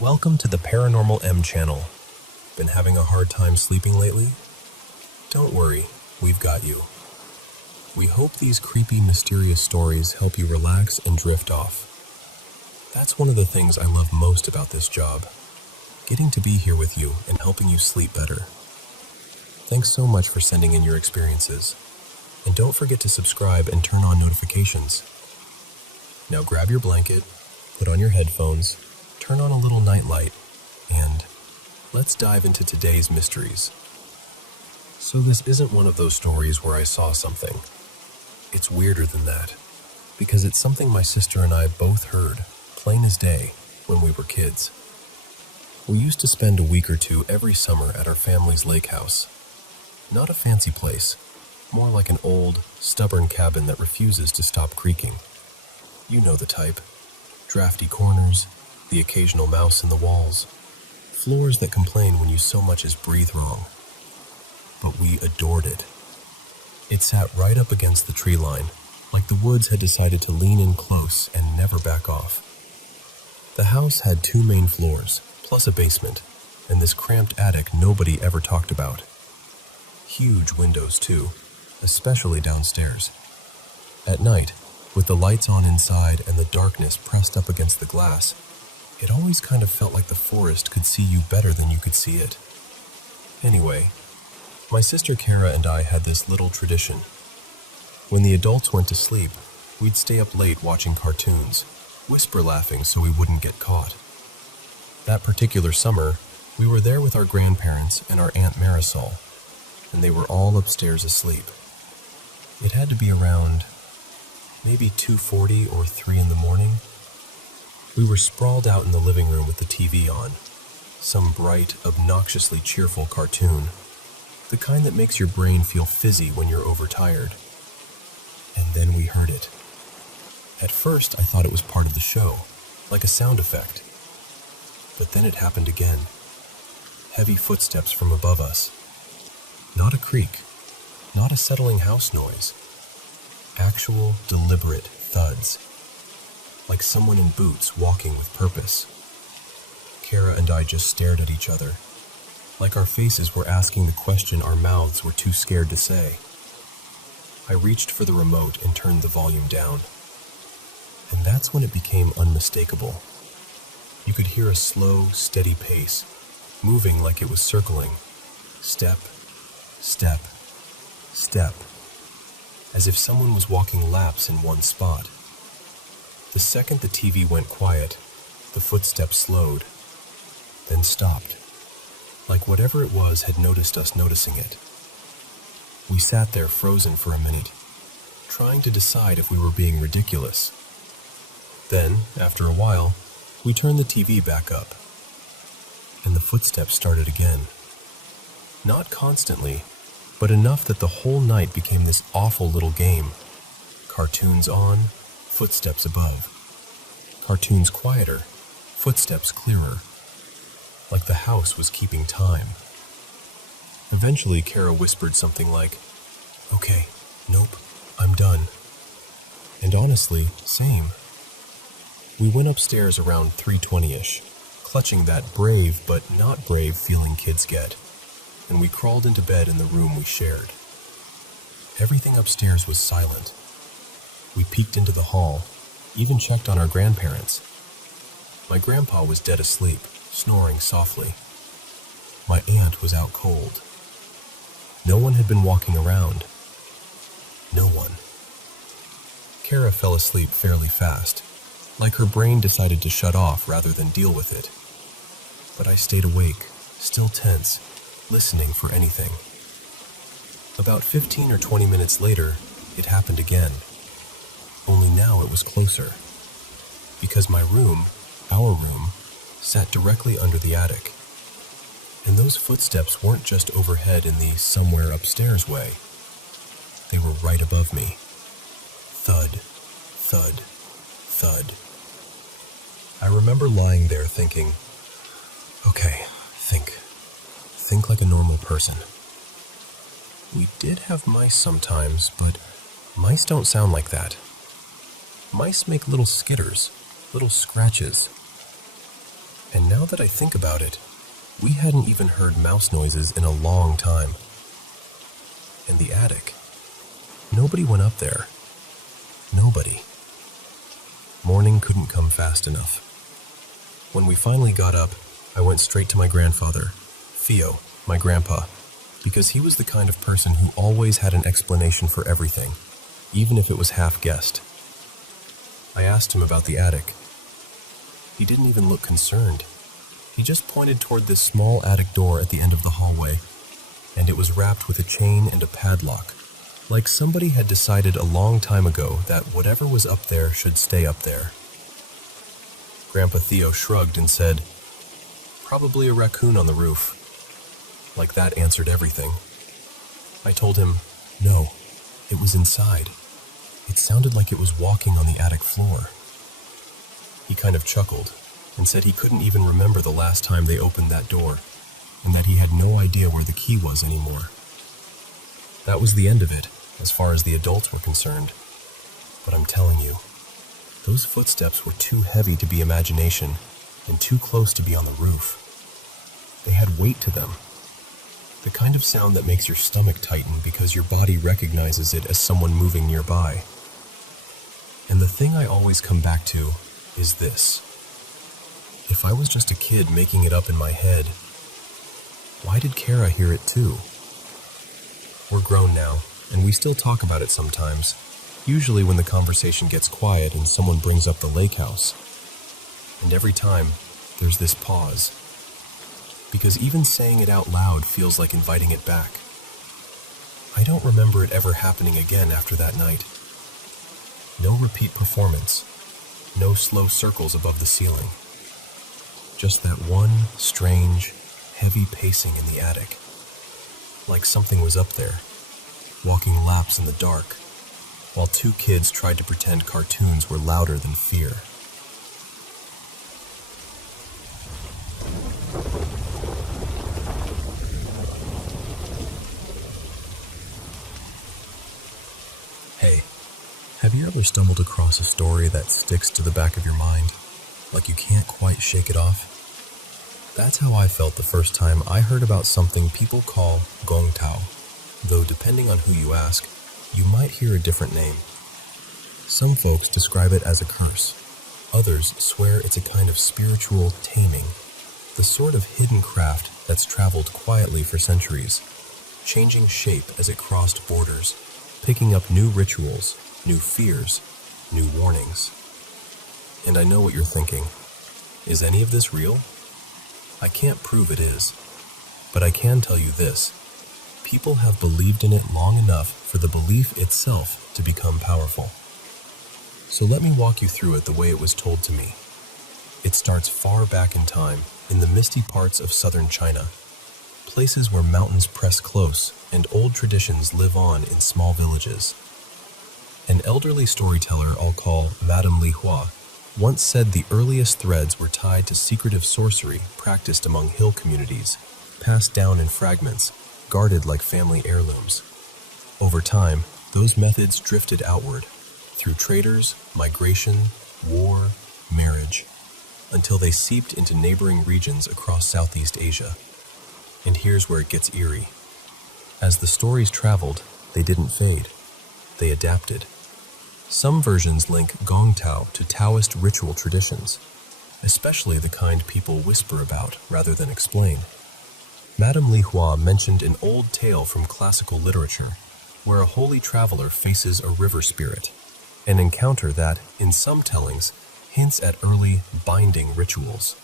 Welcome to the Paranormal M channel. Been having a hard time sleeping lately? Don't worry, we've got you. We hope these creepy, mysterious stories help you relax and drift off. That's one of the things I love most about this job, getting to be here with you and helping you sleep better. Thanks so much for sending in your experiences. And don't forget to subscribe and turn on notifications. Now grab your blanket, put on your headphones, turn on a little nightlight, and let's dive into today's mysteries. So this isn't one of those stories where I saw something. It's weirder than that, because it's something my sister and I both heard, plain as day, when we were kids. We used to spend a week or two every summer at our family's lake house. Not a fancy place, more like an old, stubborn cabin that refuses to stop creaking. You know the type. Drafty corners, the occasional mouse in the walls, floors that complain when you so much as breathe wrong. But we adored it. It sat right up against the tree line, like the woods had decided to lean in close and never back off. The house had 2 main floors, plus a basement, and this cramped attic nobody ever talked about. Huge windows too, especially downstairs. At night, with the lights on inside and the darkness pressed up against the glass, it always kind of felt like the forest could see you better than you could see it. Anyway, my sister Kara and I had this little tradition. When the adults went to sleep, we'd stay up late watching cartoons, whisper laughing so we wouldn't get caught. That particular summer, we were there with our grandparents and our Aunt Marisol, and they were all upstairs asleep. It had to be around maybe 2:40 or 3 in the morning. We were sprawled out in the living room with the TV on, some bright, obnoxiously cheerful cartoon, the kind that makes your brain feel fizzy when you're overtired. And then we heard it. At first, I thought it was part of the show, like a sound effect. But then it happened again. Heavy footsteps from above us. Not a creak, not a settling house noise. Actual, deliberate thuds. Like someone in boots walking with purpose. Kara and I just stared at each other, like our faces were asking the question our mouths were too scared to say. I reached for the remote and turned the volume down. And that's when it became unmistakable. You could hear a slow, steady pace, moving like it was circling. Step, step, step. As if someone was walking laps in one spot. The second the TV went quiet, the footsteps slowed, then stopped, like whatever it was had noticed us noticing it. We sat there frozen for a minute, trying to decide if we were being ridiculous. Then, after a while, we turned the TV back up, and the footsteps started again. Not constantly, but enough that the whole night became this awful little game. Cartoons on, footsteps above. Cartoons quieter, footsteps clearer. Like the house was keeping time. Eventually, Kara whispered something like, "Okay, nope, I'm done." And honestly, same. We went upstairs around 3:20-ish, clutching that brave but not brave feeling kids get, and we crawled into bed in the room we shared. Everything upstairs was silent. We peeked into the hall, even checked on our grandparents. My grandpa was dead asleep, snoring softly. My aunt was out cold. No one had been walking around. No one. Kara fell asleep fairly fast, like her brain decided to shut off rather than deal with it. But I stayed awake, still tense, listening for anything. About 15 or 20 minutes later, it happened again. Only now it was closer. Because my room, our room, sat directly under the attic. And those footsteps weren't just overhead in the somewhere upstairs way. They were right above me. Thud, thud, thud. I remember lying there thinking, okay, think like a normal person. We did have mice sometimes, but Mice don't sound like that. Mice make little skitters, little scratches. And now that I think about it, we hadn't even heard mouse noises in a long time. And the attic. Nobody went up there. Nobody. Morning couldn't come fast enough. When we finally got up, I went straight to my grandfather, Theo, my grandpa, because he was the kind of person who always had an explanation for everything, even if it was half-guessed. I asked him about the attic. He didn't even look concerned. He just pointed toward this small attic door at the end of the hallway, and it was wrapped with a chain and a padlock, like somebody had decided a long time ago that whatever was up there should stay up there. Grandpa Theo shrugged and said, "Probably a raccoon on the roof." Like that answered everything. I told him, no, it was inside. It sounded like it was walking on the attic floor. He kind of chuckled and said he couldn't even remember the last time they opened that door, and that he had no idea where the key was anymore. That was the end of it, as far as the adults were concerned. But I'm telling you, those footsteps were too heavy to be imagination and too close to be on the roof. They had weight to them. The kind of sound that makes your stomach tighten because your body recognizes it as someone moving nearby. And the thing I always come back to is this. If I was just a kid making it up in my head, why did Kara hear it too? We're grown now, and we still talk about it sometimes, usually when the conversation gets quiet and someone brings up the lake house. And every time, there's this pause. Because even saying it out loud feels like inviting it back. I don't remember it ever happening again after that night. No repeat performance, no slow circles above the ceiling. Just that one strange, heavy pacing in the attic. Like something was up there, walking laps in the dark, while two kids tried to pretend cartoons were louder than fear. Hey, have you ever stumbled across a story that sticks to the back of your mind, like you can't quite shake it off? That's how I felt the first time I heard about something people call gong tao, though depending on who you ask, you might hear a different name. Some folks describe it as a curse. Others swear it's a kind of spiritual taming, the sort of hidden craft that's traveled quietly for centuries, changing shape as it crossed borders, picking up new rituals, new fears, new warnings. And I know what you're thinking. Is any of this real? I can't prove it is, but I can tell you this. People have believed in it long enough for the belief itself to become powerful. So let me walk you through it the way it was told to me. It starts far back in time, in the misty parts of southern China, places where mountains press close and old traditions live on in small villages. An elderly storyteller I'll call Madame Li Hua once said the earliest threads were tied to secretive sorcery practiced among hill communities, passed down in fragments, guarded like family heirlooms. Over time, those methods drifted outward, through traders, migration, war, marriage, until they seeped into neighboring regions across Southeast Asia. And here's where it gets eerie. As the stories traveled, they didn't fade. They adapted. Some versions link gong tao to Taoist ritual traditions, especially the kind people whisper about rather than explain. Madame Li Hua mentioned an old tale from classical literature, where a holy traveler faces a river spirit, an encounter that, in some tellings, hints at early binding rituals.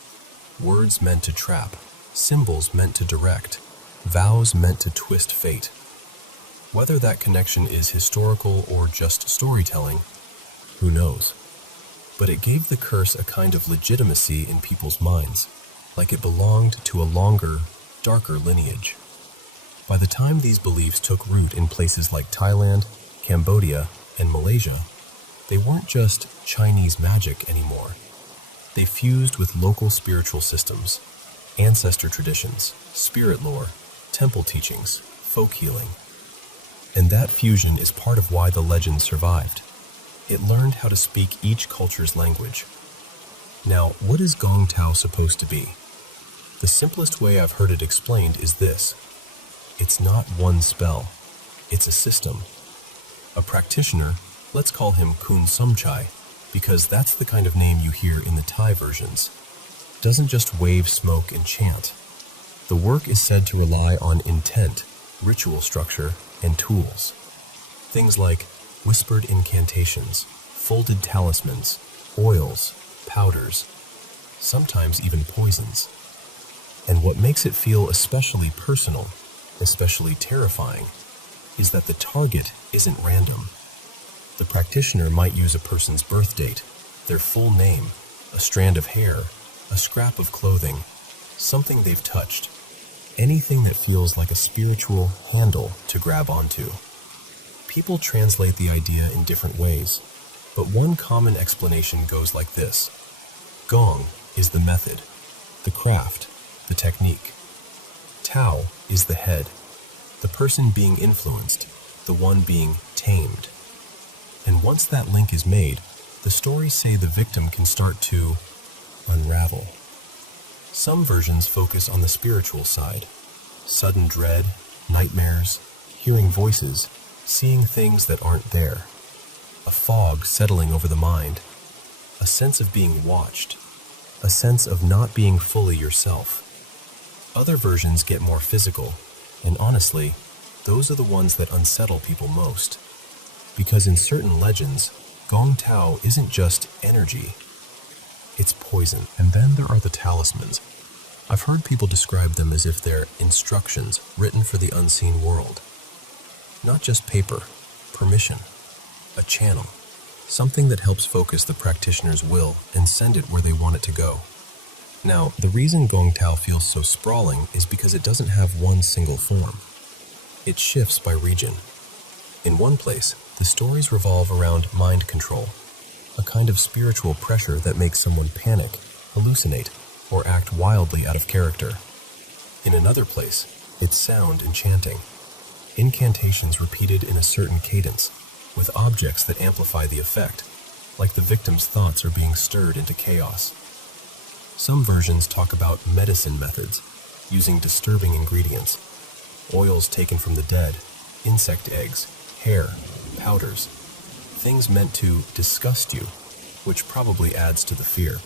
Words meant to trap, symbols meant to direct, vows meant to twist fate. Whether that connection is historical or just storytelling, who knows? But it gave the curse a kind of legitimacy in people's minds, like it belonged to a longer, darker lineage. By the time these beliefs took root in places like Thailand, Cambodia, and Malaysia, they weren't just Chinese magic anymore. They fused with local spiritual systems, ancestor traditions, spirit lore, temple teachings, folk healing. And that fusion is part of why the legend survived. It learned how to speak each culture's language. Now, what is Gong Tao supposed to be? The simplest way I've heard it explained is this. It's not one spell. It's a system. A practitioner, let's call him Kun Sumchai, because that's the kind of name you hear in the Thai versions, doesn't just wave smoke and chant. The work is said to rely on intent, ritual structure, and tools. Things like whispered incantations, folded talismans, oils, powders, sometimes even poisons. And what makes it feel especially personal, especially terrifying, is that the target isn't random. The practitioner might use a person's birth date, their full name, a strand of hair, a scrap of clothing, something they've touched, anything that feels like a spiritual handle to grab onto. People translate the idea in different ways, but one common explanation goes like this. Gong is the method, the craft, the technique. Tao is the head, the person being influenced, the one being tamed. And once that link is made, the stories say the victim can start to unravel. Some versions focus on the spiritual side, sudden dread, nightmares, hearing voices, seeing things that aren't there, a fog settling over the mind, a sense of being watched, a sense of not being fully yourself. Other versions get more physical, and honestly, those are the ones that unsettle people most. Because in certain legends, Gong Tao isn't just energy, it's poison. And then there are the talismans. I've heard people describe them as if they're instructions written for the unseen world. Not just paper, permission, a channel, something that helps focus the practitioner's will and send it where they want it to go. Now, the reason Gong Tao feels so sprawling is because it doesn't have one single form. It shifts by region. In one place, the stories revolve around mind control, a kind of spiritual pressure that makes someone panic, hallucinate, or act wildly out of character. In another place, it's sound and chanting, incantations repeated in a certain cadence, with objects that amplify the effect, like the victim's thoughts are being stirred into chaos. Some versions talk about medicine methods, using disturbing ingredients, oils taken from the dead, insect eggs, hair, powders, things meant to disgust you, which probably adds to the fear.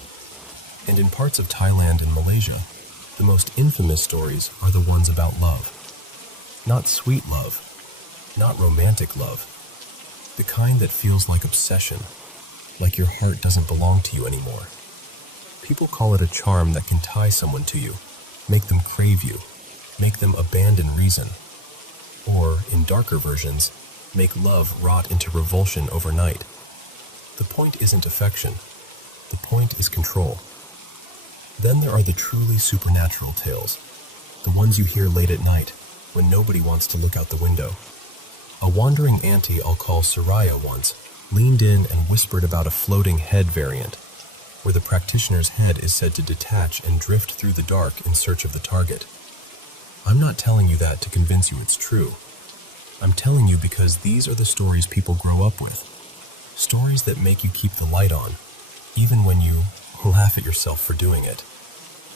And in parts of Thailand and Malaysia, the most infamous stories are the ones about love. Not sweet love, not romantic love, the kind that feels like obsession, like your heart doesn't belong to you anymore. People call it a charm that can tie someone to you, make them crave you, make them abandon reason, or, in darker versions, make love rot into revulsion overnight. The point isn't affection. The point is control. Then there are the truly supernatural tales, the ones you hear late at night, when nobody wants to look out the window. A wandering auntie I'll call Soraya once leaned in and whispered about a floating head variant, where the practitioner's head is said to detach and drift through the dark in search of the target. I'm not telling you that to convince you it's true. I'm telling you because these are the stories people grow up with. Stories that make you keep the light on, even when you laugh at yourself for doing it.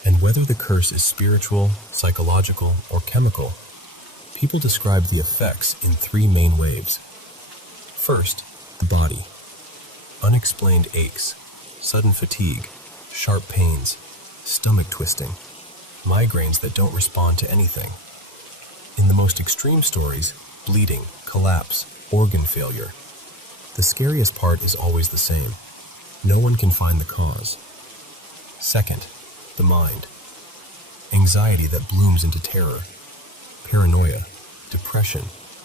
And whether the curse is spiritual, psychological, or chemical, people describe the effects in three main waves. First, the body. Unexplained aches, sudden fatigue, sharp pains, stomach twisting, migraines that don't respond to anything. In the most extreme stories, bleeding, collapse, organ failure. The scariest part is always the same. No one can find the cause. Second, the mind. Anxiety that blooms into terror, paranoia, depression,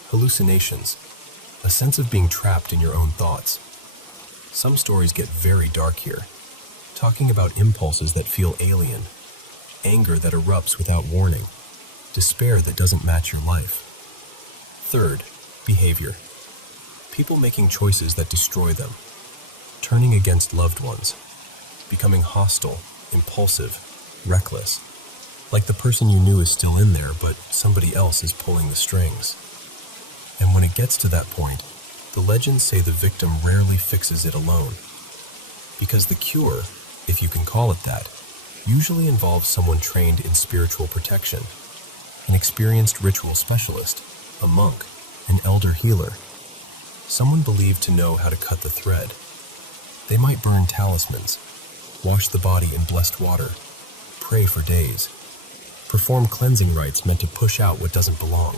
hallucinations, a sense of being trapped in your own thoughts. Some stories get very dark here, talking about impulses that feel alien, anger that erupts without warning, despair that doesn't match your life. Third, behavior. People making choices that destroy them, turning against loved ones, becoming hostile, impulsive, reckless, like the person you knew is still in there, but somebody else is pulling the strings. And when it gets to that point, the legends say the victim rarely fixes it alone. Because the cure, if you can call it that, usually involves someone trained in spiritual protection, an experienced ritual specialist, a monk, an elder healer, someone believed to know how to cut the thread. They might burn talismans, wash the body in blessed water, pray for days, perform cleansing rites meant to push out what doesn't belong.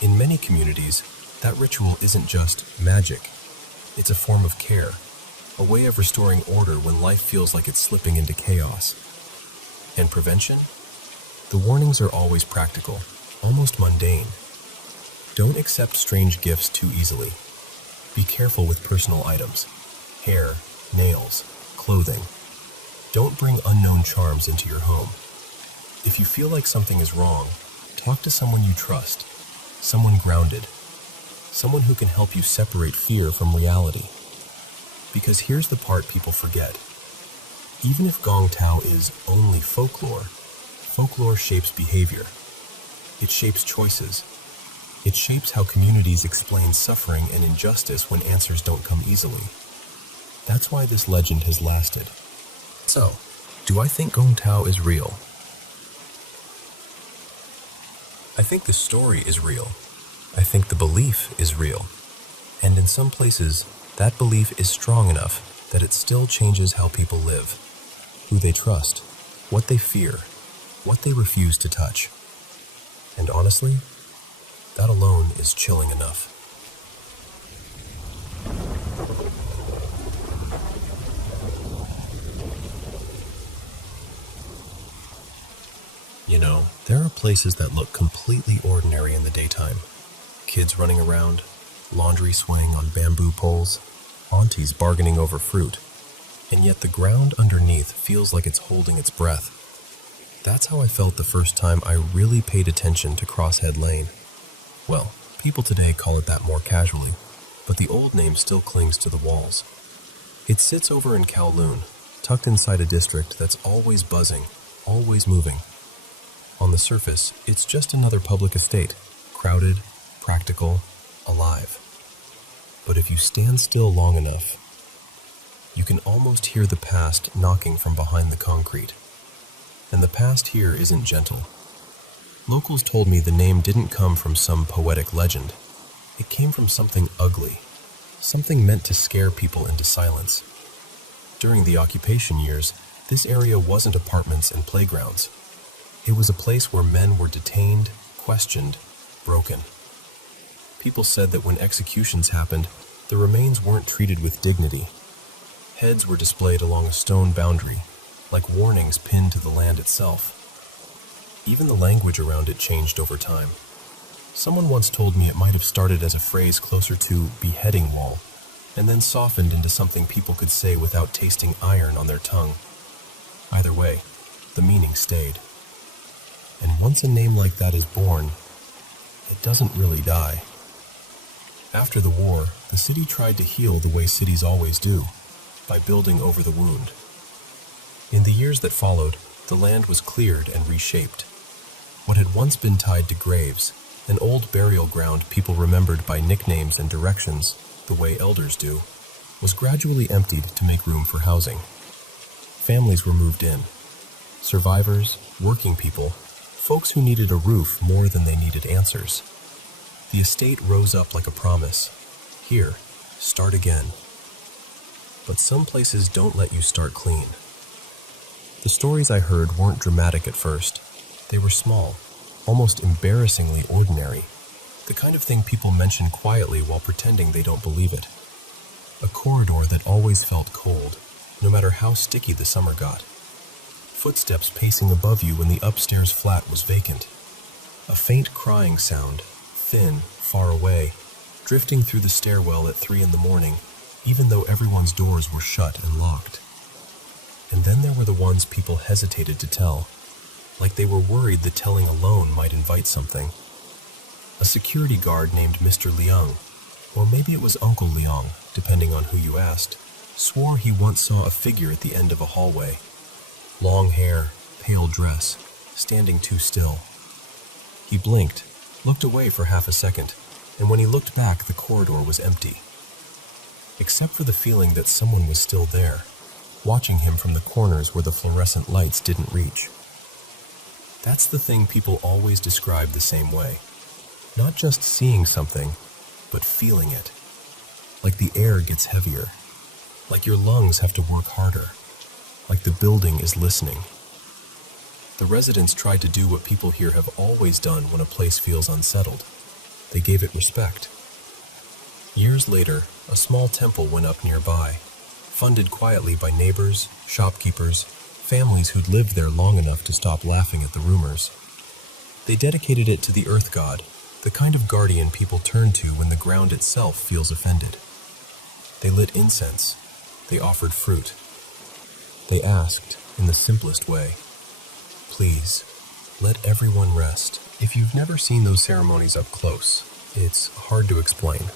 In many communities, that ritual isn't just magic. It's a form of care, a way of restoring order when life feels like it's slipping into chaos. And prevention? The warnings are always practical, almost mundane. Don't accept strange gifts too easily. Be careful with personal items, hair, nails, clothing. Don't bring unknown charms into your home. If you feel like something is wrong, talk to someone you trust, someone grounded, someone who can help you separate fear from reality. Because here's the part people forget. Even if Gong Tao is only folklore, folklore shapes behavior. It shapes choices. It shapes how communities explain suffering and injustice when answers don't come easily. That's why this legend has lasted. So, do I think Gong Tao is real? I think the story is real. I think the belief is real. And in some places, that belief is strong enough that it still changes how people live, who they trust, what they fear, what they refuse to touch. And honestly, that alone is chilling enough. You know, there are places that look completely ordinary in the daytime. Kids running around, laundry swaying on bamboo poles, aunties bargaining over fruit, and yet the ground underneath feels like it's holding its breath. That's how I felt the first time I really paid attention to Crosshead Lane. Well, people today call it that more casually, but the old name still clings to the walls. It sits over in Kowloon, tucked inside a district that's always buzzing, always moving. On the surface, it's just another public estate, crowded, practical, alive. But if you stand still long enough, you can almost hear the past knocking from behind the concrete. And the past here isn't gentle. Locals told me the name didn't come from some poetic legend. It came from something ugly, something meant to scare people into silence. During the occupation years, this area wasn't apartments and playgrounds. It was a place where men were detained, questioned, broken. People said that when executions happened, the remains weren't treated with dignity. Heads were displayed along a stone boundary, like warnings pinned to the land itself. Even the language around it changed over time. Someone once told me it might have started as a phrase closer to beheading wall, and then softened into something people could say without tasting iron on their tongue. Either way, the meaning stayed. And once a name like that is born, it doesn't really die. After the war, the city tried to heal the way cities always do, by building over the wound. In the years that followed, the land was cleared and reshaped. What had once been tied to graves, an old burial ground people remembered by nicknames and directions, the way elders do, was gradually emptied to make room for housing. Families were moved in. Survivors, working people, folks who needed a roof more than they needed answers. The estate rose up like a promise. Here, start again. But some places don't let you start clean. The stories I heard weren't dramatic at first. They were small, almost embarrassingly ordinary. The kind of thing people mention quietly while pretending they don't believe it. A corridor that always felt cold, no matter how sticky the summer got. Footsteps pacing above you when the upstairs flat was vacant. A faint crying sound, thin, far away, drifting through the stairwell at 3 a.m, even though everyone's doors were shut and locked. And then there were the ones people hesitated to tell, like they were worried the telling alone might invite something. A security guard named Mr. Liang, or maybe it was Uncle Liang, depending on who you asked, swore he once saw a figure at the end of a hallway. Long hair, pale dress, standing too still. He blinked, looked away for half a second, and when he looked back, the corridor was empty. Except for the feeling that someone was still there, watching him from the corners where the fluorescent lights didn't reach. That's the thing people always describe the same way. Not just seeing something, but feeling it. Like the air gets heavier. Like your lungs have to work harder. Like the building is listening. The residents tried to do what people here have always done when a place feels unsettled. They gave it respect. Years later, a small temple went up nearby, funded quietly by neighbors, shopkeepers, families who'd lived there long enough to stop laughing at the rumors. They dedicated it to the earth god, the kind of guardian people turn to when the ground itself feels offended. They lit incense. They offered fruit. They asked, in the simplest way, "Please, let everyone rest." If you've never seen those ceremonies up close, it's hard to explain.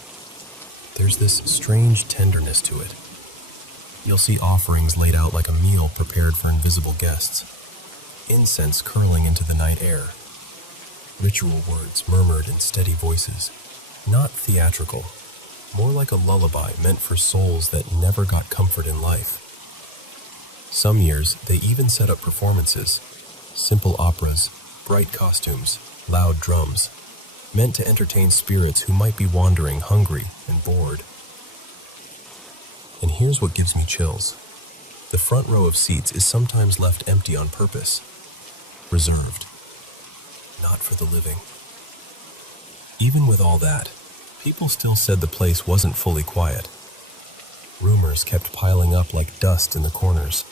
There's this strange tenderness to it. You'll see offerings laid out like a meal prepared for invisible guests, incense curling into the night air, ritual words murmured in steady voices, not theatrical, more like a lullaby meant for souls that never got comfort in life. Some years, they even set up performances, simple operas, bright costumes, loud drums, meant to entertain spirits who might be wandering hungry and bored. And here's what gives me chills. The front row of seats is sometimes left empty on purpose, reserved, not for the living. Even with all that, people still said the place wasn't fully quiet. Rumors kept piling up like dust in the corners.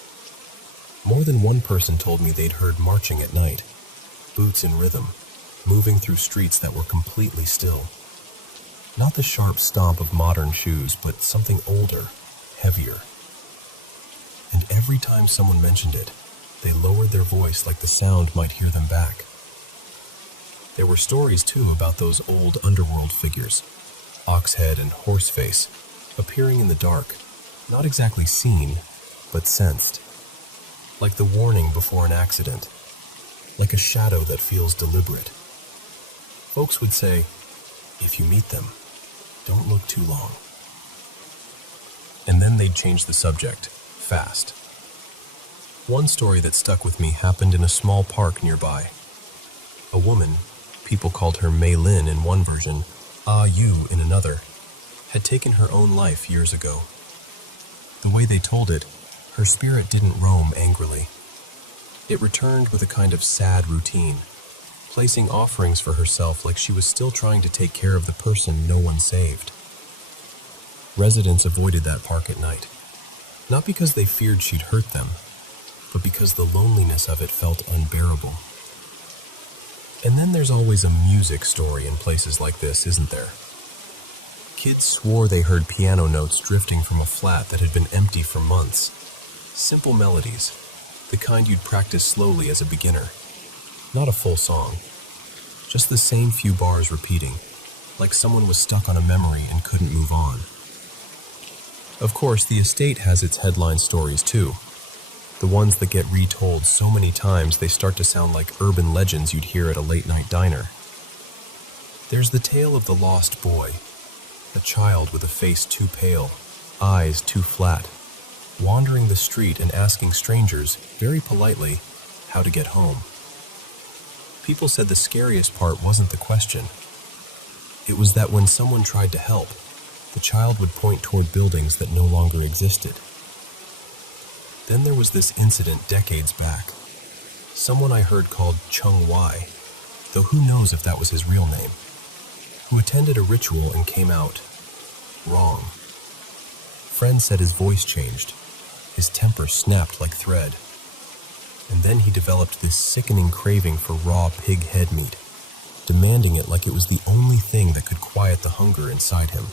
More than one person told me they'd heard marching at night, boots in rhythm, moving through streets that were completely still. Not the sharp stomp of modern shoes, but something older, heavier. And every time someone mentioned it, they lowered their voice like the sound might hear them back. There were stories, too, about those old underworld figures, Oxhead and Horseface, appearing in the dark, not exactly seen, but sensed. Like the warning before an accident, like a shadow that feels deliberate. Folks would say, if you meet them, don't look too long. And then they'd change the subject, fast. One story that stuck with me happened in a small park nearby. A woman, people called her Mei Lin in one version, Ah Yu in another, had taken her own life years ago. The way they told it, her spirit didn't roam angrily. It returned with a kind of sad routine, placing offerings for herself like she was still trying to take care of the person no one saved. Residents avoided that park at night, not because they feared she'd hurt them, but because the loneliness of it felt unbearable. And then there's always a music story in places like this, isn't there? Kids swore they heard piano notes drifting from a flat that had been empty for months. Simple melodies, the kind you'd practice slowly as a beginner. Not a full song, just the same few bars repeating, like someone was stuck on a memory and couldn't move on. Of course, the estate has its headline stories too. The ones that get retold so many times they start to sound like urban legends you'd hear at a late-night diner. There's the tale of the lost boy, a child with a face too pale, eyes too flat, wandering the street and asking strangers, very politely, how to get home. People said the scariest part wasn't the question. It was that when someone tried to help, the child would point toward buildings that no longer existed. Then there was this incident decades back. Someone I heard called Chung Wai, though who knows if that was his real name, who attended a ritual and came out wrong. Friends said his voice changed. His temper snapped like thread. And then he developed this sickening craving for raw pig head meat, demanding it like it was the only thing that could quiet the hunger inside him.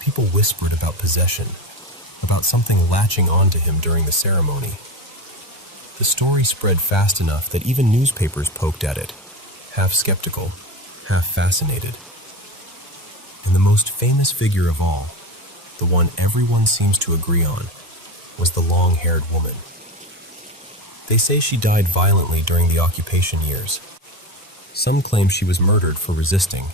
People whispered about possession, about something latching onto him during the ceremony. The story spread fast enough that even newspapers poked at it, half skeptical, half fascinated. And the most famous figure of all, the one everyone seems to agree on, was the long-haired woman. They say she died violently during the occupation years. Some claim she was murdered for resisting.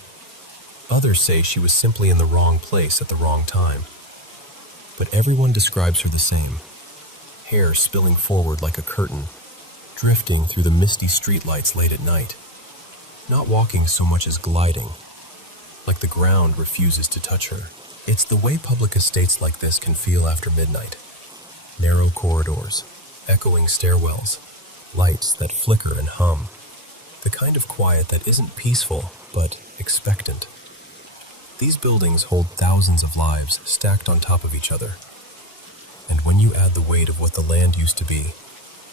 Others say she was simply in the wrong place at the wrong time. But everyone describes her the same. Hair spilling forward like a curtain, drifting through the misty streetlights late at night. Not walking so much as gliding, like the ground refuses to touch her. It's the way public estates like this can feel after midnight. Narrow corridors, echoing stairwells, lights that flicker and hum. The kind of quiet that isn't peaceful, but expectant. These buildings hold thousands of lives stacked on top of each other. And when you add the weight of what the land used to be,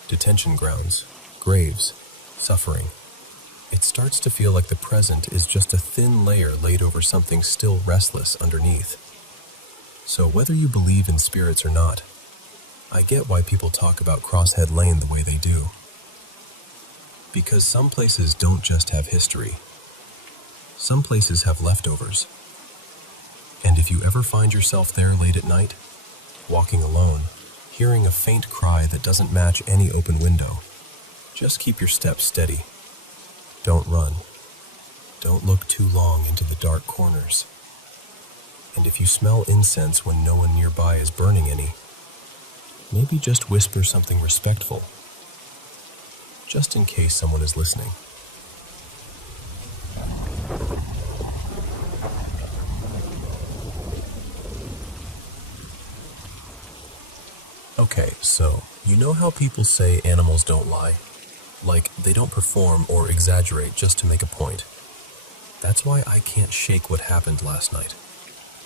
detention grounds, graves, suffering, it starts to feel like the present is just a thin layer laid over something still restless underneath. So whether you believe in spirits or not, I get why people talk about Crosshead Lane the way they do. Because some places don't just have history. Some places have leftovers. And if you ever find yourself there late at night, walking alone, hearing a faint cry that doesn't match any open window, just keep your steps steady. Don't run. Don't look too long into the dark corners. And if you smell incense when no one nearby is burning any, maybe just whisper something respectful, just in case someone is listening. Okay, so, you know how people say animals don't lie? Like, they don't perform or exaggerate just to make a point. That's why I can't shake what happened last night.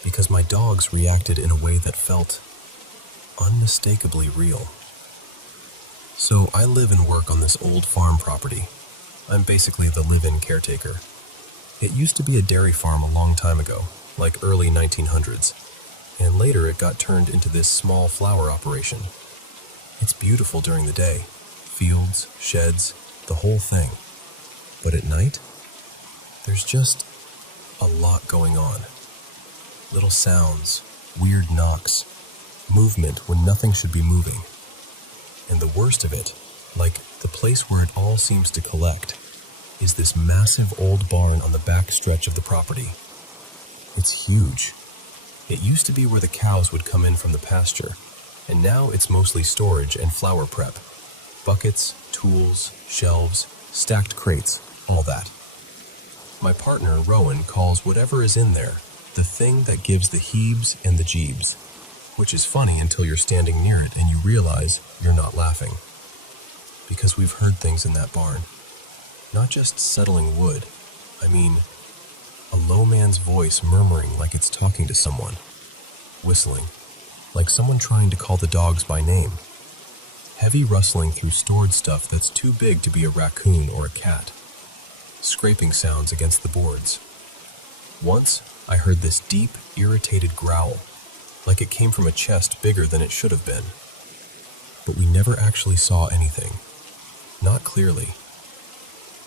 Because my dogs reacted in a way that felt unmistakably real. So I live and work on this old farm property. I'm basically the live-in caretaker. It used to be a dairy farm a long time ago, like early 1900s, and later it got turned into this small flower operation. It's beautiful during the day, fields, sheds, the whole thing. But at night, there's just a lot going on. Little sounds, weird knocks, movement when nothing should be moving. And the worst of it, like the place where it all seems to collect, is this massive old barn on the back stretch of the property. It's huge. It used to be where the cows would come in from the pasture, and now it's mostly storage and flower prep. Buckets, tools, shelves, stacked crates, all that. My partner, Rowan, calls whatever is in there the thing that gives the heebs and the jeebs, which is funny until you're standing near it and you realize you're not laughing. Because we've heard things in that barn. Not just settling wood, I mean a low man's voice murmuring like it's talking to someone, whistling, like someone trying to call the dogs by name, heavy rustling through stored stuff that's too big to be a raccoon or a cat, scraping sounds against the boards. Once, I heard this deep, irritated growl, like it came from a chest bigger than it should have been. But we never actually saw anything. Not clearly.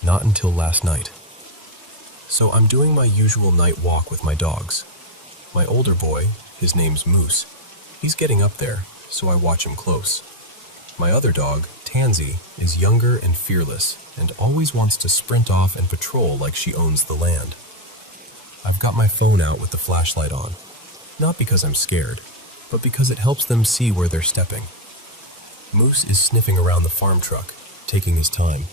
Not until last night. So I'm doing my usual night walk with my dogs. My older boy, his name's Moose, he's getting up there, so I watch him close. My other dog, Tansy, is younger and fearless, and always wants to sprint off and patrol like she owns the land. I've got my phone out with the flashlight on, not because I'm scared, but because it helps them see where they're stepping. Moose is sniffing around the farm truck, taking his time,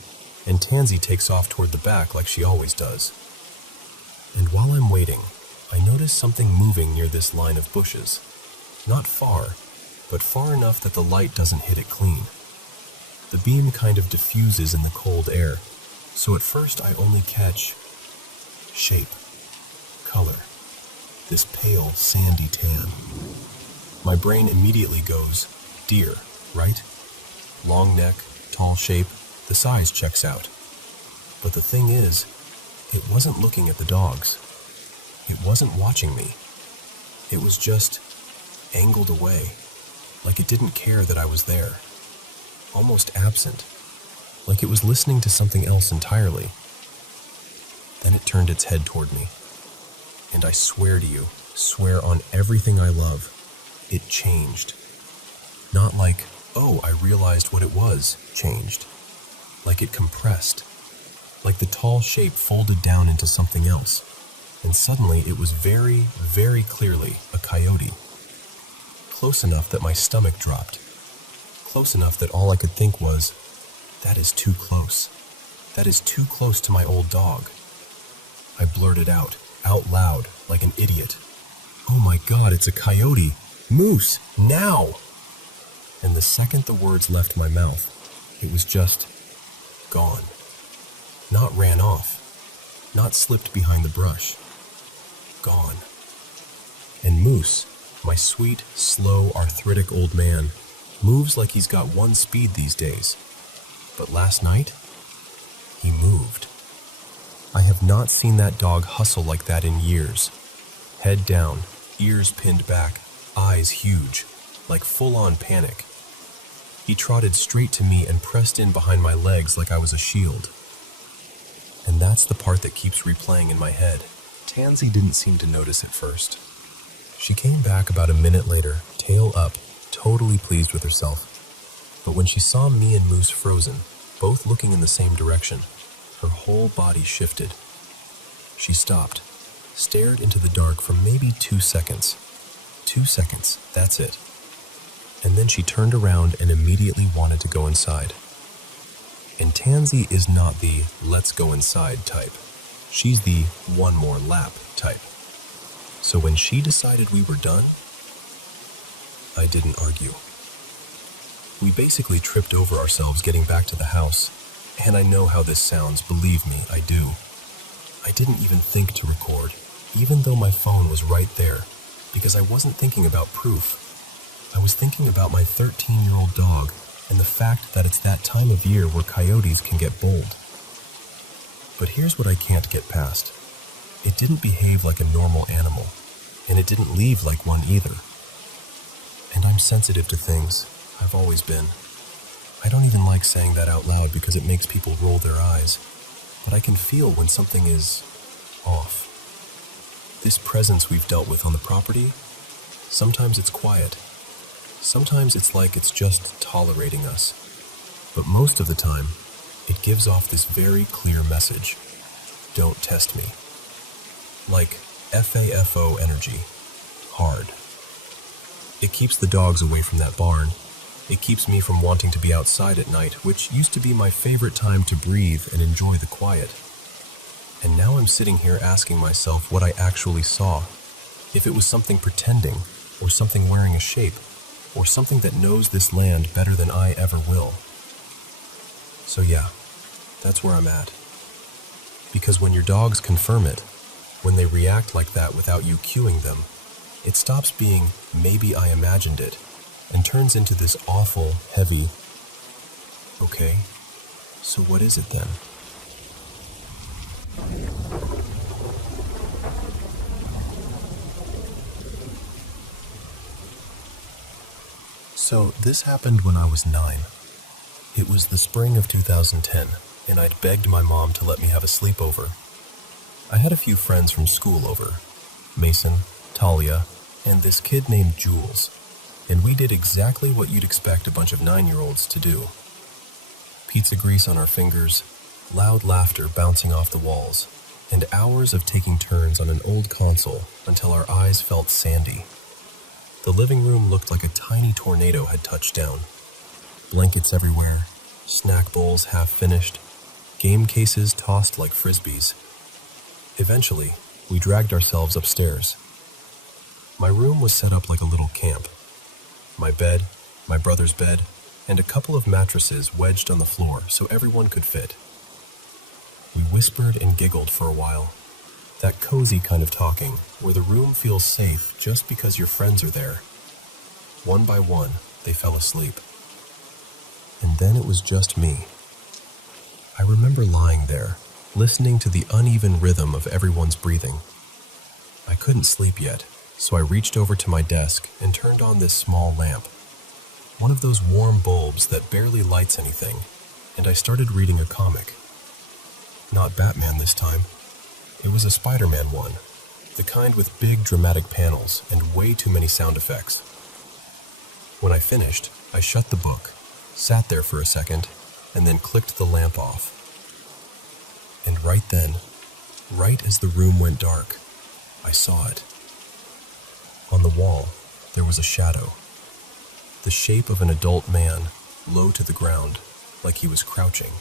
and Tansy takes off toward the back like she always does. And while I'm waiting, I notice something moving near this line of bushes. Not far, but far enough that the light doesn't hit it clean. The beam kind of diffuses in the cold air, so at first I only catch shape, color, this pale, sandy tan. My brain immediately goes, deer, right? Long neck, tall shape, the size checks out. But the thing is, it wasn't looking at the dogs. It wasn't watching me. It was just angled away, like it didn't care that I was there. Almost absent, like it was listening to something else entirely. Then it turned its head toward me. And I swear to you, swear on everything I love, it changed. Not like, oh, I realized what it was, changed. Like it compressed. Like the tall shape folded down into something else. and suddenly it was very, very clearly a coyote. Close enough that my stomach dropped. Close enough that all I could think was, that is too close. That is too close to my old dog. I blurted out loud, like an idiot. "Oh my God, it's a coyote! Moose, now!" And the second the words left my mouth, it was just gone. Not ran off, not slipped behind the brush. Gone. And Moose, my sweet, slow, arthritic old man, moves like he's got one speed these days. But last night, he moved. I have not seen that dog hustle like that in years. Head down, ears pinned back, eyes huge, like full-on panic. He trotted straight to me and pressed in behind my legs like I was a shield. And that's the part that keeps replaying in my head. Tansy didn't seem to notice at first. She came back about a minute later, tail up, totally pleased with herself. But when she saw me and Moose frozen, both looking in the same direction, her whole body shifted. She stopped, stared into the dark for maybe 2 seconds. 2 seconds, that's it. And then she turned around and immediately wanted to go inside. And Tansy is not the let's go inside type. She's the one more lap type. So when she decided we were done, I didn't argue. We basically tripped over ourselves getting back to the house. And I know how this sounds, believe me, I do. I didn't even think to record, even though my phone was right there, because I wasn't thinking about proof. I was thinking about my 13-year-old dog and the fact that it's that time of year where coyotes can get bold. But here's what I can't get past. It didn't behave like a normal animal, and it didn't leave like one either. And I'm sensitive to things. I've always been. I don't even like saying that out loud because it makes people roll their eyes, but I can feel when something is off. This presence we've dealt with on the property, sometimes it's quiet. Sometimes it's like it's just tolerating us. But most of the time, it gives off this very clear message. Don't test me. Like FAFO energy. Hard. It keeps the dogs away from that barn. It keeps me from wanting to be outside at night, which used to be my favorite time to breathe and enjoy the quiet. And now I'm sitting here asking myself what I actually saw. If it was something pretending, or something wearing a shape, or something that knows this land better than I ever will. So yeah, that's where I'm at. Because when your dogs confirm it, when they react like that without you cueing them, it stops being maybe I imagined it, and turns into this awful, heavy, okay, so what is it then? So this happened when I was 9. It was the spring of 2010, and I'd begged my mom to let me have a sleepover. I had a few friends from school over, Mason, Talia, and this kid named Jules. And we did exactly what you'd expect a bunch of 9-year-olds to do. Pizza grease on our fingers, loud laughter bouncing off the walls, and hours of taking turns on an old console until our eyes felt sandy. The living room looked like a tiny tornado had touched down. Blankets everywhere, snack bowls half finished, game cases tossed like frisbees. Eventually, we dragged ourselves upstairs. My room was set up like a little camp. My bed, my brother's bed, and a couple of mattresses wedged on the floor so everyone could fit. We whispered and giggled for a while. That cozy kind of talking, where the room feels safe just because your friends are there. One by one, they fell asleep. And then it was just me. I remember lying there, listening to the uneven rhythm of everyone's breathing. I couldn't sleep yet, so I reached over to my desk and turned on this small lamp. One of those warm bulbs that barely lights anything, and I started reading a comic. Not Batman this time. It was a Spider-Man one, the kind with big dramatic panels and way too many sound effects. When I finished, I shut the book, sat there for a second, and then clicked the lamp off. And right then, right as the room went dark, I saw it. On the wall, there was a shadow. The shape of an adult man, low to the ground, like he was crouching.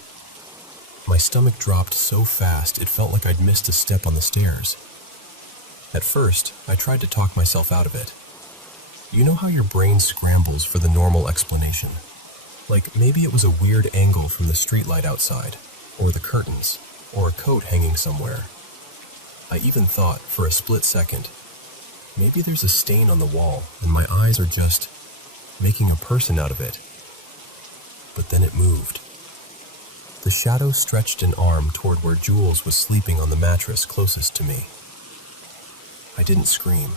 My stomach dropped so fast it felt like I'd missed a step on the stairs. At first, I tried to talk myself out of it. You know how your brain scrambles for the normal explanation? Like maybe it was a weird angle from the streetlight outside, or the curtains, or a coat hanging somewhere. I even thought, for a split second, maybe there's a stain on the wall and my eyes are just making a person out of it. But then it moved. The shadow stretched an arm toward where Jules was sleeping on the mattress closest to me. I didn't scream.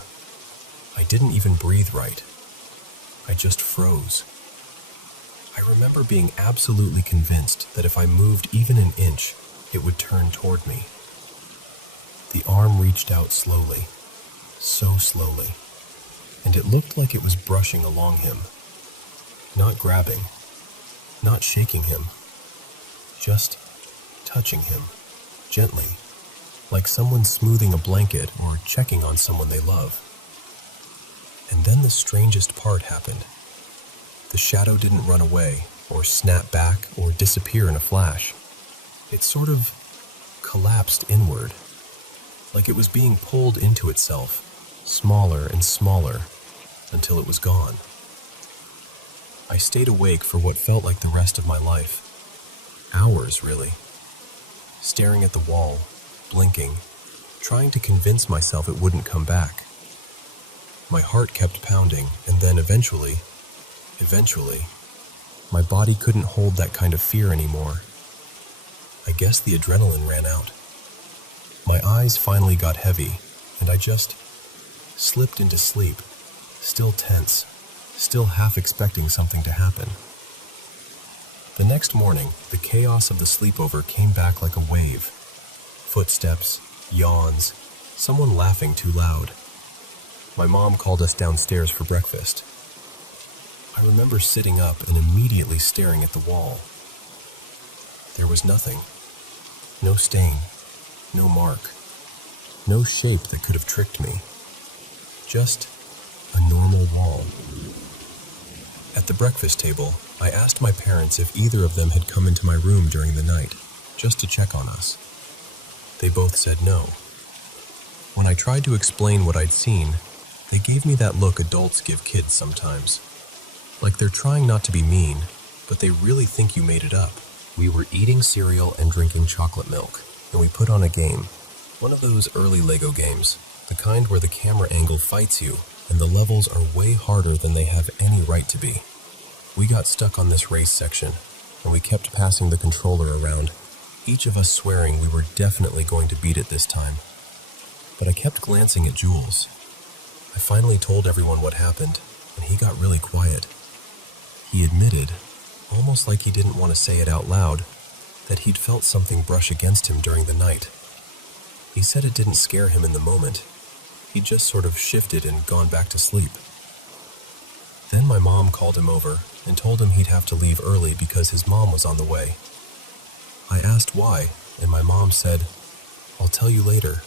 I didn't even breathe right. I just froze. I remember being absolutely convinced that if I moved even an inch, it would turn toward me. The arm reached out slowly, so slowly, and it looked like it was brushing along him. Not grabbing, not shaking him, just touching him, gently, like someone smoothing a blanket or checking on someone they love. And then the strangest part happened. The shadow didn't run away, or snap back, or disappear in a flash. It sort of collapsed inward, like it was being pulled into itself, smaller and smaller, until it was gone. I stayed awake for what felt like the rest of my life. Hours, really. Staring at the wall, blinking, trying to convince myself it wouldn't come back. My heart kept pounding, and then eventually, my body couldn't hold that kind of fear anymore. I guess the adrenaline ran out. My eyes finally got heavy, and I just slipped into sleep, still tense, still half expecting something to happen. The next morning, the chaos of the sleepover came back like a wave. Footsteps, yawns, someone laughing too loud. My mom called us downstairs for breakfast. I remember sitting up and immediately staring at the wall. There was nothing. No stain. No mark. No shape that could have tricked me. Just a normal wall. At the breakfast table, I asked my parents if either of them had come into my room during the night, just to check on us. They both said no. When I tried to explain what I'd seen, they gave me that look adults give kids sometimes. Like they're trying not to be mean, but they really think you made it up. We were eating cereal and drinking chocolate milk, and we put on a game. One of those early Lego games, the kind where the camera angle fights you, and the levels are way harder than they have any right to be. We got stuck on this race section, and we kept passing the controller around, each of us swearing we were definitely going to beat it this time. But I kept glancing at Jules. I finally told everyone what happened, and he got really quiet. He admitted, almost like he didn't want to say it out loud, that he'd felt something brush against him during the night. He said it didn't scare him in the moment. He'd just sort of shifted and gone back to sleep. Then my mom called him over and told him he'd have to leave early because his mom was on the way. I asked why, and my mom said, "I'll tell you later."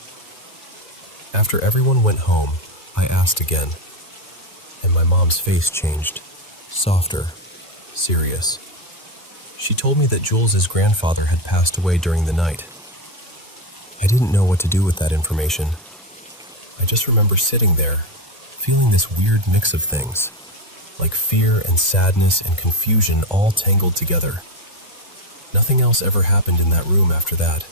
After everyone went home, I asked again, and my mom's face changed, softer, serious. She told me that Jules's grandfather had passed away during the night. I didn't know what to do with that information. I just remember sitting there, feeling this weird mix of things, like fear and sadness and confusion all tangled together. Nothing else ever happened in that room after that.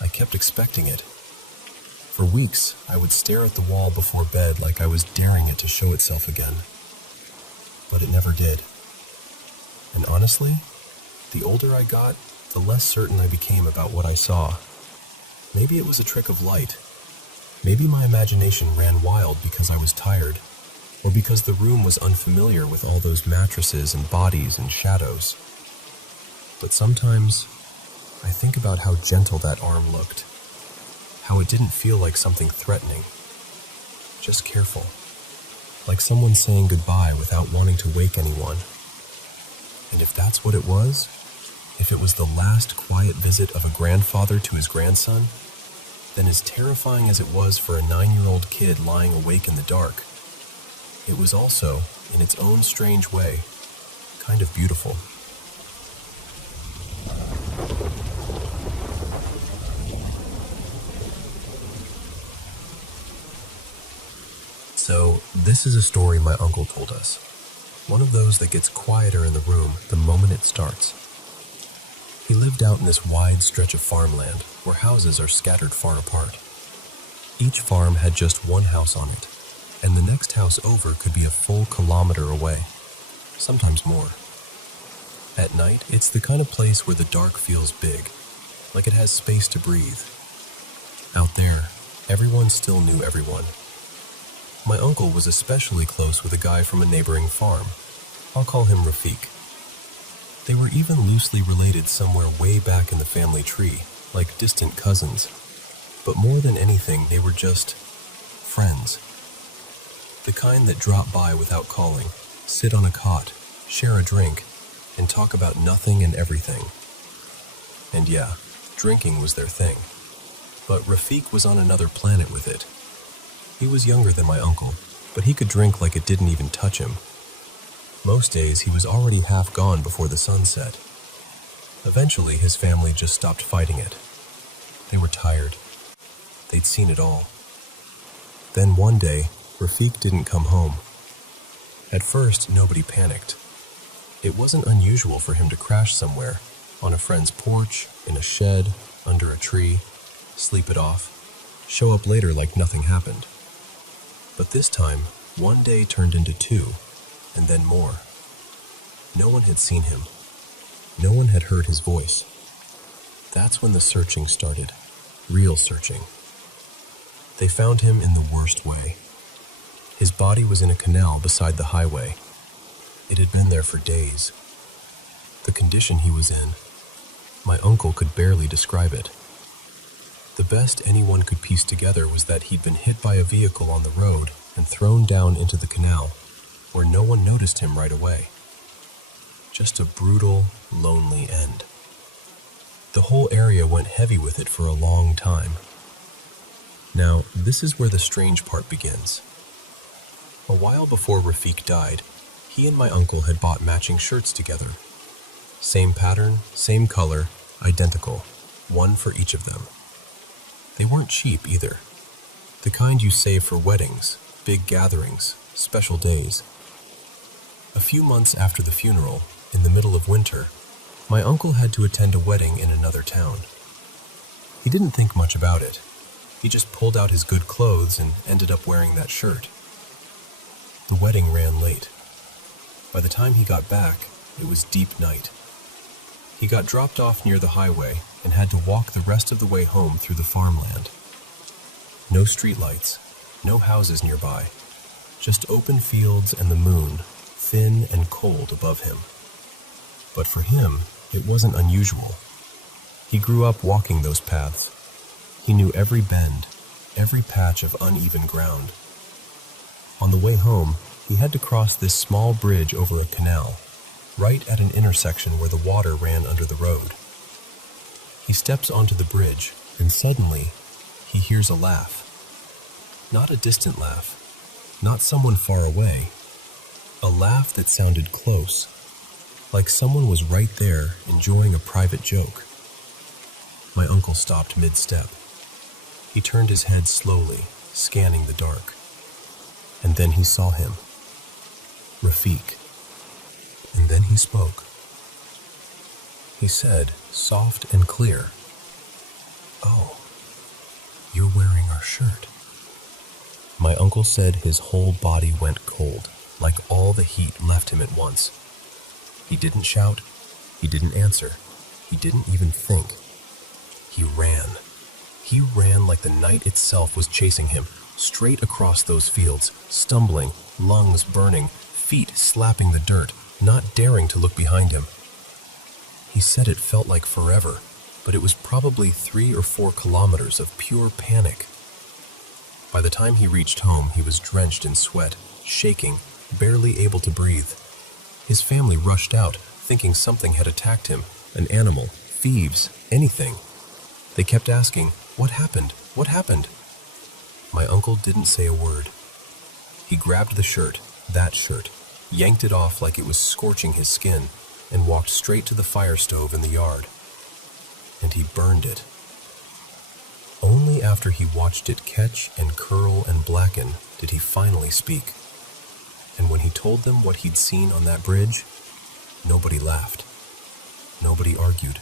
I kept expecting it. For weeks, I would stare at the wall before bed like I was daring it to show itself again. But it never did. And honestly, the older I got, the less certain I became about what I saw. Maybe it was a trick of light. Maybe my imagination ran wild because I was tired, or because the room was unfamiliar with all those mattresses and bodies and shadows. But sometimes, I think about how gentle that arm looked. How it didn't feel like something threatening. Just careful. Like someone saying goodbye without wanting to wake anyone. And if that's what it was, if it was the last quiet visit of a grandfather to his grandson, then as terrifying as it was for a 9-year-old kid lying awake in the dark, it was also, in its own strange way, kind of beautiful. So, this is a story my uncle told us. One of those that gets quieter in the room the moment it starts. He lived out in this wide stretch of farmland where houses are scattered far apart. Each farm had just one house on it, and the next house over could be a full kilometer away, sometimes more. At night, it's the kind of place where the dark feels big, like it has space to breathe. Out there, everyone still knew everyone. My uncle was especially close with a guy from a neighboring farm. I'll call him Rafik. They were even loosely related somewhere way back in the family tree, like distant cousins. But more than anything, they were just friends. The kind that drop by without calling, sit on a cot, share a drink, and talk about nothing and everything. And yeah, drinking was their thing. But Rafik was on another planet with it. He was younger than my uncle, but he could drink like it didn't even touch him. Most days, he was already half gone before the sun set. Eventually, his family just stopped fighting it. They were tired. They'd seen it all. Then one day, Rafik didn't come home. At first, nobody panicked. It wasn't unusual for him to crash somewhere, on a friend's porch, in a shed, under a tree, sleep it off, show up later like nothing happened. But this time, one day turned into 2, and then more. No one had seen him. No one had heard his voice. That's when the searching started. Real searching. They found him in the worst way. His body was in a canal beside the highway. It had been there for days. The condition he was in, my uncle could barely describe it. The best anyone could piece together was that he'd been hit by a vehicle on the road and thrown down into the canal, where no one noticed him right away. Just a brutal, lonely end. The whole area went heavy with it for a long time. Now, this is where the strange part begins. A while before Rafik died, he and my uncle had bought matching shirts together. Same pattern, same color, identical, one for each of them. They weren't cheap either. The kind you save for weddings, big gatherings, special days. A few months after the funeral, in the middle of winter, my uncle had to attend a wedding in another town. He didn't think much about it. He just pulled out his good clothes and ended up wearing that shirt. The wedding ran late. By the time he got back, it was deep night. He got dropped off near the highway and had to walk the rest of the way home through the farmland. No streetlights, no houses nearby, just open fields and the moon, thin and cold above him. But for him, it wasn't unusual. He grew up walking those paths. He knew every bend, every patch of uneven ground. On the way home, he had to cross this small bridge over a canal, right at an intersection where the water ran under the road. He steps onto the bridge, and suddenly, he hears a laugh. Not a distant laugh, not someone far away. A laugh that sounded close, like someone was right there enjoying a private joke. My uncle stopped mid-step. He turned his head slowly, scanning the dark. And then he saw him. Rafik. And then he spoke. He said, soft and clear, "Oh, you're wearing our shirt." My uncle said his whole body went cold, like all the heat left him at once. He didn't shout. He didn't answer. He didn't even think. He ran. He ran like the night itself was chasing him, straight across those fields, stumbling, lungs burning, feet slapping the dirt, not daring to look behind him. He said it felt like forever, but it was probably 3 or 4 kilometers of pure panic. By the time he reached home, he was drenched in sweat, shaking, barely able to breathe. His family rushed out, thinking something had attacked him, an animal, thieves, anything. They kept asking, What happened? What happened?" My uncle didn't say a word. He grabbed the shirt, that shirt, yanked it off like it was scorching his skin, and walked straight to the fire stove in the yard. And he burned it. Only after he watched it catch and curl and blacken did he finally speak. And when he told them what he'd seen on that bridge, nobody laughed. Nobody argued.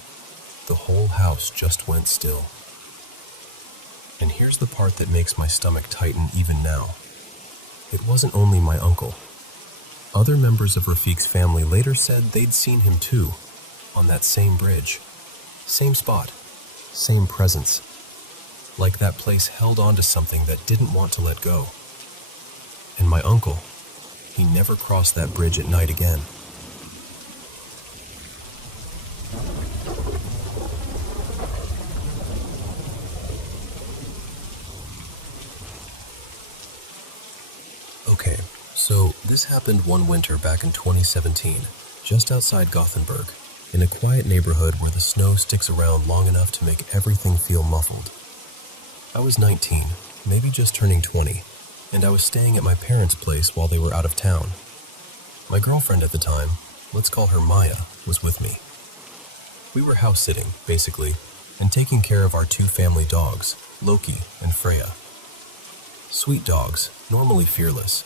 The whole house just went still. And here's the part that makes my stomach tighten even now. It wasn't only my uncle. Other members of Rafiq's family later said they'd seen him too, on that same bridge. Same spot, same presence. Like that place held on to something that didn't want to let go. And my uncle, he never crossed that bridge at night again. Okay, so this happened one winter back in 2017, just outside Gothenburg, in a quiet neighborhood where the snow sticks around long enough to make everything feel muffled. I was 19, maybe just turning 20, and I was staying at my parents' place while they were out of town. My girlfriend at the time, let's call her Maya, was with me. We were house sitting, basically, and taking care of our two family dogs, Loki and Freya. Sweet dogs, normally fearless,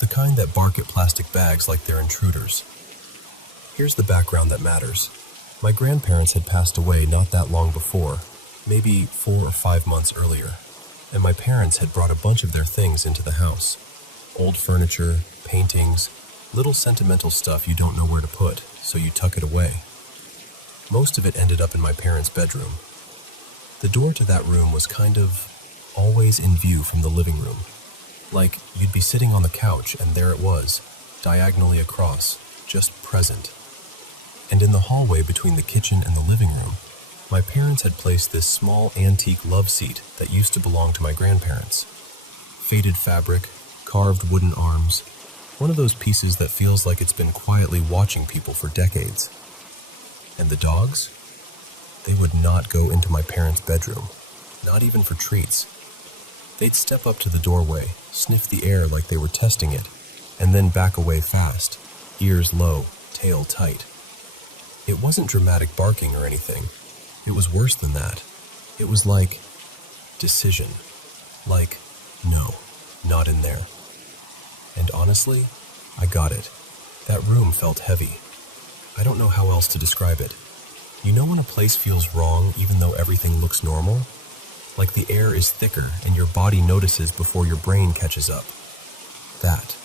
the kind that bark at plastic bags like they're intruders. Here's the background that matters. My grandparents had passed away not that long before, maybe 4 or 5 months earlier, and my parents had brought a bunch of their things into the house. Old furniture, paintings, little sentimental stuff you don't know where to put, so you tuck it away. Most of it ended up in my parents' bedroom. The door to that room was kind of always in view from the living room. Like you'd be sitting on the couch and there it was, diagonally across, just present. And in the hallway between the kitchen and the living room, my parents had placed this small antique love seat that used to belong to my grandparents. Faded fabric, carved wooden arms, one of those pieces that feels like it's been quietly watching people for decades. And the dogs? They would not go into my parents' bedroom, not even for treats. They'd step up to the doorway, sniff the air like they were testing it, and then back away fast, ears low, tail tight. It wasn't dramatic barking or anything. It was worse than that. It was like decision. Like, no, not in there. And honestly, I got it. That room felt heavy. I don't know how else to describe it. You know when a place feels wrong even though everything looks normal? Like the air is thicker and your body notices before your brain catches up. That.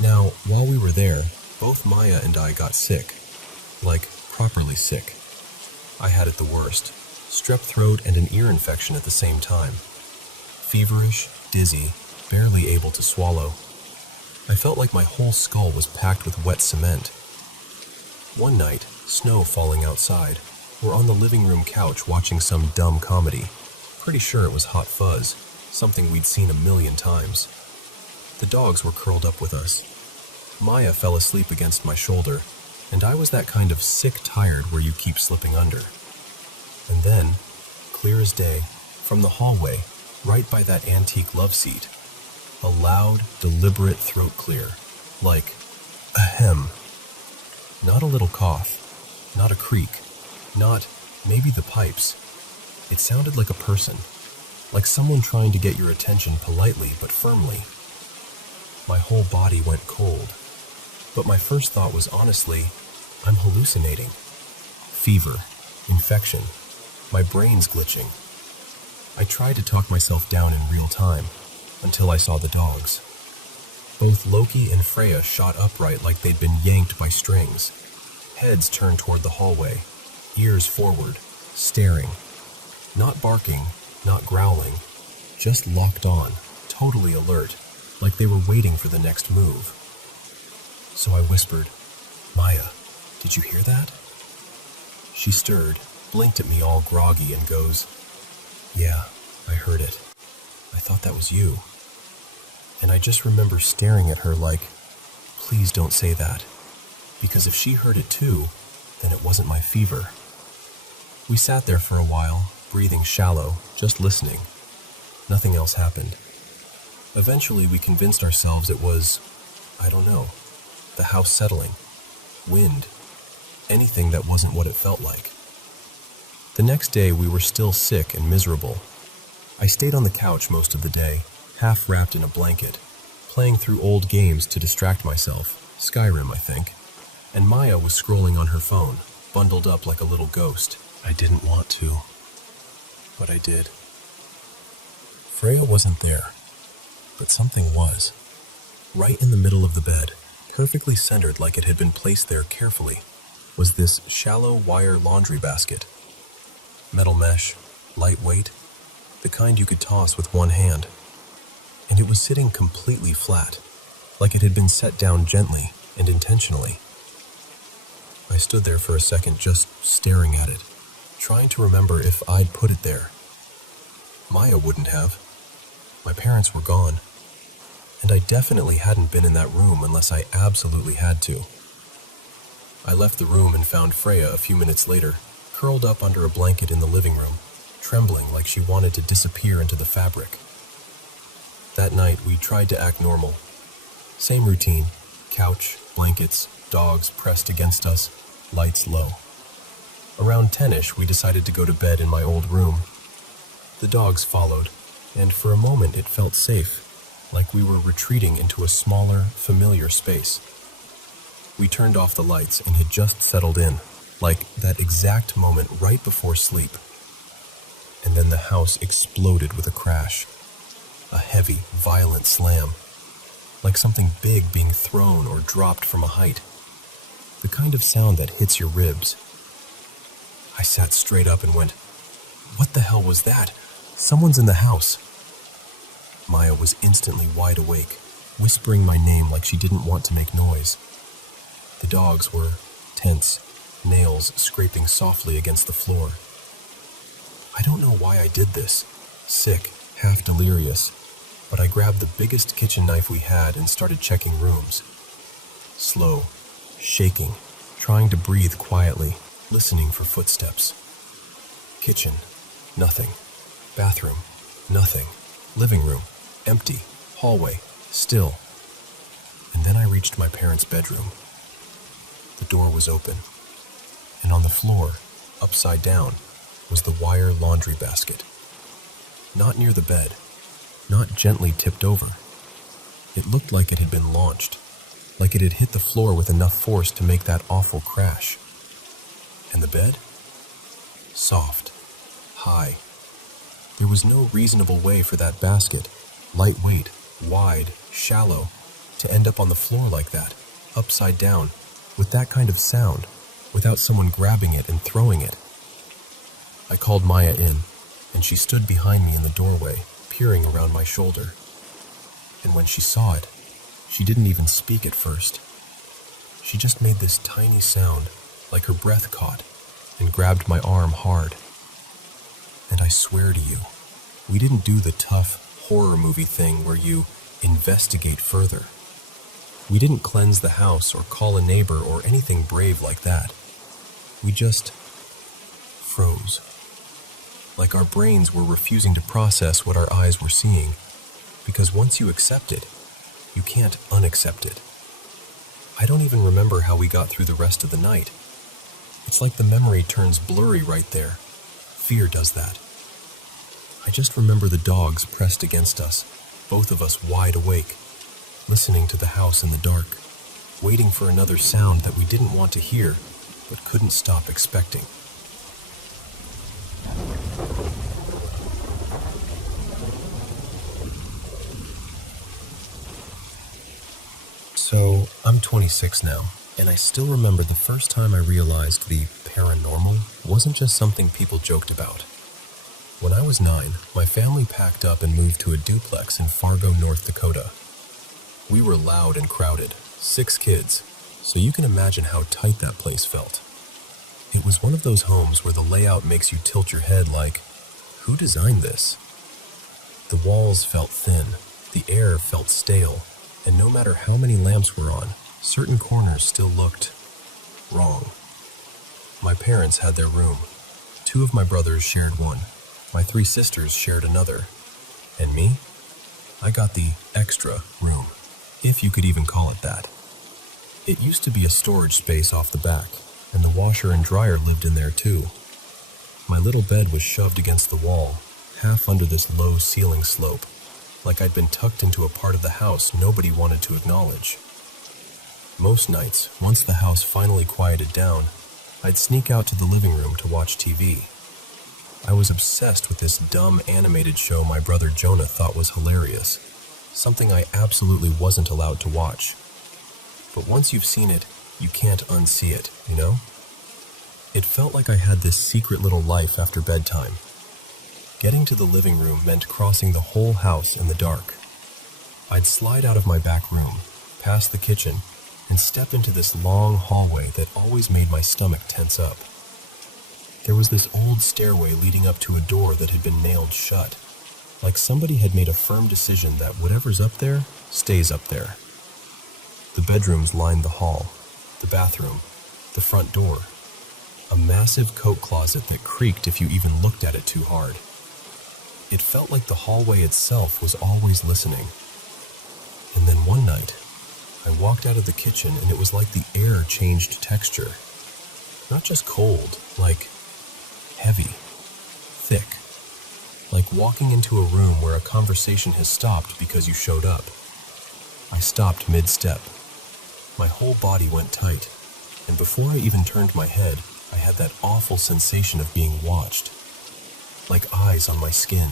Now, while we were there, both Maya and I got sick. Like, properly sick. I had it the worst. Strep throat and an ear infection at the same time. Feverish, dizzy, barely able to swallow. I felt like my whole skull was packed with wet cement. One night, snow falling outside, we're on the living room couch watching some dumb comedy. Pretty sure it was Hot Fuzz, something we'd seen a million times. The dogs were curled up with us. Maya fell asleep against my shoulder, and I was that kind of sick tired where you keep slipping under. And then, clear as day, from the hallway, right by that antique love seat, a loud, deliberate throat clear, like ahem. Not a little cough, not a creak, not maybe the pipes. It sounded like a person, like someone trying to get your attention politely but firmly. My whole body went cold, but my first thought was honestly, I'm hallucinating. Fever, infection, my brain's glitching. I tried to talk myself down in real time, until I saw the dogs. Both Loki and Freya shot upright like they'd been yanked by strings. Heads turned toward the hallway, ears forward, staring. Not barking, not growling, just locked on, totally alert, like they were waiting for the next move. So I whispered, Maya, did you hear that? She stirred, blinked at me all groggy and goes, yeah, I heard it. I thought that was you. And I just remember staring at her like, please don't say that, because if she heard it too, then it wasn't my fever. We sat there for a while, breathing shallow, just listening. Nothing else happened. Eventually, we convinced ourselves it was, I don't know, the house settling, wind, anything that wasn't what it felt like. The next day, we were still sick and miserable. I stayed on the couch most of the day, half wrapped in a blanket, playing through old games to distract myself, Skyrim, I think, and Maya was scrolling on her phone, bundled up like a little ghost. I didn't want to, but I did. Freya wasn't there, but something was. Right in the middle of the bed, perfectly centered like it had been placed there carefully, was this shallow wire laundry basket. Metal mesh, lightweight, the kind you could toss with one hand. And it was sitting completely flat, like it had been set down gently and intentionally. I stood there for a second just staring at it, trying to remember if I'd put it there. Maya wouldn't have. My parents were gone, and I definitely hadn't been in that room unless I absolutely had to. I left the room and found Freya a few minutes later, curled up under a blanket in the living room, trembling like she wanted to disappear into the fabric. That night, we tried to act normal. Same routine, couch, blankets, dogs pressed against us, lights low. Around 10-ish, we decided to go to bed in my old room. The dogs followed, and for a moment it felt safe, like we were retreating into a smaller, familiar space. We turned off the lights and had just settled in, like that exact moment right before sleep. And then the house exploded with a crash. A heavy, violent slam, like something big being thrown or dropped from a height. The kind of sound that hits your ribs. I sat straight up and went, "What the hell was that? Someone's in the house." Maya was instantly wide awake, whispering my name like she didn't want to make noise. The dogs were tense, nails scraping softly against the floor. I don't know why I did this, sick, half delirious, but I grabbed the biggest kitchen knife we had and started checking rooms. Slow, shaking, trying to breathe quietly, listening for footsteps. Kitchen, nothing. Bathroom, nothing. Living room, empty. Hallway, still. And then I reached my parents' bedroom. The door was open, and on the floor, upside down, was the wire laundry basket. Not near the bed, not gently tipped over. It looked like it had been launched, like it had hit the floor with enough force to make that awful crash. And the bed? Soft, high. There was no reasonable way for that basket, lightweight, wide, shallow, to end up on the floor like that, upside down, with that kind of sound, without someone grabbing it and throwing it. I called Maya in, and she stood behind me in the doorway, peering around my shoulder. And when she saw it, she didn't even speak at first. She just made this tiny sound, like her breath caught, and grabbed my arm hard. And I swear to you, we didn't do the tough horror movie thing where you investigate further. We didn't cleanse the house or call a neighbor or anything brave like that. We just froze. Like our brains were refusing to process what our eyes were seeing, because once you accept it, you can't unaccept it. I don't even remember how we got through the rest of the night. It's like the memory turns blurry right there. Fear does that. I just remember the dogs pressed against us, both of us wide awake, listening to the house in the dark, waiting for another sound that we didn't want to hear, but couldn't stop expecting. So, I'm 26 now, and I still remember the first time I realized the paranormal wasn't just something people joked about. When I was 9, my family packed up and moved to a duplex in Fargo, North Dakota. We were loud and crowded, 6 kids, so you can imagine how tight that place felt. It was one of those homes where the layout makes you tilt your head like, who designed this? The walls felt thin, the air felt stale, and no matter how many lamps were on, certain corners still looked wrong. My parents had their room. 2 of my brothers shared one, My three sisters shared another. And me? I got the extra room, if you could even call it that. It used to be a storage space off the back, and the washer and dryer lived in there too. My little bed was shoved against the wall, half under this low ceiling slope, like I'd been tucked into a part of the house nobody wanted to acknowledge. Most nights, once the house finally quieted down, I'd sneak out to the living room to watch TV. I was obsessed with this dumb animated show my brother Jonah thought was hilarious, something I absolutely wasn't allowed to watch. But once you've seen it, you can't unsee it, you know? It felt like I had this secret little life after bedtime. Getting to the living room meant crossing the whole house in the dark. I'd slide out of my back room, past the kitchen, and step into this long hallway that always made my stomach tense up. There was this old stairway leading up to a door that had been nailed shut, like somebody had made a firm decision that whatever's up there stays up there. The bedrooms lined the hall, the bathroom, the front door, a massive coat closet that creaked if you even looked at it too hard. It felt like the hallway itself was always listening. And then one night, I walked out of the kitchen and it was like the air changed texture. Not just cold, like heavy, thick, like walking into a room where a conversation has stopped because you showed up. I stopped mid-step. My whole body went tight, and before I even turned my head, I had that awful sensation of being watched, like eyes on my skin.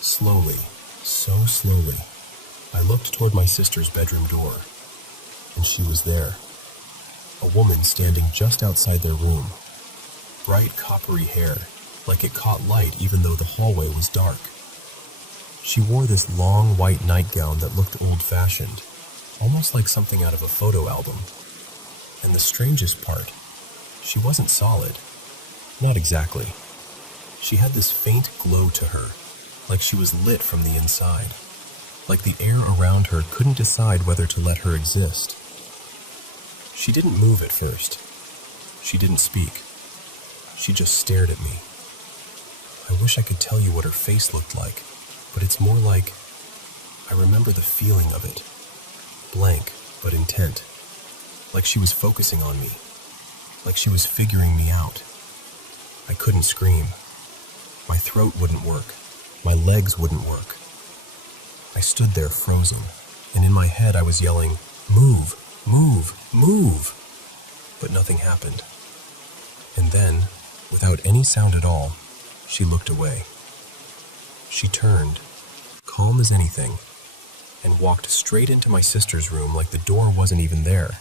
Slowly, so slowly, I looked toward my sister's bedroom door, and she was there. A woman standing just outside their room. Bright coppery hair, like it caught light even though the hallway was dark. She wore this long white nightgown that looked old-fashioned, almost like something out of a photo album. And the strangest part, she wasn't solid. Not exactly. She had this faint glow to her, like she was lit from the inside, like the air around her couldn't decide whether to let her exist. She didn't move at first. She didn't speak. She just stared at me. I wish I could tell you what her face looked like, but it's more like I remember the feeling of it. Blank, but intent. Like she was focusing on me. Like she was figuring me out. I couldn't scream. My throat wouldn't work. My legs wouldn't work. I stood there frozen, and in my head I was yelling, "Move, move, move!" But nothing happened. And then, without any sound at all, she looked away. She turned, calm as anything, and walked straight into my sister's room like the door wasn't even there.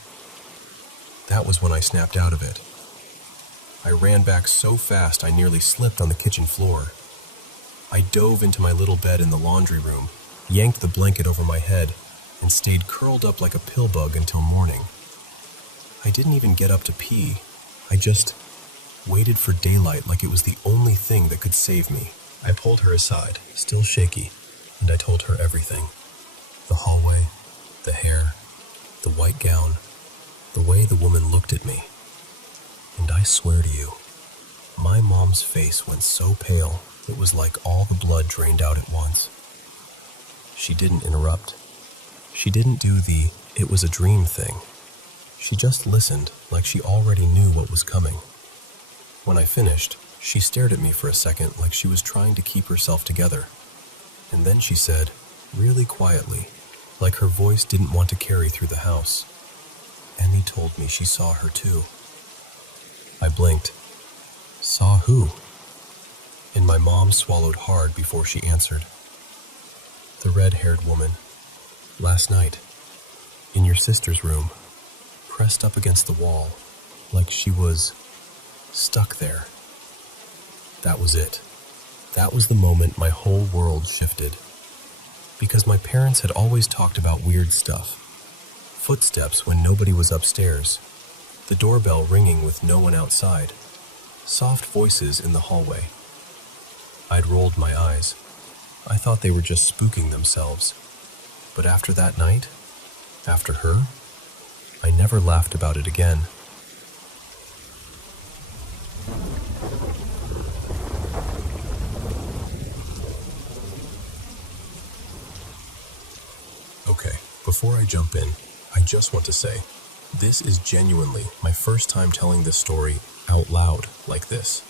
That was when I snapped out of it. I ran back so fast I nearly slipped on the kitchen floor. I dove into my little bed in the laundry room, yanked the blanket over my head, and stayed curled up like a pill bug until morning. I didn't even get up to pee. I just waited for daylight like it was the only thing that could save me. I pulled her aside, still shaky, and I told her everything. The hallway, the hair, the white gown, the way the woman looked at me. And I swear to you, my mom's face went so pale, it was like all the blood drained out at once. She didn't interrupt. She didn't do the "it was a dream" thing. She just listened like she already knew what was coming. When I finished, she stared at me for a second like she was trying to keep herself together. And then she said, really quietly, like her voice didn't want to carry through the house, "Emmy told me she saw her too." I blinked. Saw who? And my mom swallowed hard before she answered. The red-haired woman. Last night. In your sister's room. Pressed up against the wall. Like she was stuck there. That was it. That was the moment my whole world shifted. Because my parents had always talked about weird stuff. Footsteps when nobody was upstairs. The doorbell ringing with no one outside. Soft voices in the hallway. I'd rolled my eyes. I thought they were just spooking themselves. But after that night, after her, I never laughed about it again. Before I jump in, I just want to say, this is genuinely my first time telling this story out loud like this,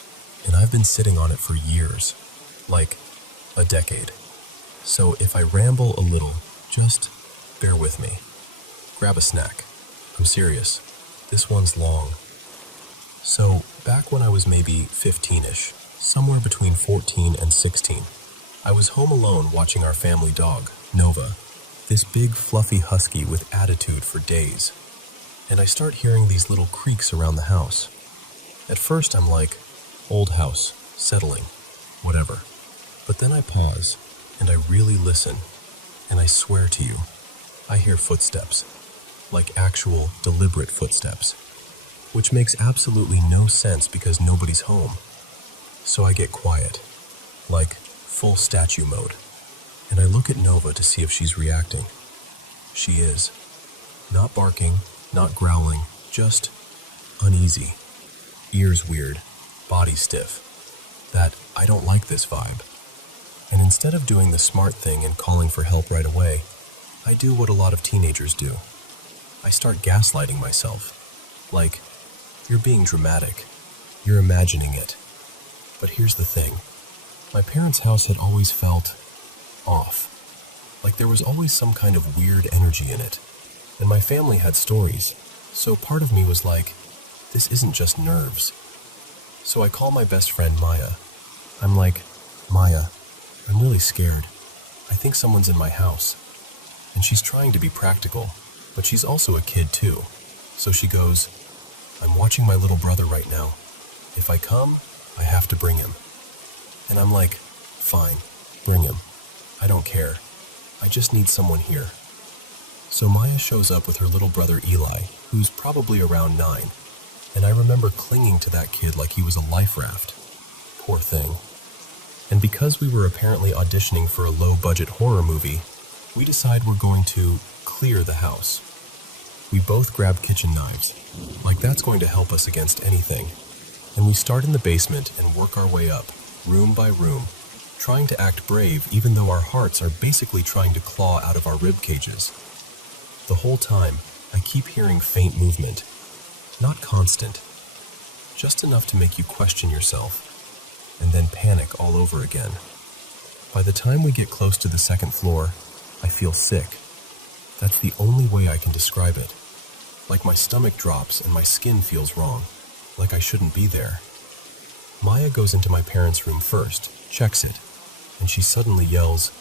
and I've been sitting on it for years, like a decade. So if I ramble a little, just bear with me. Grab a snack. I'm serious. This one's long. So, back when I was maybe 15-ish, somewhere between 14 and 16, I was home alone watching our family dog, Nova, this big fluffy husky with attitude for days. And I start hearing these little creaks around the house. At first I'm like, old house, settling, whatever. But then I pause, and I really listen, and I swear to you, I hear footsteps, like actual, deliberate footsteps, which makes absolutely no sense because nobody's home. So I get quiet, like full statue mode, and I look at Nova to see if she's reacting. She is. Not barking, not growling, just uneasy. Ears weird, body stiff. That I don't like this vibe. And instead of doing the smart thing and calling for help right away, I do what a lot of teenagers do. I start gaslighting myself. Like, you're being dramatic. You're imagining it. But here's the thing. My parents' house had always felt off. Like there was always some kind of weird energy in it. And my family had stories. So part of me was like, this isn't just nerves. So I call my best friend Maya. I'm like, Maya, I'm really scared. I think someone's in my house. And she's trying to be practical, but she's also a kid too. So she goes, I'm watching my little brother right now. If I come, I have to bring him. And I'm like, fine, bring him. I don't care. I just need someone here. So Maya shows up with her little brother Eli, who's probably around 9. And I remember clinging to that kid like he was a life raft. Poor thing. And because we were apparently auditioning for a low-budget horror movie, we decide we're going to clear the house. We both grab kitchen knives, like that's going to help us against anything. And we start in the basement and work our way up, room by room, trying to act brave even though our hearts are basically trying to claw out of our rib cages. The whole time, I keep hearing faint movement. Not constant, just enough to make you question yourself, and then panic all over again. By the time we get close to the second floor, I feel sick. That's the only way I can describe it. Like my stomach drops and my skin feels wrong, like I shouldn't be there. Maya goes into my parents' room first, checks it, and she suddenly yells,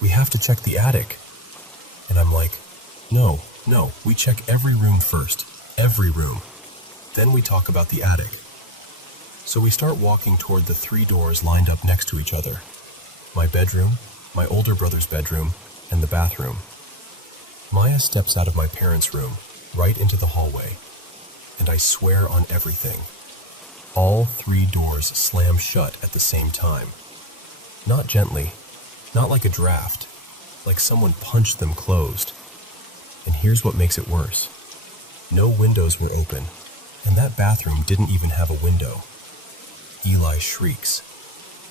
"We have to check the attic." And I'm like, No, we check every room first. Every room. Then we talk about the attic. So we start walking toward the 3 doors lined up next to each other. My bedroom, my older brother's bedroom, and the bathroom. Maya steps out of my parents' room, right into the hallway. And I swear on everything. All 3 doors slam shut at the same time. Not gently, not like a draft, like someone punched them closed. And here's what makes it worse. No windows were open, and that bathroom didn't even have a window. Eli shrieks.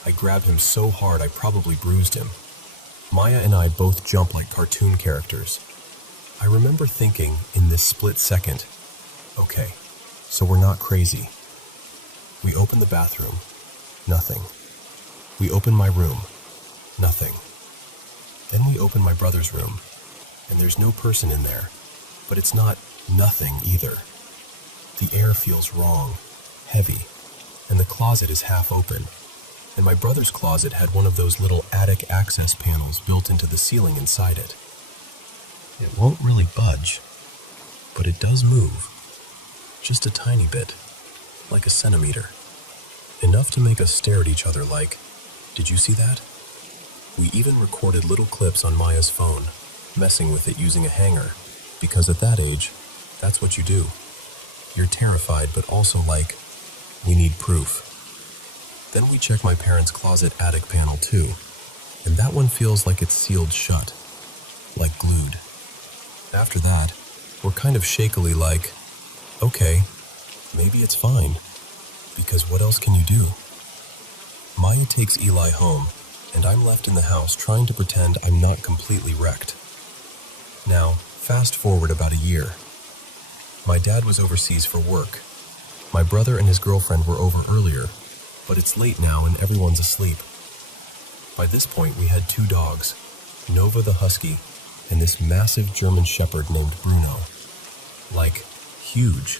I grab him so hard I probably bruised him. Maya and I both jump like cartoon characters. I remember thinking in this split second, okay, so we're not crazy. We open the bathroom, nothing. We open my room, nothing. Then we open my brother's room, and there's no person in there, but it's not nothing either. The air feels wrong, heavy, and the closet is half open. And my brother's closet had one of those little attic access panels built into the ceiling inside it. It won't really budge, but it does move. Just a tiny bit, like a centimeter. Enough to make us stare at each other like, did you see that? We even recorded little clips on Maya's phone, messing with it using a hanger, because at that age, that's what you do. You're terrified, but also like, we need proof. Then we check my parents' closet attic panel too, and that one feels like it's sealed shut, like glued. After that, we're kind of shakily like, okay, maybe it's fine, because what else can you do? Maya takes Eli home, and I'm left in the house trying to pretend I'm not completely wrecked. Now, fast forward about a year. My dad was overseas for work. My brother and his girlfriend were over earlier, but it's late now and everyone's asleep. By this point, we had 2 dogs, Nova the Husky and this massive German Shepherd named Bruno. Like, huge.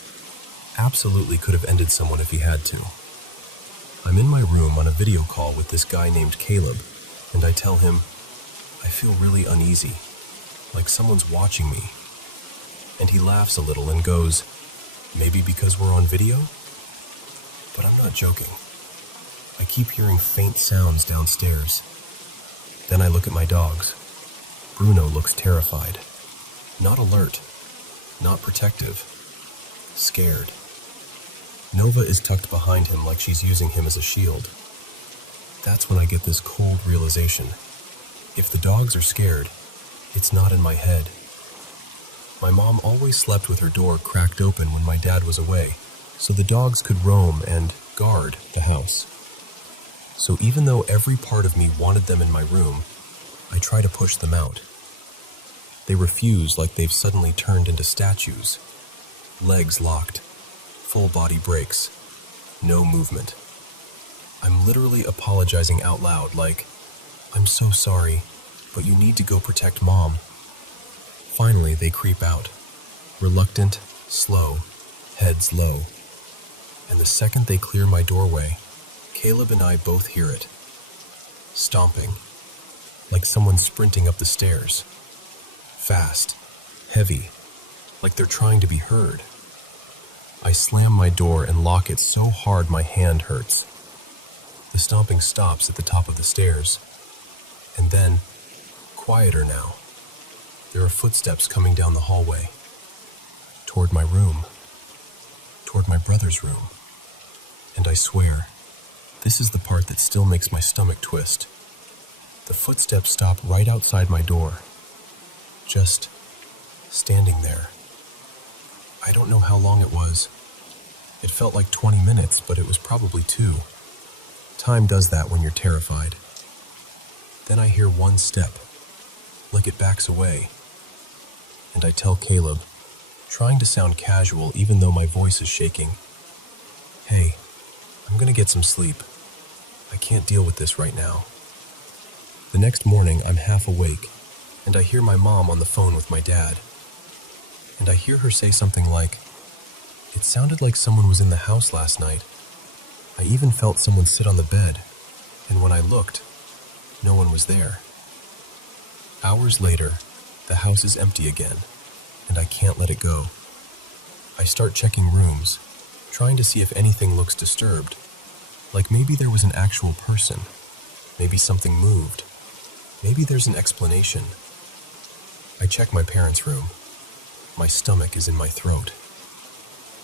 Absolutely could have ended someone if he had to. I'm in my room on a video call with this guy named Caleb, and I tell him, I feel really uneasy, like someone's watching me. And he laughs a little and goes, maybe because we're on video? But I'm not joking. I keep hearing faint sounds downstairs. Then I look at my dogs. Bruno looks terrified. Not alert. Not protective. Scared. Nova is tucked behind him like she's using him as a shield. That's when I get this cold realization. If the dogs are scared, it's not in my head. My mom always slept with her door cracked open when my dad was away, so the dogs could roam and guard the house. So even though every part of me wanted them in my room, I try to push them out. They refuse like they've suddenly turned into statues. Legs locked, full body breaks, no movement. I'm literally apologizing out loud like, I'm so sorry, but you need to go protect Mom. Finally, they creep out, reluctant, slow, heads low. And the second they clear my doorway, Caleb and I both hear it. Stomping, like someone sprinting up the stairs. Fast, heavy, like they're trying to be heard. I slam my door and lock it so hard my hand hurts. The stomping stops at the top of the stairs. And then, quieter now. There are footsteps coming down the hallway. Toward my room. Toward my brother's room. And I swear, this is the part that still makes my stomach twist. The footsteps stop right outside my door. Just standing there. I don't know how long it was. It felt like 20 minutes, but it was probably 2. Time does that when you're terrified. Then I hear one step, like it backs away. And I tell Caleb, trying to sound casual even though my voice is shaking, hey, I'm gonna get some sleep. I can't deal with this right now. The next morning, I'm half awake, and I hear my mom on the phone with my dad. And I hear her say something like, it sounded like someone was in the house last night. I even felt someone sit on the bed, and when I looked, no one was there. Hours later, the house is empty again, and I can't let it go. I start checking rooms, trying to see if anything looks disturbed. Like maybe there was an actual person. Maybe something moved. Maybe there's an explanation. I check my parents' room. My stomach is in my throat.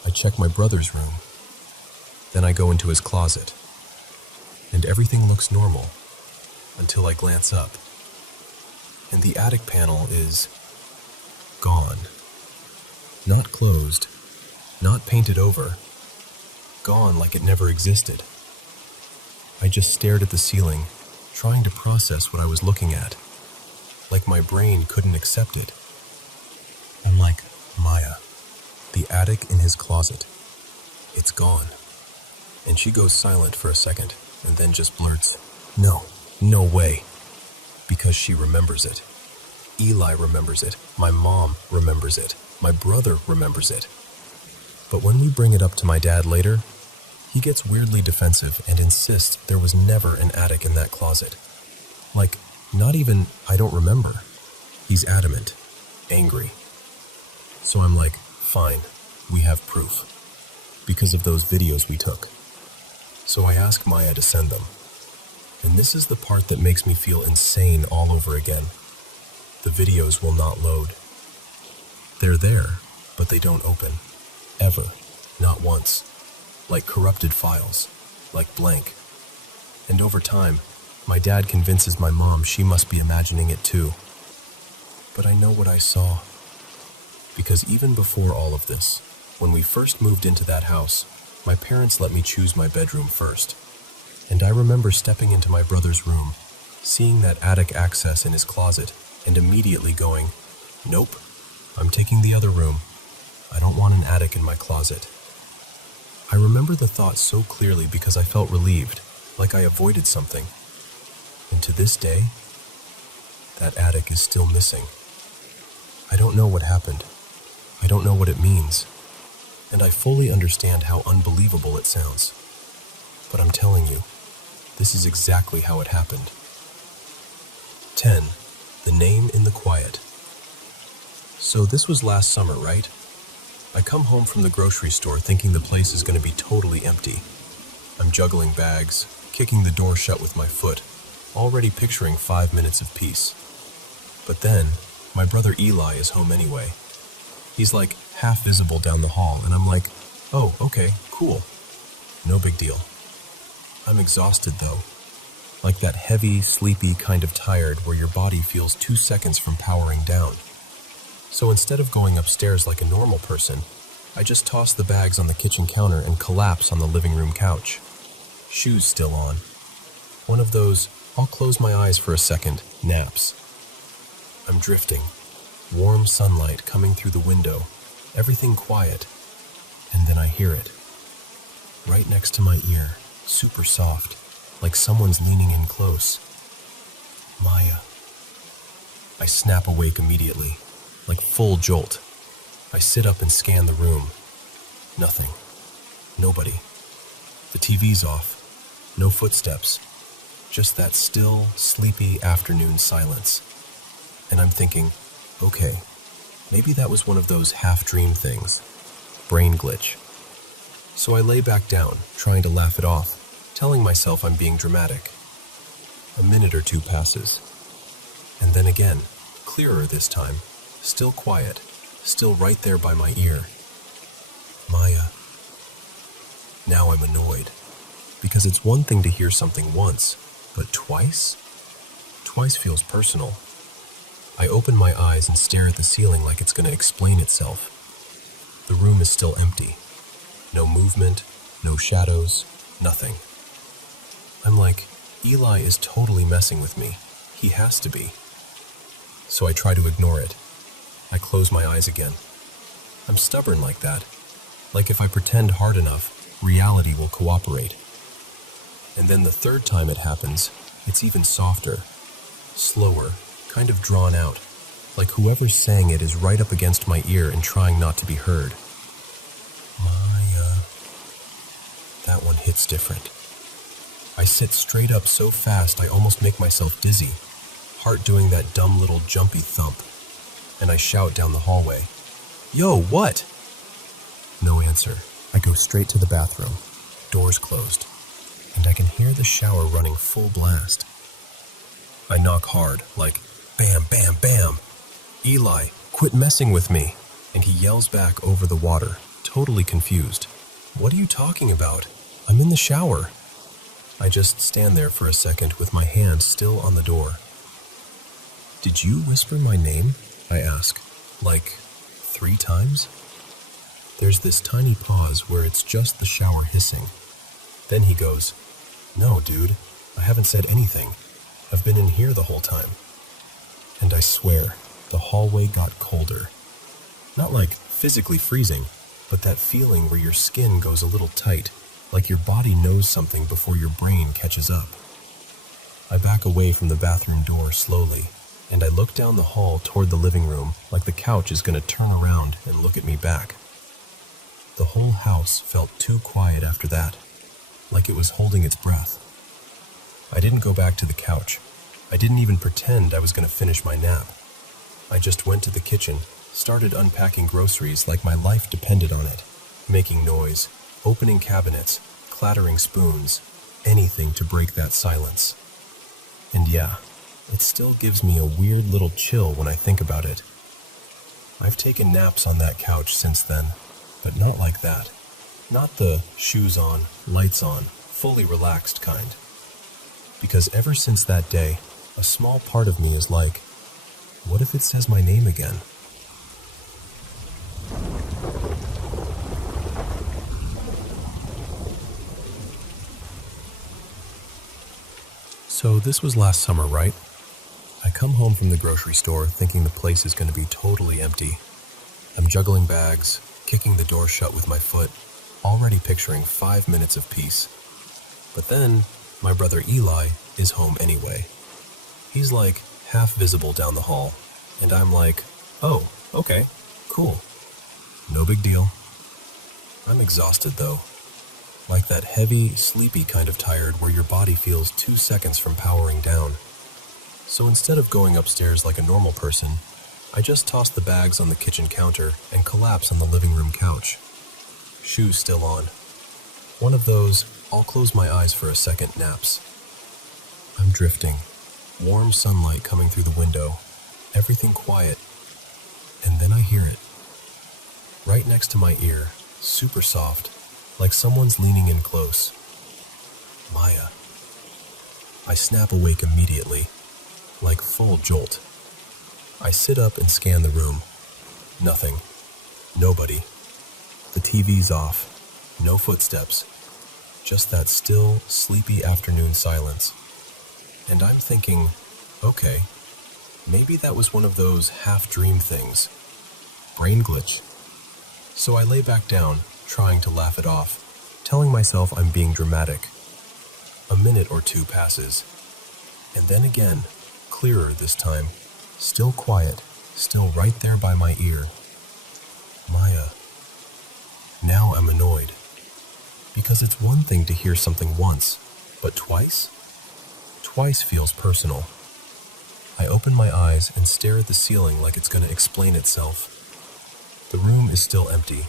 I check my brother's room. Then I go into his closet. And everything looks normal, until I glance up. And the attic panel is gone. Not closed, not painted over. Gone like it never existed. I just stared at the ceiling, trying to process what I was looking at. Like my brain couldn't accept it. I'm like, Maya, the attic in his closet. It's gone. And she goes silent for a second, and then just blurts, no way. Because she remembers it. Eli remembers it. My mom remembers it. My brother remembers it. But when we bring it up to my dad later, he gets weirdly defensive and insists there was never an attic in that closet. Like, not even, I don't remember. He's adamant. Angry. So I'm like, fine, we have proof. Because of those videos we took. So I ask Maya to send them. And this is the part that makes me feel insane all over again. The videos will not load. They're there, but they don't open. Ever. Not once. Like corrupted files. Like blank. And over time, my dad convinces my mom she must be imagining it too. But I know what I saw. Because even before all of this, when we first moved into that house, my parents let me choose my bedroom first. And I remember stepping into my brother's room, seeing that attic access in his closet, and immediately going, Nope. I'm taking the other room. I don't want an attic in my closet. I remember the thought so clearly because I felt relieved, like I avoided something. And to this day, that attic is still missing. I don't know what happened. I don't know what it means. And I fully understand how unbelievable it sounds. But I'm telling you, this is exactly how it happened. 10. The name in the quiet. So this was last summer, right? I come home from the grocery store thinking the place is going to be totally empty. I'm juggling bags, kicking the door shut with my foot, already picturing 5 minutes of peace. But then, my brother Eli is home anyway. He's like half visible down the hall, and I'm like, oh, okay, cool. No big deal. I'm exhausted though. Like that heavy, sleepy kind of tired where your body feels 2 seconds from powering down. So instead of going upstairs like a normal person, I just toss the bags on the kitchen counter and collapse on the living room couch. Shoes still on. One of those, I'll close my eyes for a second, naps. I'm drifting. Warm sunlight coming through the window, everything quiet. And then I hear it. Right next to my ear, super soft, like someone's leaning in close. Maya. I snap awake immediately, like full jolt. I sit up and scan the room. Nothing. Nobody. The TV's off. No footsteps. Just that still, sleepy afternoon silence. And I'm thinking, okay, maybe that was one of those half-dream things. Brain glitch. So I lay back down, trying to laugh it off, telling myself I'm being dramatic. A minute or two passes. And then again, clearer this time, still quiet, still right there by my ear. Maya. Now I'm annoyed, because it's one thing to hear something once, but twice? Twice feels personal. I open my eyes and stare at the ceiling like it's going to explain itself. The room is still empty. No movement, no shadows, nothing. I'm like, Eli is totally messing with me. He has to be. So I try to ignore it. I close my eyes again. I'm stubborn like that. Like if I pretend hard enough, reality will cooperate. And then the third time it happens, it's even softer, slower, kind of drawn out, like whoever's saying it is right up against my ear and trying not to be heard. Maya. That one hits different. I sit straight up so fast I almost make myself dizzy, heart doing that dumb little jumpy thump, and I shout down the hallway, "Yo, what?" No answer. I go straight to the bathroom, doors closed, and I can hear the shower running full blast. I knock hard, like, bam, bam, bam. Eli, quit messing with me. And he yells back over the water, totally confused. What are you talking about? I'm in the shower. I just stand there for a second with my hand still on the door. Did you whisper my name? I ask, like 3 times? There's this tiny pause where it's just the shower hissing. Then he goes, "No, dude, I haven't said anything. I've been in here the whole time." And I swear, the hallway got colder. Not like physically freezing, but that feeling where your skin goes a little tight, like your body knows something before your brain catches up. I back away from the bathroom door slowly, and I look down the hall toward the living room like the couch is going to turn around and look at me back. The whole house felt too quiet after that, like it was holding its breath. I didn't go back to the couch. I didn't even pretend I was going to finish my nap. I just went to the kitchen, started unpacking groceries like my life depended on it, making noise, opening cabinets, clattering spoons, anything to break that silence. And yeah, it still gives me a weird little chill when I think about it. I've taken naps on that couch since then, but not like that. Not the shoes on, lights on, fully relaxed kind. Because ever since that day, a small part of me is like, what if it says my name again? So this was last summer, right? I come home from the grocery store thinking the place is going to be totally empty. I'm juggling bags, kicking the door shut with my foot, already picturing 5 minutes of peace. But then, my brother Eli is home anyway. He's like half visible down the hall, and I'm like, oh, okay, cool. No big deal. I'm exhausted though. Like that heavy, sleepy kind of tired where your body feels 2 seconds from powering down. So instead of going upstairs like a normal person, I just toss the bags on the kitchen counter and collapse on the living room couch. Shoes still on. One of those, I'll close my eyes for a second naps. I'm drifting. Warm sunlight coming through the window. Everything quiet. And then I hear it. Right next to my ear, super soft, like someone's leaning in close. Maya. I snap awake immediately, like full jolt. I sit up and scan the room. Nothing. Nobody. The TV's off. No footsteps. Just that still, sleepy afternoon silence. And I'm thinking, okay, maybe that was one of those half-dream things. Brain glitch. So I lay back down, trying to laugh it off, telling myself I'm being dramatic. A minute or two passes. And then again, clearer this time, still quiet, still right there by my ear. Maya. Now I'm annoyed. Because it's one thing to hear something once, but twice? Twice feels personal. I open my eyes and stare at the ceiling like it's going to explain itself. The room is still empty.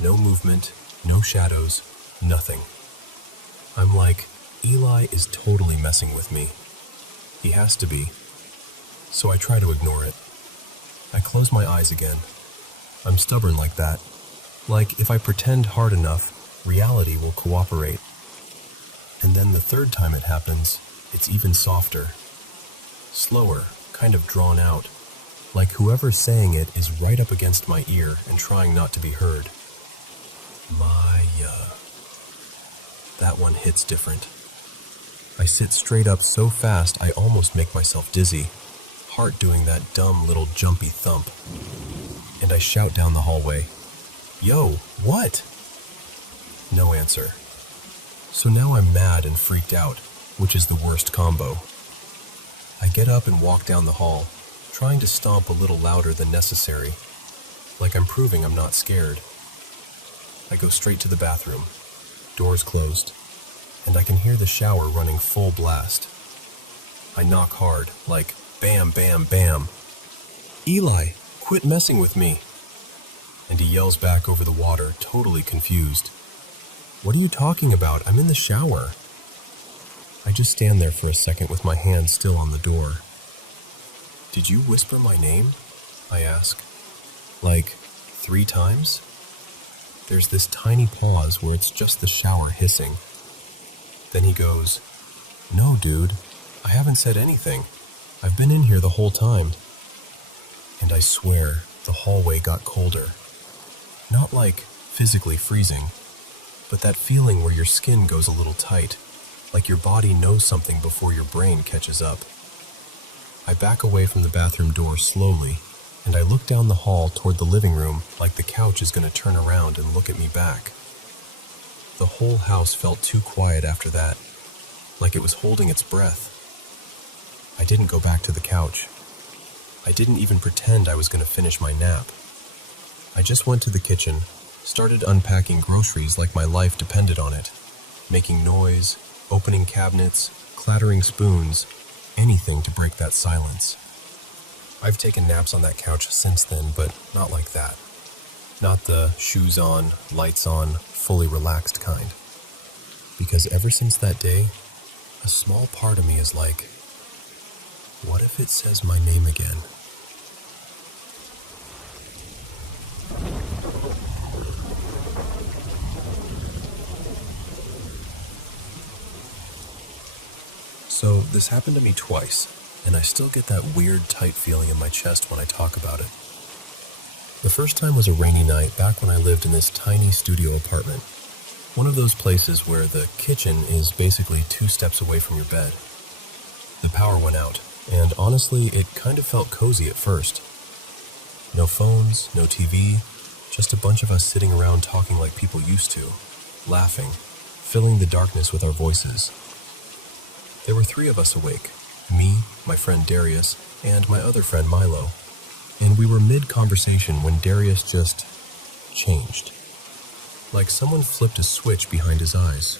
No movement, no shadows, nothing. I'm like, Eli is totally messing with me. He has to be. So I try to ignore it. I close my eyes again. I'm stubborn like that. Like, if I pretend hard enough, reality will cooperate. And then the third time it happens, it's even softer. Slower, kind of drawn out. Like whoever's saying it is right up against my ear and trying not to be heard. Maya. That one hits different. I sit straight up so fast I almost make myself dizzy, heart doing that dumb little jumpy thump. And I shout down the hallway, "Yo, what?" No answer. So now I'm mad and freaked out, which is the worst combo. I get up and walk down the hall, trying to stomp a little louder than necessary, like I'm proving I'm not scared. I go straight to the bathroom, doors closed, and I can hear the shower running full blast. I knock hard, like bam, bam, bam. "Eli, quit messing with me." And he yells back over the water, totally confused. "What are you talking about? I'm in the shower." I just stand there for a second with my hand still on the door. "Did you whisper my name?" I ask. "Like 3 times?" There's this tiny pause where it's just the shower hissing. Then he goes, "No, dude, I haven't said anything. I've been in here the whole time." And I swear, the hallway got colder. Not like physically freezing, but that feeling where your skin goes a little tight, like your body knows something before your brain catches up. I back away from the bathroom door slowly, and I look down the hall toward the living room like the couch is going to turn around and look at me back. The whole house felt too quiet after that, like it was holding its breath. I didn't go back to the couch. I didn't even pretend I was going to finish my nap. I just went to the kitchen, started unpacking groceries like my life depended on it, making noise, opening cabinets, clattering spoons, anything to break that silence. I've taken naps on that couch since then, but not like that. Not the shoes on, lights on, fully relaxed kind. Because ever since that day, a small part of me is like, what if it says my name again? So this happened to me twice, and I still get that weird tight feeling in my chest when I talk about it. The first time was a rainy night back when I lived in this tiny studio apartment. One of those places where the kitchen is basically 2 steps away from your bed. The power went out, And honestly, it kind of felt cozy at first. No phones, no TV, just a bunch of us sitting around talking like people used to, laughing, filling the darkness with our voices. There were 3 of us awake, me, my friend Darius, and my other friend Milo, and we were mid-conversation when Darius just changed. Like someone flipped a switch behind his eyes.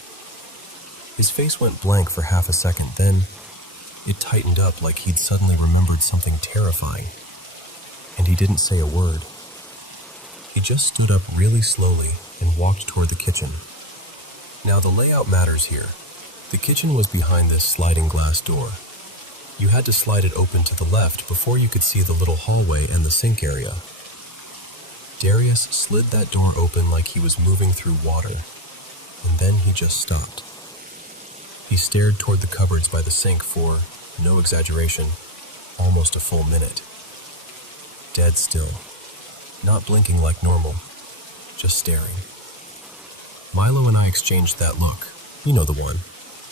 His face went blank for half a second, then it tightened up like he'd suddenly remembered something terrifying, and he didn't say a word. He just stood up really slowly and walked toward the kitchen. Now the layout matters here. The kitchen was behind this sliding glass door. You had to slide it open to the left before you could see the little hallway and the sink area. Darius slid that door open like he was moving through water, and then he just stopped. He stared toward the cupboards by the sink for, no exaggeration, almost a full minute. Dead still, not blinking like normal, just staring. Milo and I exchanged that look, you know the one.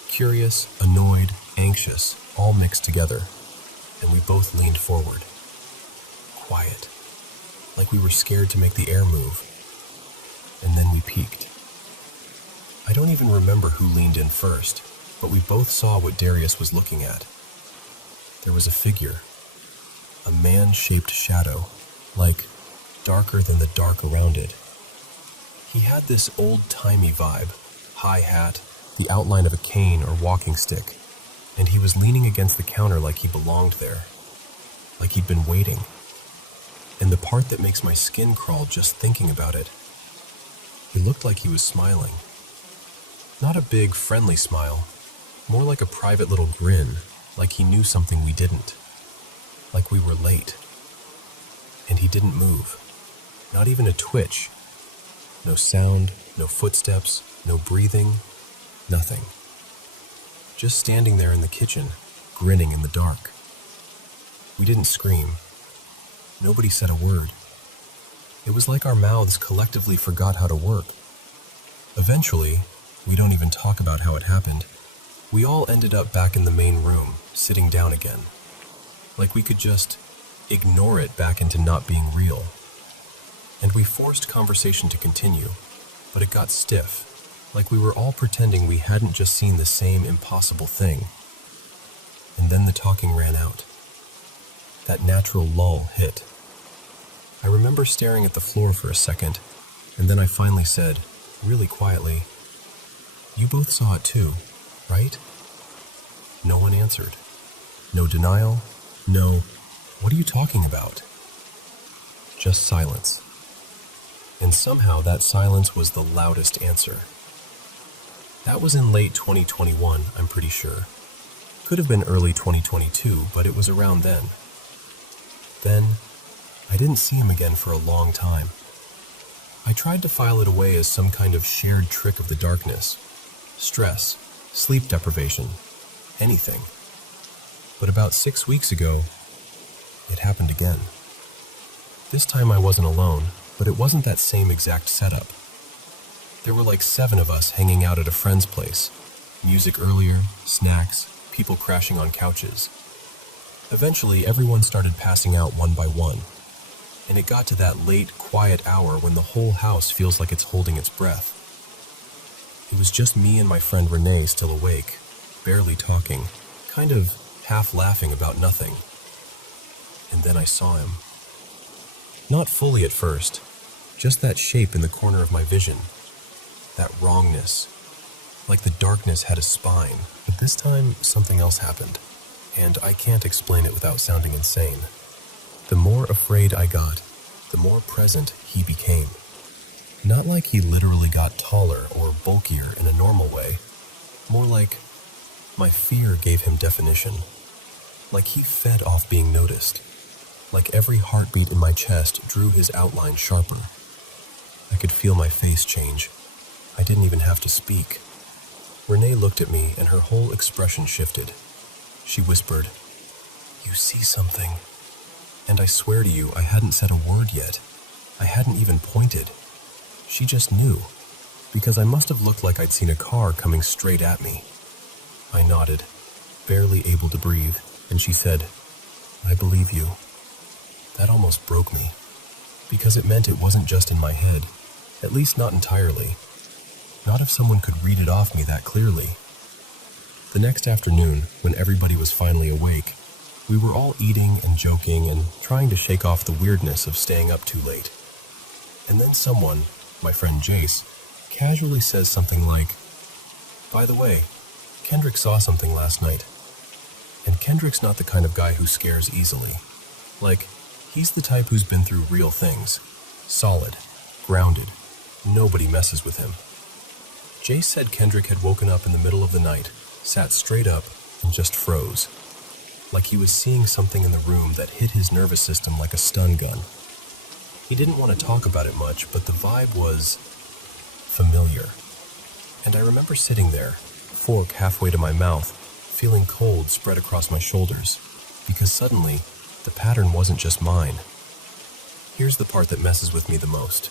Curious, annoyed, anxious, all mixed together, and we both leaned forward. Quiet, like we were scared to make the air move. And then we peeked. I don't even remember who leaned in first, but we both saw what Darius was looking at. There was a figure, a man-shaped shadow, like darker than the dark around it. He had this old-timey vibe, high hat, the outline of a cane or walking stick, and he was leaning against the counter like he belonged there, like he'd been waiting. And the part that makes my skin crawl just thinking about it, he looked like he was smiling. Not a big, friendly smile, more like a private little grin, like he knew something we didn't, like we were late. And he didn't move, not even a twitch. No sound, no footsteps, no breathing, nothing. Just standing there in the kitchen, grinning in the dark. We didn't scream. Nobody said a word. It was like our mouths collectively forgot how to work. Eventually, we don't even talk about how it happened, we all ended up back in the main room, sitting down again. Like we could just ignore it back into not being real. And we forced conversation to continue, but it got stiff, like we were all pretending we hadn't just seen the same impossible thing. And then the talking ran out. That natural lull hit. I remember staring at the floor for a second, and then I finally said, really quietly, "You both saw it too, right?" No one answered. No denial, no, "What are you talking about?" Just silence. And somehow that silence was the loudest answer. That was in late 2021, I'm pretty sure. Could have been early 2022, but it was around then. Then, I didn't see him again for a long time. I tried to file it away as some kind of shared trick of the darkness. Stress, sleep deprivation, anything. But about 6 weeks ago, it happened again. This time I wasn't alone, but it wasn't that same exact setup. There were like 7 of us hanging out at a friend's place. Music earlier, snacks, people crashing on couches. Eventually, everyone started passing out one by one, and it got to that late, quiet hour when the whole house feels like it's holding its breath. It was just me and my friend Renee still awake, barely talking, kind of half laughing about nothing. And then I saw him. Not fully at first, just that shape in the corner of my vision. That wrongness, like the darkness had a spine. But this time, something else happened, and I can't explain it without sounding insane. The more afraid I got, the more present he became. Not like he literally got taller or bulkier in a normal way, more like my fear gave him definition. Like he fed off being noticed. Like every heartbeat in my chest drew his outline sharper. I could feel my face change. I didn't even have to speak. Renee looked at me and her whole expression shifted. She whispered, "You see something." And I swear to you, I hadn't said a word yet. I hadn't even pointed. She just knew, because I must have looked like I'd seen a car coming straight at me. I nodded, barely able to breathe. and she said, "I believe you." That almost broke me, because it meant it wasn't just in my head, at least not entirely. Not if someone could read it off me that clearly. The next afternoon, when everybody was finally awake, we were all eating and joking and trying to shake off the weirdness of staying up too late. And then someone, my friend Jace, casually says something like, "By the way, Kendrick saw something last night." And Kendrick's not the kind of guy who scares easily. Like, he's the type who's been through real things. Solid, grounded, nobody messes with him. Jace said Kendrick had woken up in the middle of the night, sat straight up, and just froze. Like he was seeing something in the room that hit his nervous system like a stun gun. He didn't want to talk about it much, but the vibe was familiar. And I remember sitting there, fork halfway to my mouth, feeling cold spread across my shoulders, because suddenly, the pattern wasn't just mine. Here's the part that messes with me the most.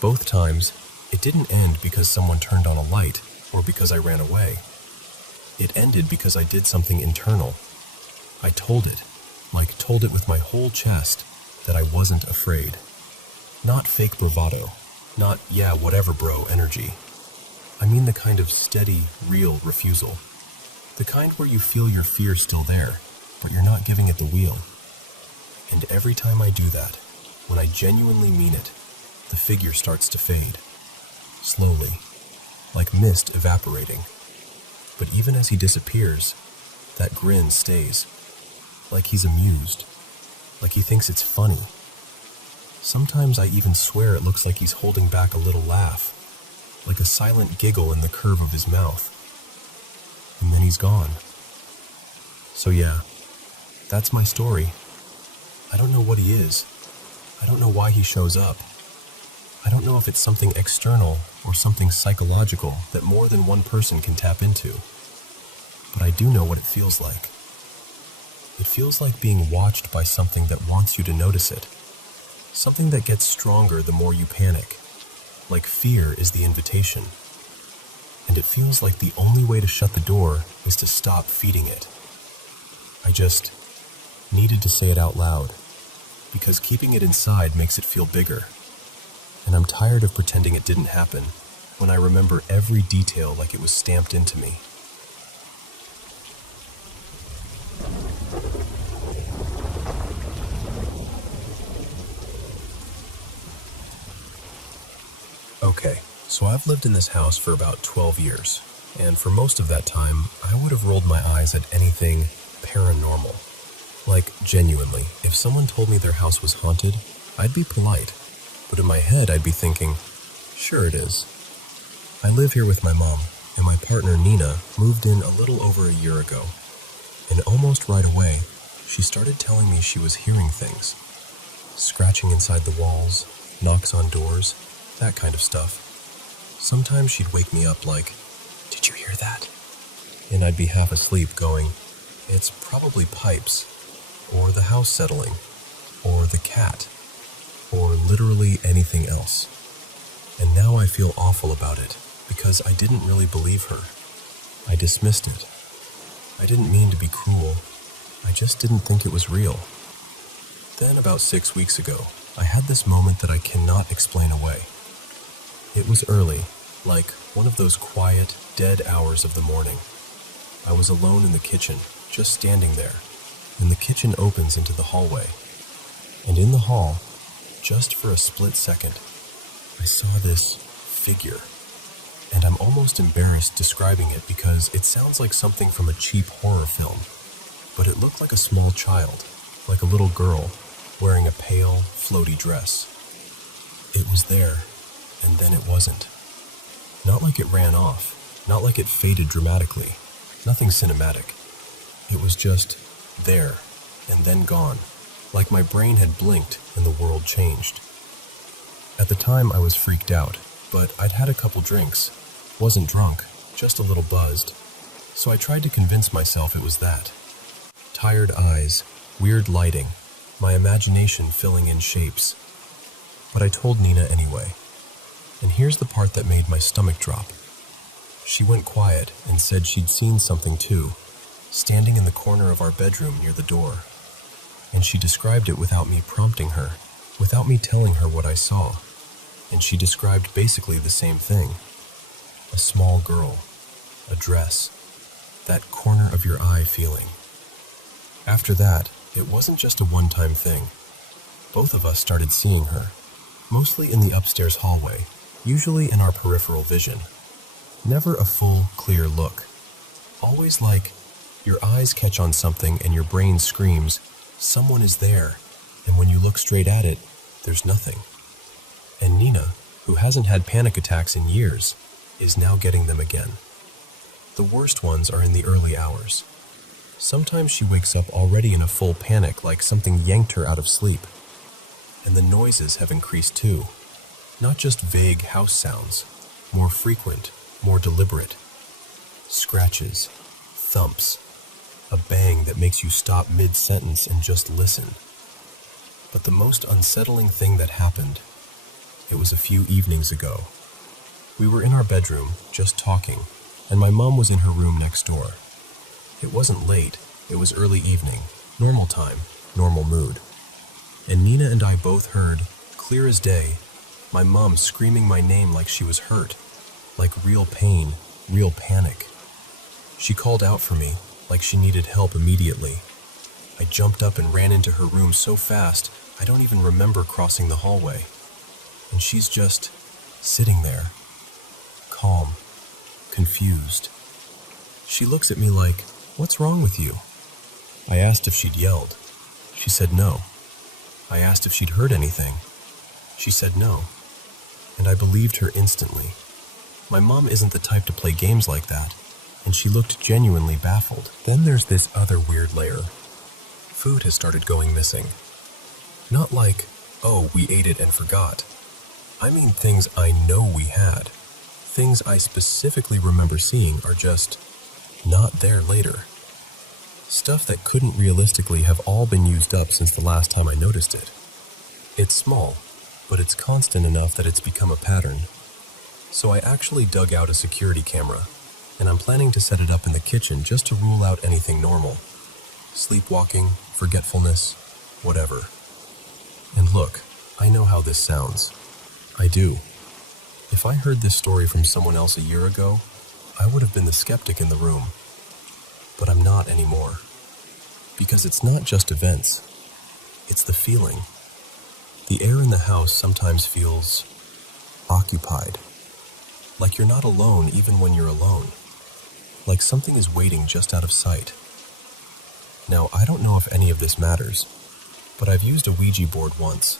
Both times, it didn't end because someone turned on a light or because I ran away. It ended because I did something internal. I told it with my whole chest, that I wasn't afraid. Not fake bravado, not "yeah, whatever bro" energy. I mean the kind of steady, real refusal. The kind where you feel your fear still there, but you're not giving it the wheel. And every time I do that, when I genuinely mean it, the figure starts to fade. Slowly, like mist evaporating. But even as he disappears, that grin stays. Like he's amused. Like he thinks it's funny. Sometimes I even swear it looks like he's holding back a little laugh, like a silent giggle in the curve of his mouth. And then he's gone. So yeah, that's my story. I don't know what he is. I don't know why he shows up. I don't know if it's something external or something psychological that more than one person can tap into. But I do know what it feels like. It feels like being watched by something that wants you to notice it. Something that gets stronger the more you panic. Like fear is the invitation. And it feels like the only way to shut the door is to stop feeding it. I just needed to say it out loud, because keeping it inside makes it feel bigger. And I'm tired of pretending it didn't happen when I remember every detail like it was stamped into me. Okay, so I've lived in this house for about 12 years, and for most of that time, I would have rolled my eyes at anything paranormal. Like, genuinely, if someone told me their house was haunted, I'd be polite, but in my head I'd be thinking, sure it is. I live here with my mom, and my partner Nina moved in a little over a year ago, and almost right away, she started telling me she was hearing things. Scratching inside the walls, knocks on doors, that kind of stuff. Sometimes she'd wake me up like, "Did you hear that?" And I'd be half asleep going, "It's probably pipes, or the house settling, or the cat, or literally anything else." And now I feel awful about it, because I didn't really believe her. I dismissed it. I didn't mean to be cruel. I just didn't think it was real. Then about 6 weeks ago, I had this moment that I cannot explain away. It was early, like one of those quiet, dead hours of the morning. I was alone in the kitchen, just standing there, and the kitchen opens into the hallway. And in the hall, just for a split second, I saw this figure. And I'm almost embarrassed describing it because it sounds like something from a cheap horror film. But it looked like a small child, like a little girl, wearing a pale, floaty dress. It was there, and then it wasn't. Not like it ran off, not like it faded dramatically, nothing cinematic. It was just there, and then gone, like my brain had blinked and the world changed. At the time I was freaked out, but I'd had a couple drinks, wasn't drunk, just a little buzzed, so I tried to convince myself it was that. Tired eyes, weird lighting, my imagination filling in shapes. But I told Nina anyway. And here's the part that made my stomach drop. She went quiet and said she'd seen something too. standing in the corner of our bedroom near the door. And she described it without me prompting her, without me telling her what I saw. And she described basically the same thing. A small girl, a dress, that corner of your eye feeling. After that, it wasn't just a one-time thing. Both of us started seeing her, mostly in the upstairs hallway, usually in our peripheral vision. Never a full, clear look. Always like your eyes catch on something and your brain screams, someone is there, and when you look straight at it, there's nothing. And Nina, who hasn't had panic attacks in years, is now getting them again. The worst ones are in the early hours. Sometimes she wakes up already in a full panic, like something yanked her out of sleep. And the noises have increased too. Not just vague house sounds, more frequent, more deliberate. Scratches, thumps, a bang that makes you stop mid-sentence and just listen. But the most unsettling thing that happened, it was a few evenings ago. We were in our bedroom, just talking, and my mom was in her room next door. It wasn't late, it was early evening, normal time, normal mood. And Nina and I both heard, clear as day, my mom screaming my name like she was hurt, like real pain, real panic. She called out for me, like she needed help immediately. I jumped up and ran into her room so fast, I don't even remember crossing the hallway. And she's just sitting there, calm, confused. She looks at me like, "What's wrong with you?" I asked if she'd yelled. She said no. I asked if she'd heard anything. She said no. And I believed her instantly. My mom isn't the type to play games like that, and she looked genuinely baffled. Then there's this other weird layer. Food has started going missing. Not like, oh, we ate it and forgot. I mean things I know we had. Things I specifically remember seeing are just not there later. Stuff that couldn't realistically have all been used up since the last time I noticed it. It's small, but it's constant enough that it's become a pattern. So I actually dug out a security camera, and I'm planning to set it up in the kitchen just to rule out anything normal. Sleepwalking, forgetfulness, whatever. And look, I know how this sounds. I do. If I heard this story from someone else a year ago, I would have been the skeptic in the room. But I'm not anymore. Because it's not just events. It's the feeling. The air in the house sometimes feels occupied. Like you're not alone even when you're alone. Like something is waiting just out of sight. Now, I don't know if any of this matters, but I've used a Ouija board once,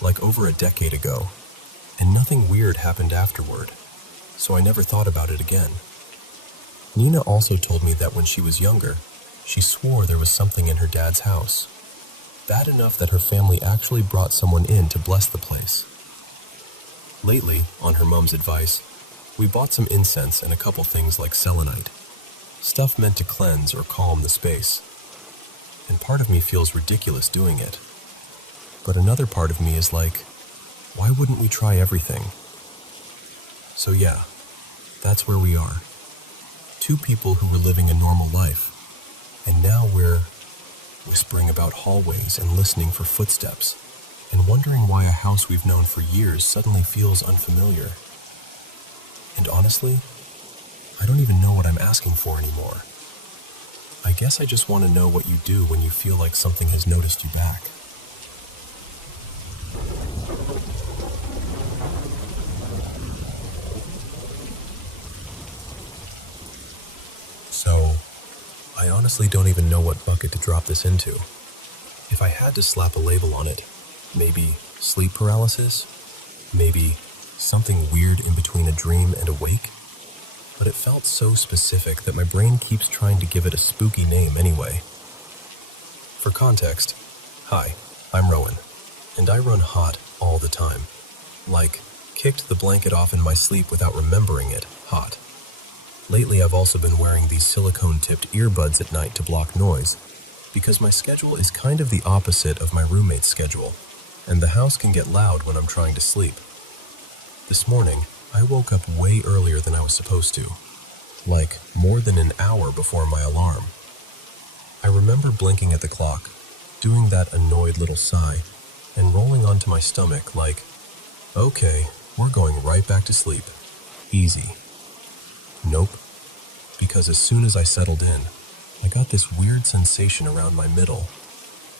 like over a decade ago, and nothing weird happened afterward, so I never thought about it again. Nina also told me that when she was younger, she swore there was something in her dad's house. Bad enough that her family actually brought someone in to bless the place. Lately, on her mom's advice, we bought some incense and a couple things like selenite. Stuff meant to cleanse or calm the space. And part of me feels ridiculous doing it. But another part of me is like, why wouldn't we try everything? So yeah, that's where we are. Two people who were living a normal life, and now we're whispering about hallways and listening for footsteps, and wondering why a house we've known for years suddenly feels unfamiliar. And honestly, I don't even know what I'm asking for anymore. I guess I just want to know what you do when you feel like something has noticed you back. So, I honestly don't even know what bucket to drop this into. If I had to slap a label on it, maybe sleep paralysis, maybe something weird in between a dream and awake, but it felt so specific that my brain keeps trying to give it a spooky name anyway. For context, hi, I'm Rowan, and I run hot all the time. Like, kicked the blanket off in my sleep without remembering it, hot. Lately I've also been wearing these silicone-tipped earbuds at night to block noise, because my schedule is kind of the opposite of my roommate's schedule, and the house can get loud when I'm trying to sleep. This morning, I woke up way earlier than I was supposed to, like more than an hour before my alarm. I remember blinking at the clock, doing that annoyed little sigh, and rolling onto my stomach like, okay, we're going right back to sleep. Easy. Nope, because as soon as I settled in, I got this weird sensation around my middle,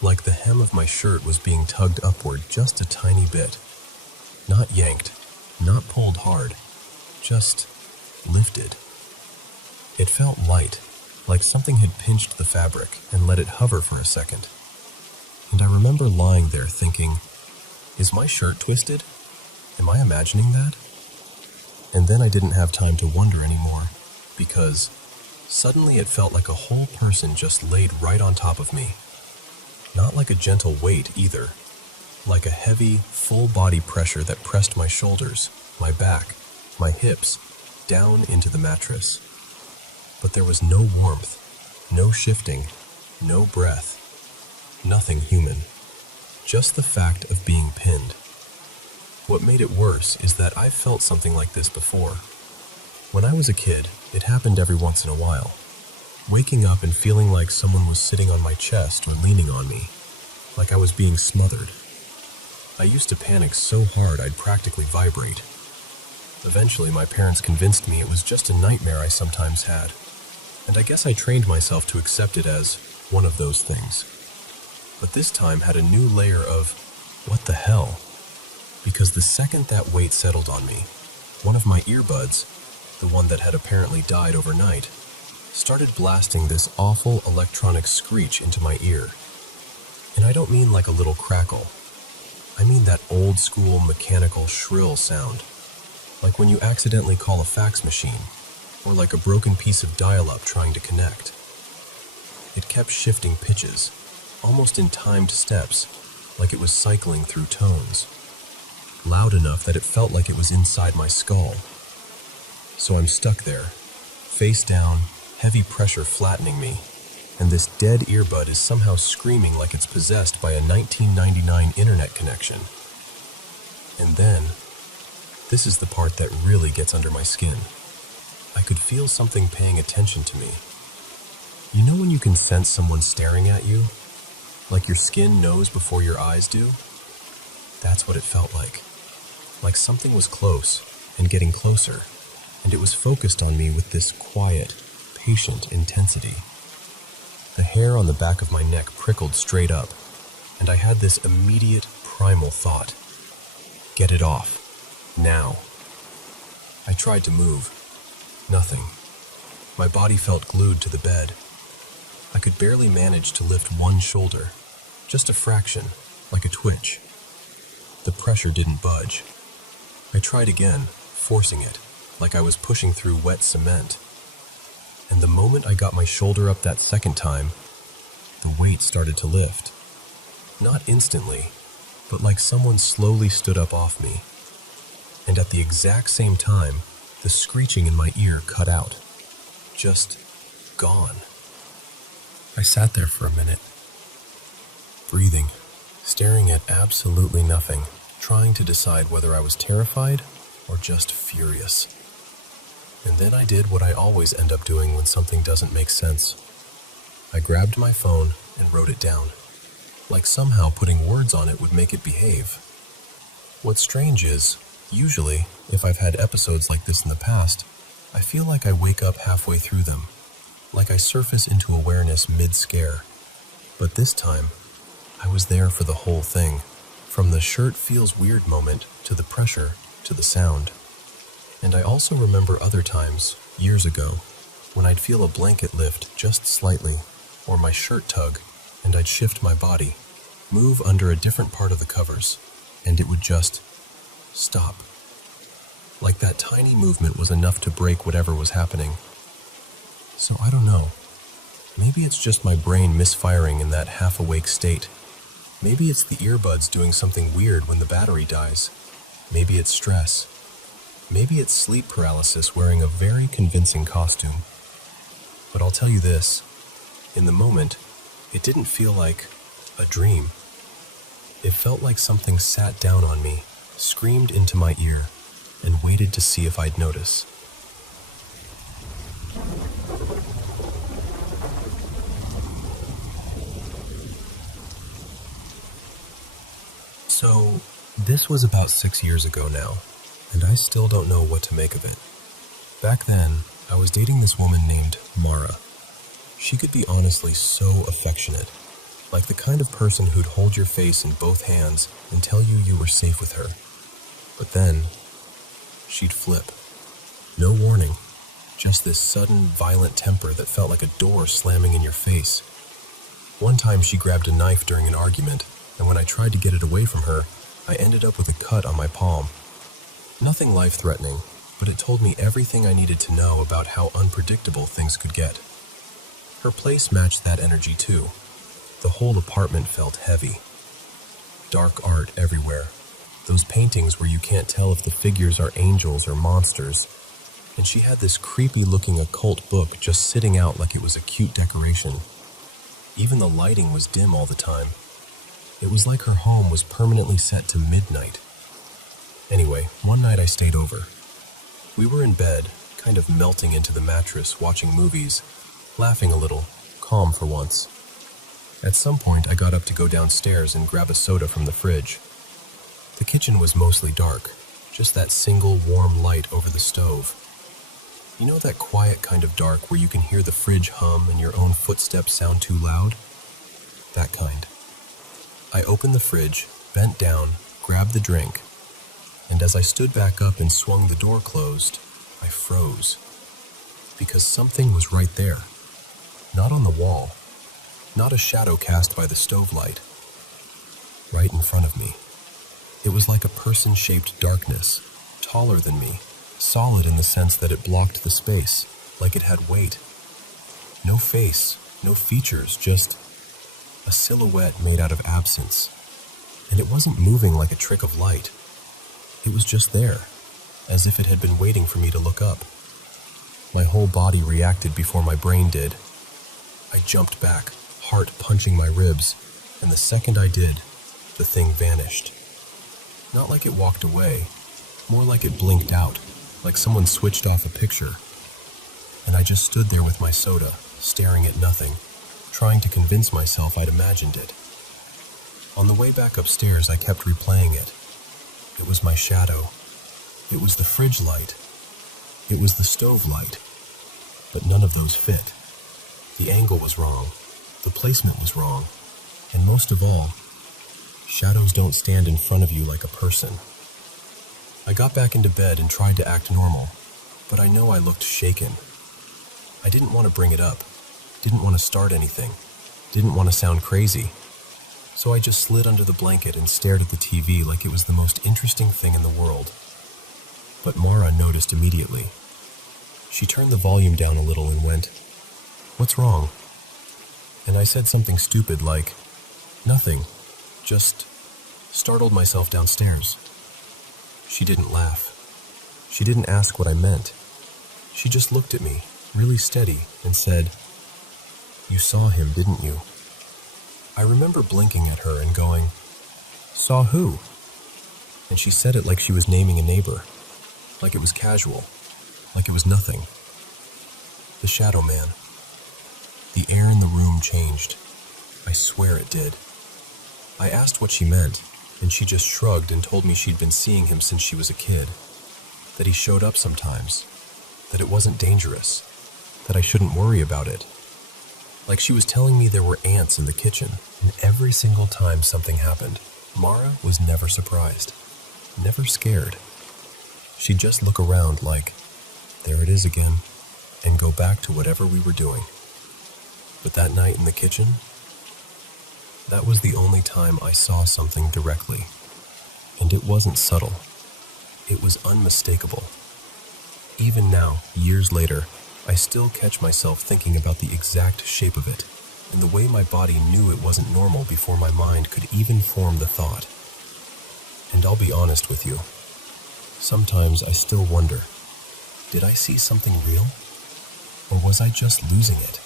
like the hem of my shirt was being tugged upward just a tiny bit. Not yanked, not pulled hard, just lifted. It felt light, like something had pinched the fabric and let it hover for a second. And I remember lying there thinking, is my shirt twisted? Am I imagining that? And then I didn't have time to wonder anymore, because suddenly it felt like a whole person just laid right on top of me. Not like a gentle weight either, like a heavy, full-body pressure that pressed my shoulders, my back, my hips, down into the mattress. But there was no warmth, no shifting, no breath, nothing human, just the fact of being pinned. What made it worse is that I've felt something like this before. When I was a kid, it happened every once in a while. Waking up and feeling like someone was sitting on my chest or leaning on me, like I was being smothered. I used to panic so hard I'd practically vibrate. Eventually, my parents convinced me it was just a nightmare I sometimes had, and I guess I trained myself to accept it as one of those things. But this time had a new layer of, what the hell? Because the second that weight settled on me, one of my earbuds, the one that had apparently died overnight, started blasting this awful electronic screech into my ear. And I don't mean like a little crackle. I mean that old school mechanical shrill sound, like when you accidentally call a fax machine, or like a broken piece of dial-up trying to connect. It kept shifting pitches, almost in timed steps, like it was cycling through tones, loud enough that it felt like it was inside my skull. So I'm stuck there, face down, heavy pressure flattening me, and this dead earbud is somehow screaming like it's possessed by a 1999 internet connection. And then, this is the part that really gets under my skin. I could feel something paying attention to me. You know when you can sense someone staring at you? Like your skin knows before your eyes do? That's what it felt like. Like something was close and getting closer, and it was focused on me with this quiet, patient intensity. The hair on the back of my neck prickled straight up, and I had this immediate, primal thought. Get it off. Now. I tried to move. Nothing. My body felt glued to the bed. I could barely manage to lift one shoulder, just a fraction, like a twitch. The pressure didn't budge. I tried again, forcing it, like I was pushing through wet cement. And the moment I got my shoulder up that second time, the weight started to lift. Not instantly, but like someone slowly stood up off me. And at the exact same time, the screeching in my ear cut out. Just gone. I sat there for a minute, breathing, staring at absolutely nothing, trying to decide whether I was terrified or just furious. And then I did what I always end up doing when something doesn't make sense. I grabbed my phone and wrote it down, like somehow putting words on it would make it behave. What's strange is, usually, if I've had episodes like this in the past, I feel like I wake up halfway through them, like I surface into awareness mid-scare. But this time, I was there for the whole thing, from the shirt feels weird moment to the pressure to the sound. And I also remember other times, years ago, when I'd feel a blanket lift just slightly, or my shirt tug, and I'd shift my body, move under a different part of the covers, and it would just stop. Like that tiny movement was enough to break whatever was happening. So I don't know. Maybe it's just my brain misfiring in that half-awake state. Maybe it's the earbuds doing something weird when the battery dies. Maybe it's stress. Maybe it's sleep paralysis wearing a very convincing costume. But I'll tell you this, in the moment, it didn't feel like a dream. It felt like something sat down on me, screamed into my ear, and waited to see if I'd notice. So, this was about 6 years ago now, and I still don't know what to make of it. Back then, I was dating this woman named Mara. She could be honestly so affectionate, like the kind of person who'd hold your face in both hands and tell you you were safe with her. But then, she'd flip. No warning, just this sudden, violent temper that felt like a door slamming in your face. One time she grabbed a knife during an argument, and when I tried to get it away from her, I ended up with a cut on my palm. Nothing life-threatening, but it told me everything I needed to know about how unpredictable things could get. Her place matched that energy too. The whole apartment felt heavy. Dark art everywhere. Those paintings where you can't tell if the figures are angels or monsters. And she had this creepy-looking occult book just sitting out like it was a cute decoration. Even the lighting was dim all the time. It was like her home was permanently set to midnight. Anyway, one night I stayed over. We were in bed, kind of melting into the mattress, watching movies, laughing a little, calm for once. At some point, I got up to go downstairs and grab a soda from the fridge. The kitchen was mostly dark, just that single warm light over the stove. You know that quiet kind of dark where you can hear the fridge hum and your own footsteps sound too loud? That kind. I opened the fridge, bent down, grabbed the drink, and as I stood back up and swung the door closed, I froze. Because something was right there. Not on the wall. Not a shadow cast by the stove light. Right in front of me. It was like a person-shaped darkness, taller than me, solid in the sense that it blocked the space, like it had weight. No face, no features, just a silhouette made out of absence. And it wasn't moving like a trick of light. It was just there, as if it had been waiting for me to look up. My whole body reacted before my brain did. I jumped back, heart punching my ribs, and the second I did, the thing vanished. Not like it walked away, more like it blinked out, like someone switched off a picture. And I just stood there with my soda, staring at nothing, trying to convince myself I'd imagined it. On the way back upstairs, I kept replaying it. It was my shadow. It was the fridge light. It was the stove light. But none of those fit. The angle was wrong. The placement was wrong. And most of all, shadows don't stand in front of you like a person. I got back into bed and tried to act normal, but I know I looked shaken. I didn't want to bring it up. Didn't want to start anything. Didn't want to sound crazy. So I just slid under the blanket and stared at the TV like it was the most interesting thing in the world. But Mara noticed immediately. She turned the volume down a little and went, "What's wrong?" And I said something stupid like, "Nothing, just startled myself downstairs." She didn't laugh. She didn't ask what I meant. She just looked at me, really steady, and said, "You saw him, didn't you?" I remember blinking at her and going, "Saw who?" And she said it like she was naming a neighbor, like it was casual, like it was nothing. The shadow man. The air in the room changed. I swear it did. I asked what she meant, and she just shrugged and told me she'd been seeing him since she was a kid, that he showed up sometimes, that it wasn't dangerous, that I shouldn't worry about it. Like she was telling me there were ants in the kitchen, and every single time something happened, Mara was never surprised, never scared. She'd just look around like, there it is again, and go back to whatever we were doing. But that night in the kitchen, that was the only time I saw something directly. And it wasn't subtle. It was unmistakable. Even now, years later, I still catch myself thinking about the exact shape of it, and the way my body knew it wasn't normal before my mind could even form the thought. And I'll be honest with you. Sometimes I still wonder, did I see something real? Or was I just losing it?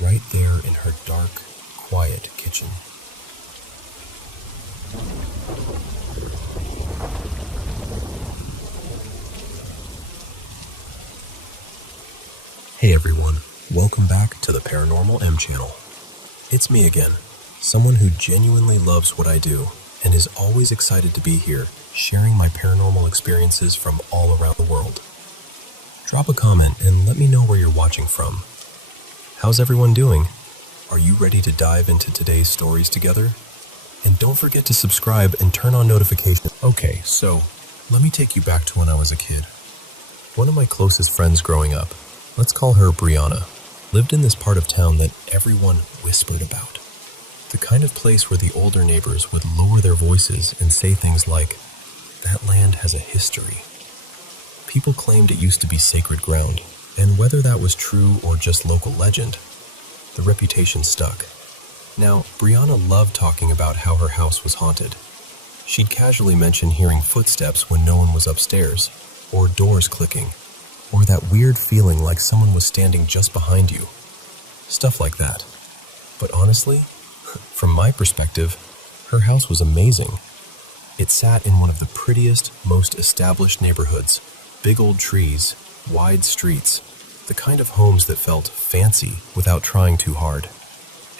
Right there in her dark, quiet kitchen. Hey everyone, welcome back to the Paranormal M channel. It's me again, someone who genuinely loves what I do, and is always excited to be here, sharing my paranormal experiences from all around the world. Drop a comment and let me know where you're watching from. How's everyone doing? Are you ready to dive into today's stories together? And don't forget to subscribe and turn on notifications. Okay, so let me take you back to when I was a kid. One of my closest friends growing up, let's call her Brianna, lived in this part of town that everyone whispered about. The kind of place where the older neighbors would lower their voices and say things like, "That land has a history." People claimed it used to be sacred ground, and whether that was true or just local legend, the reputation stuck. Now, Brianna loved talking about how her house was haunted. She'd casually mention hearing footsteps when no one was upstairs, or doors clicking, or that weird feeling like someone was standing just behind you. Stuff like that. But honestly, from my perspective, her house was amazing. It sat in one of the prettiest, most established neighborhoods, big old trees, wide streets, the kind of homes that felt fancy without trying too hard.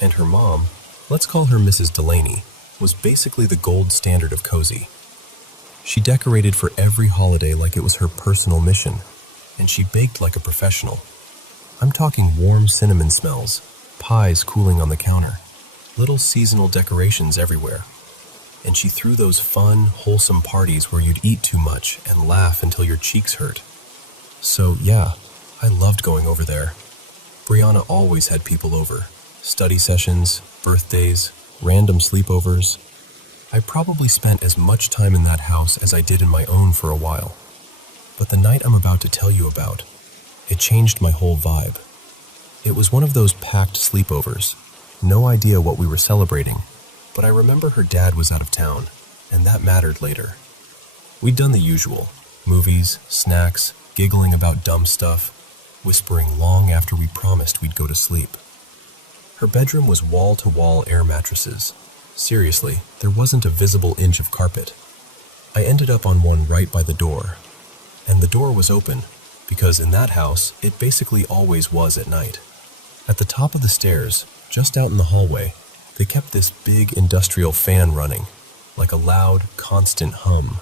And her mom, let's call her Mrs. Delaney, was basically the gold standard of cozy. She decorated for every holiday like it was her personal mission, and she baked like a professional. I'm talking warm cinnamon smells, pies cooling on the counter, little seasonal decorations everywhere. And she threw those fun, wholesome parties where you'd eat too much and laugh until your cheeks hurt. So yeah, I loved going over there. Brianna always had people over. Study sessions, birthdays, random sleepovers. I probably spent as much time in that house as I did in my own for a while. But the night I'm about to tell you about, it changed my whole vibe. It was one of those packed sleepovers. No idea what we were celebrating, but I remember her dad was out of town, and that mattered later. We'd done the usual, movies, snacks, giggling about dumb stuff, whispering long after we promised we'd go to sleep. Her bedroom was wall-to-wall air mattresses. Seriously, there wasn't a visible inch of carpet. I ended up on one right by the door, and the door was open, because in that house, it basically always was at night. At the top of the stairs, just out in the hallway, they kept this big industrial fan running, like a loud, constant hum.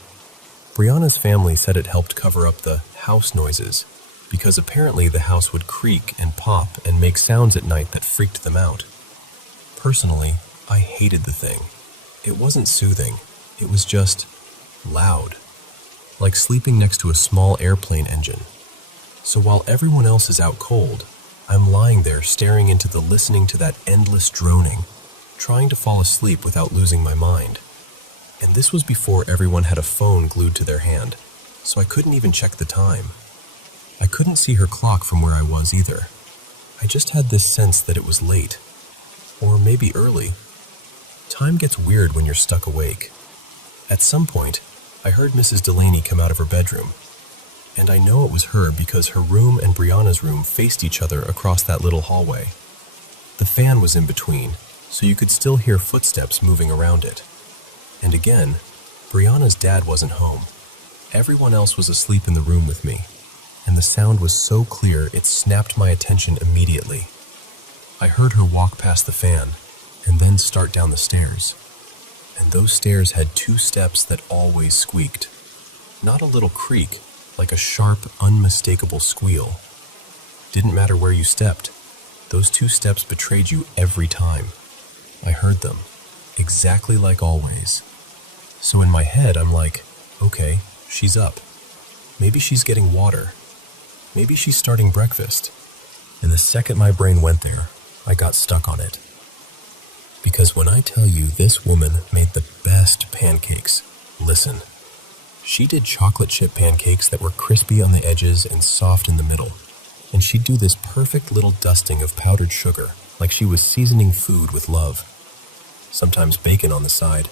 Brianna's family said it helped cover up the house noises, because apparently the house would creak and pop and make sounds at night that freaked them out. Personally, I hated the thing. It wasn't soothing, it was just loud, like sleeping next to a small airplane engine. So while everyone else is out cold, I'm lying there staring into listening to that endless droning, trying to fall asleep without losing my mind. And this was before everyone had a phone glued to their hand, so I couldn't even check the time. I couldn't see her clock from where I was either. I just had this sense that it was late, or maybe early. Time gets weird when you're stuck awake. At some point, I heard Mrs. Delaney come out of her bedroom, and I know it was her because her room and Brianna's room faced each other across that little hallway. The fan was in between, so you could still hear footsteps moving around it. And again, Brianna's dad wasn't home. Everyone else was asleep in the room with me, and the sound was so clear it snapped my attention immediately. I heard her walk past the fan, and then start down the stairs. And those stairs had 2 steps that always squeaked. Not a little creak, like a sharp, unmistakable squeal. Didn't matter where you stepped. Those 2 steps betrayed you every time. I heard them, exactly like always. So in my head, I'm like, okay, she's up. Maybe she's getting water. Maybe she's starting breakfast. And the second my brain went there, I got stuck on it. Because when I tell you this woman made the best pancakes, listen. She did chocolate chip pancakes that were crispy on the edges and soft in the middle. And she'd do this perfect little dusting of powdered sugar, like she was seasoning food with love. Sometimes bacon on the side,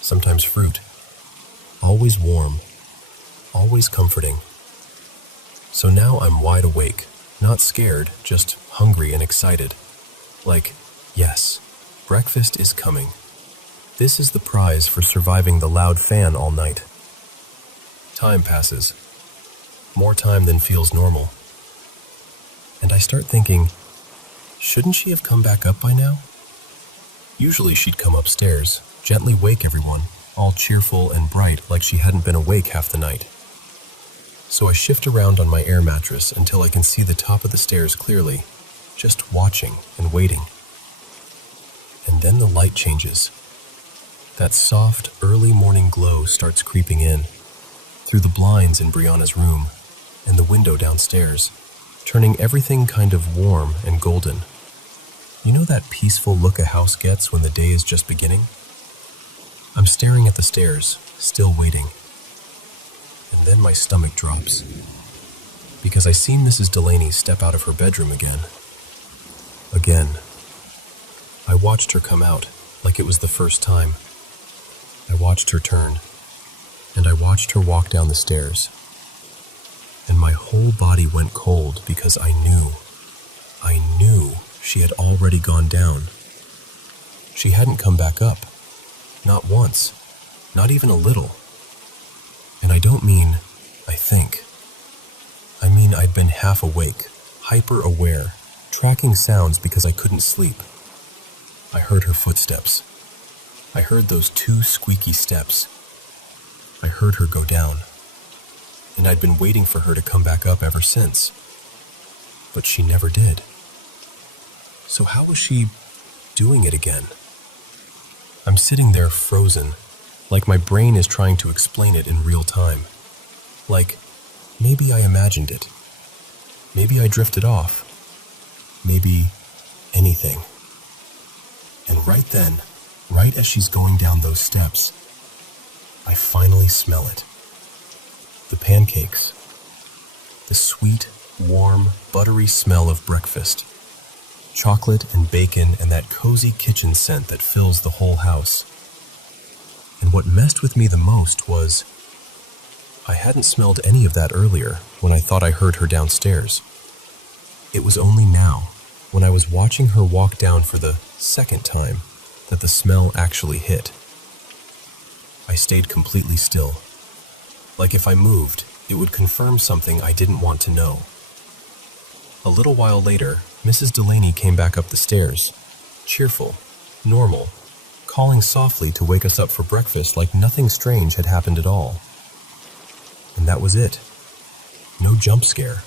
sometimes fruit. Always warm, always comforting. So now I'm wide awake, not scared, just hungry and excited. Like, yes, breakfast is coming. This is the prize for surviving the loud fan all night. Time passes. More time than feels normal. And I start thinking, shouldn't she have come back up by now? Usually she'd come upstairs, gently wake everyone, all cheerful and bright like she hadn't been awake half the night. So I shift around on my air mattress until I can see the top of the stairs clearly, just watching and waiting. And then the light changes. That soft, early morning glow starts creeping in, through the blinds in Brianna's room and the window downstairs, turning everything kind of warm and golden. You know that peaceful look a house gets when the day is just beginning? I'm staring at the stairs, still waiting. And then my stomach drops, because I see Mrs. Delaney step out of her bedroom again. Again. I watched her come out, like it was the first time. I watched her turn, and I watched her walk down the stairs. And my whole body went cold because I knew she had already gone down. She hadn't come back up. Not once. Not even a little. And I don't mean, I think. I mean I'd been half awake, hyper-aware, tracking sounds because I couldn't sleep. I heard her footsteps. I heard those 2 squeaky steps. I heard her go down. And I'd been waiting for her to come back up ever since. But she never did. So how was she doing it again? I'm sitting there frozen, like my brain is trying to explain it in real time. Like, maybe I imagined it. Maybe I drifted off. Maybe anything. And right then, right as she's going down those steps, I finally smell it. The pancakes. The sweet, warm, buttery smell of breakfast. Chocolate and bacon and that cozy kitchen scent that fills the whole house. And what messed with me the most was I hadn't smelled any of that earlier when I thought I heard her downstairs. It was only now, when I was watching her walk down for the second time, that the smell actually hit. I stayed completely still. Like if I moved, it would confirm something I didn't want to know. A little while later, Mrs. Delaney came back up the stairs, cheerful, normal, calling softly to wake us up for breakfast like nothing strange had happened at all. And that was it. No jump scare.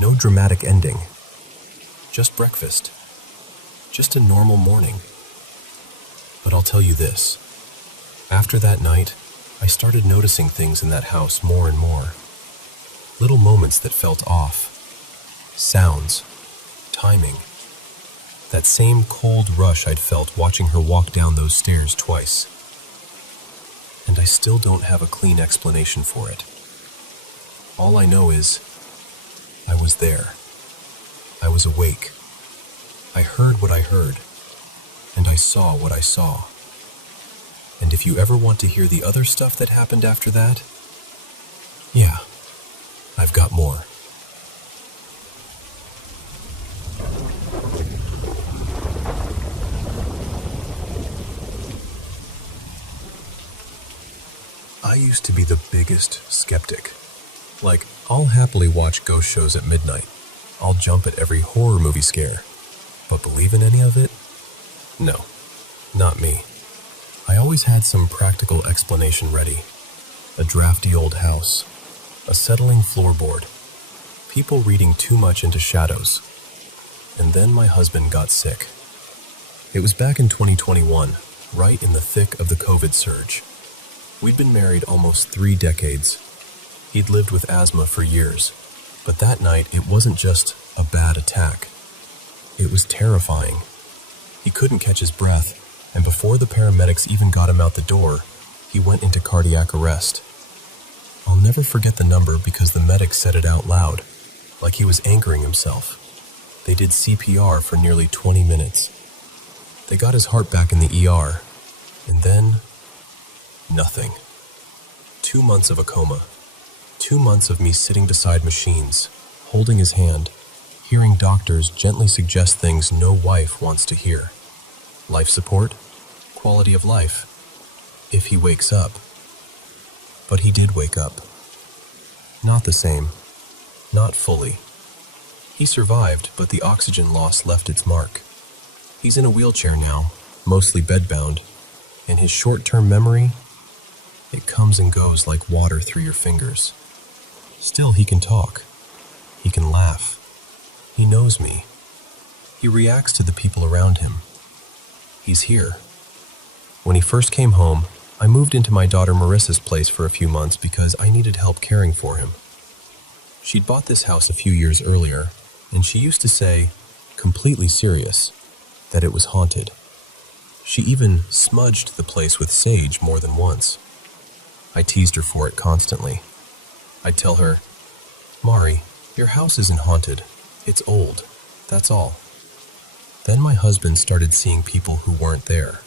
No dramatic ending. Just breakfast. Just a normal morning. But I'll tell you this. After that night, I started noticing things in that house more and more. Little moments that felt off. Sounds. Timing. That same cold rush I'd felt watching her walk down those stairs twice. And I still don't have a clean explanation for it. All I know is, I was there. I was awake. I heard what I heard. And I saw what I saw. And if you ever want to hear the other stuff that happened after that, yeah, I've got more. I used to be the biggest skeptic. Like, I'll happily watch ghost shows at midnight. I'll jump at every horror movie scare. But believe in any of it? No, not me. I always had some practical explanation ready. A drafty old house. A settling floorboard. People reading too much into shadows. And then my husband got sick. It was back in 2021, right in the thick of the COVID surge. We'd been married almost 3 decades. He'd lived with asthma for years, but that night it wasn't just a bad attack. It was terrifying. He couldn't catch his breath, and before the paramedics even got him out the door, he went into cardiac arrest. I'll never forget the number because the medics said it out loud, like he was anchoring himself. They did CPR for nearly 20 minutes. They got his heart back in the ER, and then nothing. 2 months of a coma. 2 months of me sitting beside machines, holding his hand, hearing doctors gently suggest things no wife wants to hear. Life support, quality of life, if he wakes up. But he did wake up. Not the same. Not fully. He survived, but the oxygen loss left its mark. He's in a wheelchair now, mostly bedbound, and his short-term memory, It comes and goes like water through your fingers. Still, he can talk. He can laugh. He knows me. He reacts to the people around him. He's here. When he first came home, I moved into my daughter Marissa's place for a few months because I needed help caring for him. She'd bought this house a few years earlier, and she used to say, completely serious, that it was haunted. She even smudged the place with sage more than once. I teased her for it constantly. I'd tell her, "Mari, your house isn't haunted. It's old. That's all." Then my husband started seeing people who weren't there.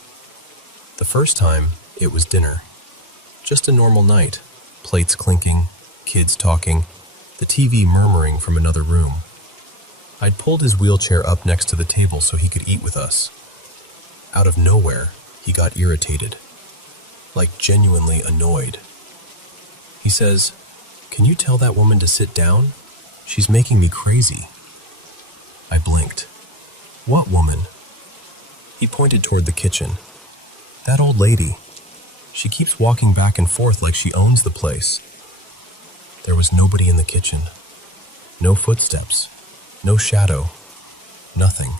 The first time, it was dinner. Just a normal night. Plates clinking, kids talking, the TV murmuring from another room. I'd pulled his wheelchair up next to the table so he could eat with us. Out of nowhere, he got irritated, like genuinely annoyed. He says, "Can you tell that woman to sit down? She's making me crazy." I blinked. "What woman?" He pointed toward the kitchen. "That old lady. She keeps walking back and forth like she owns the place." There was nobody in the kitchen. No footsteps. No shadow. Nothing.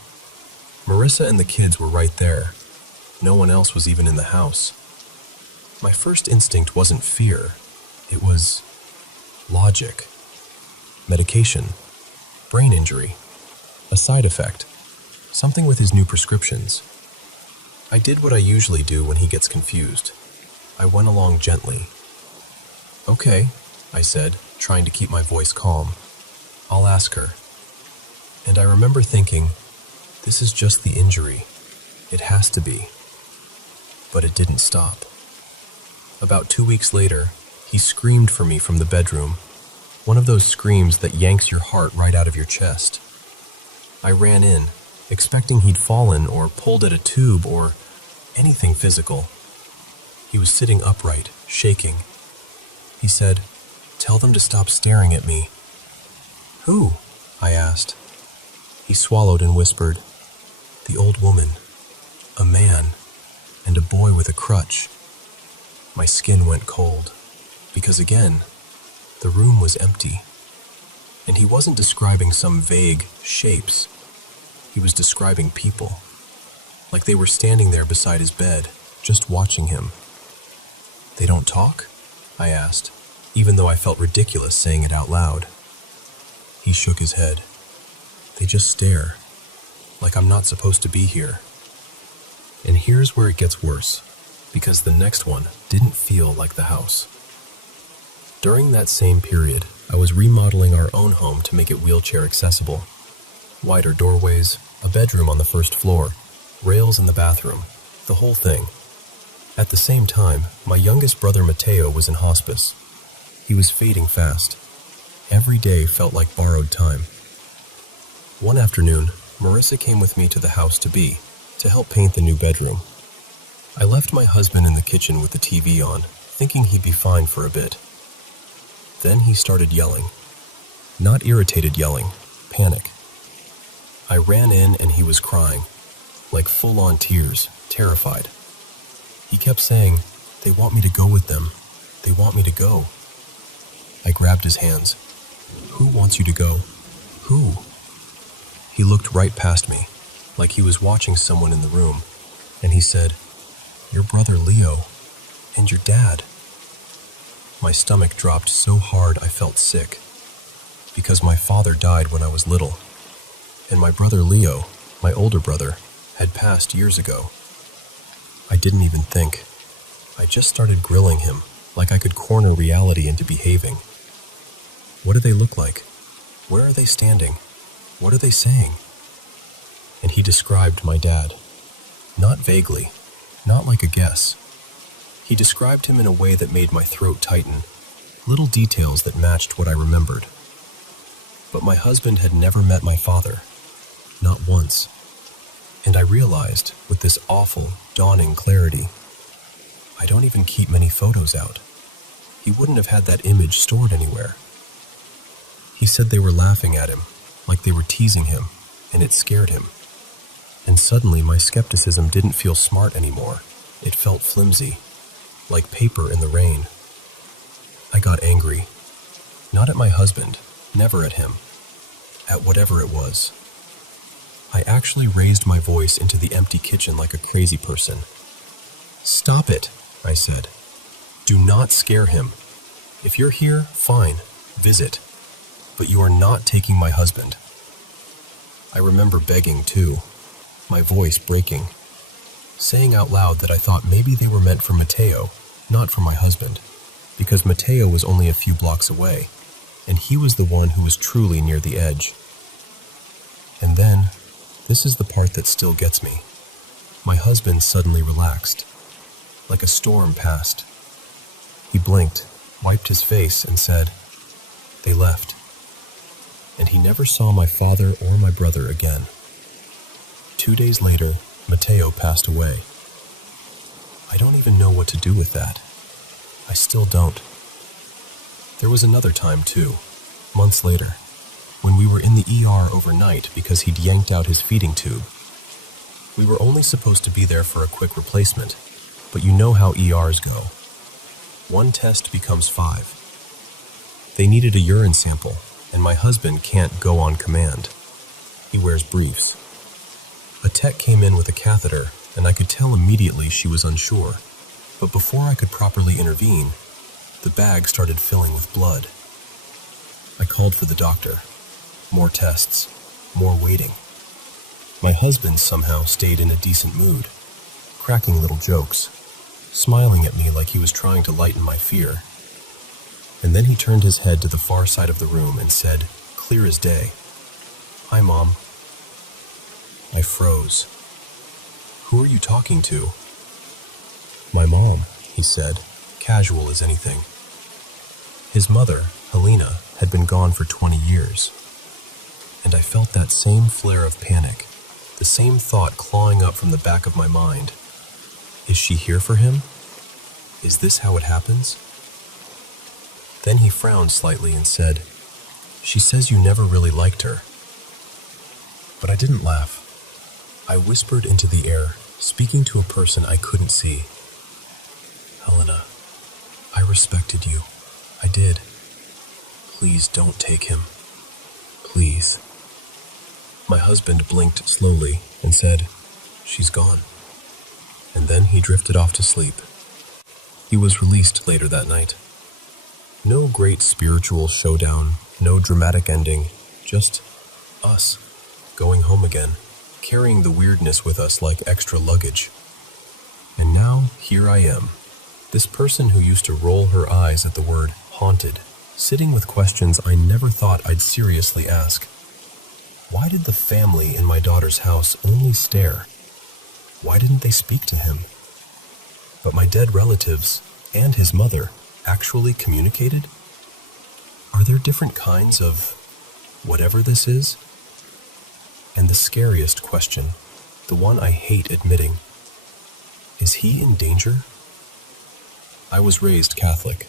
Marissa and the kids were right there. No one else was even in the house. My first instinct wasn't fear. It was logic. Medication. Brain injury. A side effect. Something with his new prescriptions. I did what I usually do when he gets confused. I went along gently. "Okay," I said, trying to keep my voice calm. "I'll ask her." And I remember thinking, this is just the injury. It has to be. But it didn't stop. About 2 weeks later, he screamed for me from the bedroom, one of those screams that yanks your heart right out of your chest. I ran in, expecting he'd fallen or pulled at a tube or anything physical. He was sitting upright, shaking. He said, "Tell them to stop staring at me." "Who?" I asked. He swallowed and whispered, "The old woman, a man, and a boy with a crutch." My skin went cold, because again, the room was empty. And he wasn't describing some vague shapes. He was describing people, like they were standing there beside his bed, just watching him. "They don't talk?" I asked, even though I felt ridiculous saying it out loud. He shook his head. "They just stare, like I'm not supposed to be here." And here's where it gets worse, because the next one didn't feel like the house. During that same period, I was remodeling our own home to make it wheelchair accessible. Wider doorways, a bedroom on the first floor, rails in the bathroom, the whole thing. At the same time, my youngest brother Mateo was in hospice. He was fading fast. Every day felt like borrowed time. One afternoon, Marissa came with me to the house to help paint the new bedroom. I left my husband in the kitchen with the TV on, thinking he'd be fine for a bit. Then he started yelling. Not irritated yelling, panic. I ran in and he was crying, like full-on tears, terrified. He kept saying, "They want me to go with them. They want me to go." I grabbed his hands. "Who wants you to go? Who?" He looked right past me, like he was watching someone in the room, and he said, "Your brother Leo, and your dad." My stomach dropped so hard I felt sick, because my father died when I was little, and my brother Leo, my older brother, had passed years ago. I didn't even think. I just started grilling him, like I could corner reality into behaving. What do they look like? Where are they standing? What are they saying? And he described my dad. Not vaguely, not like a guess. He described him in a way that made my throat tighten, little details that matched what I remembered. But my husband had never met my father, not once. And I realized, with this awful, dawning clarity, I don't even keep many photos out. He wouldn't have had that image stored anywhere. He said they were laughing at him, like they were teasing him, and it scared him. And suddenly my skepticism didn't feel smart anymore. It felt flimsy, like paper in the rain. I got angry. Not at my husband, never at him. At whatever it was. I actually raised my voice into the empty kitchen like a crazy person. "Stop it," I said. "Do not scare him. If you're here, fine, visit. But you are not taking my husband." I remember begging, too, my voice breaking, saying out loud that I thought maybe they were meant for Mateo, not for my husband, because Mateo was only a few blocks away, and he was the one who was truly near the edge. And then, this is the part that still gets me. My husband suddenly relaxed, like a storm passed. He blinked, wiped his face, and said, "They left." And he never saw my father or my brother again. 2 days later, Mateo passed away. I don't even know what to do with that. I still don't. There was another time, too, months later, when we were in the ER overnight because he'd yanked out his feeding tube. We were only supposed to be there for a quick replacement, but you know how ERs go. One test becomes 5. They needed a urine sample, and my husband can't go on command. He wears briefs. A tech came in with a catheter, and I could tell immediately she was unsure. But before I could properly intervene, the bag started filling with blood. I called for the doctor. More tests, more waiting. My husband somehow stayed in a decent mood, cracking little jokes, smiling at me like he was trying to lighten my fear. And then he turned his head to the far side of the room and said, clear as day, "Hi, Mom." I froze. "Who are you talking to?" "My mom," he said, casual as anything. His mother, Helena, had been gone for 20 years. And I felt that same flare of panic, the same thought clawing up from the back of my mind. Is she here for him? Is this how it happens? Then he frowned slightly and said, "She says you never really liked her." But I didn't laugh. I whispered into the air, speaking to a person I couldn't see. "Helena, I respected you. I did. Please don't take him. Please." My husband blinked slowly and said, "She's gone." And then he drifted off to sleep. He was released later that night. No great spiritual showdown, no dramatic ending, just us, going home again, carrying the weirdness with us like extra luggage. And now, here I am, this person who used to roll her eyes at the word haunted, sitting with questions I never thought I'd seriously ask. Why did the family in my daughter's house only stare? Why didn't they speak to him? But my dead relatives and his mother actually communicated? Are there different kinds of whatever this is? And the scariest question, the one I hate admitting, is he in danger? I was raised Catholic.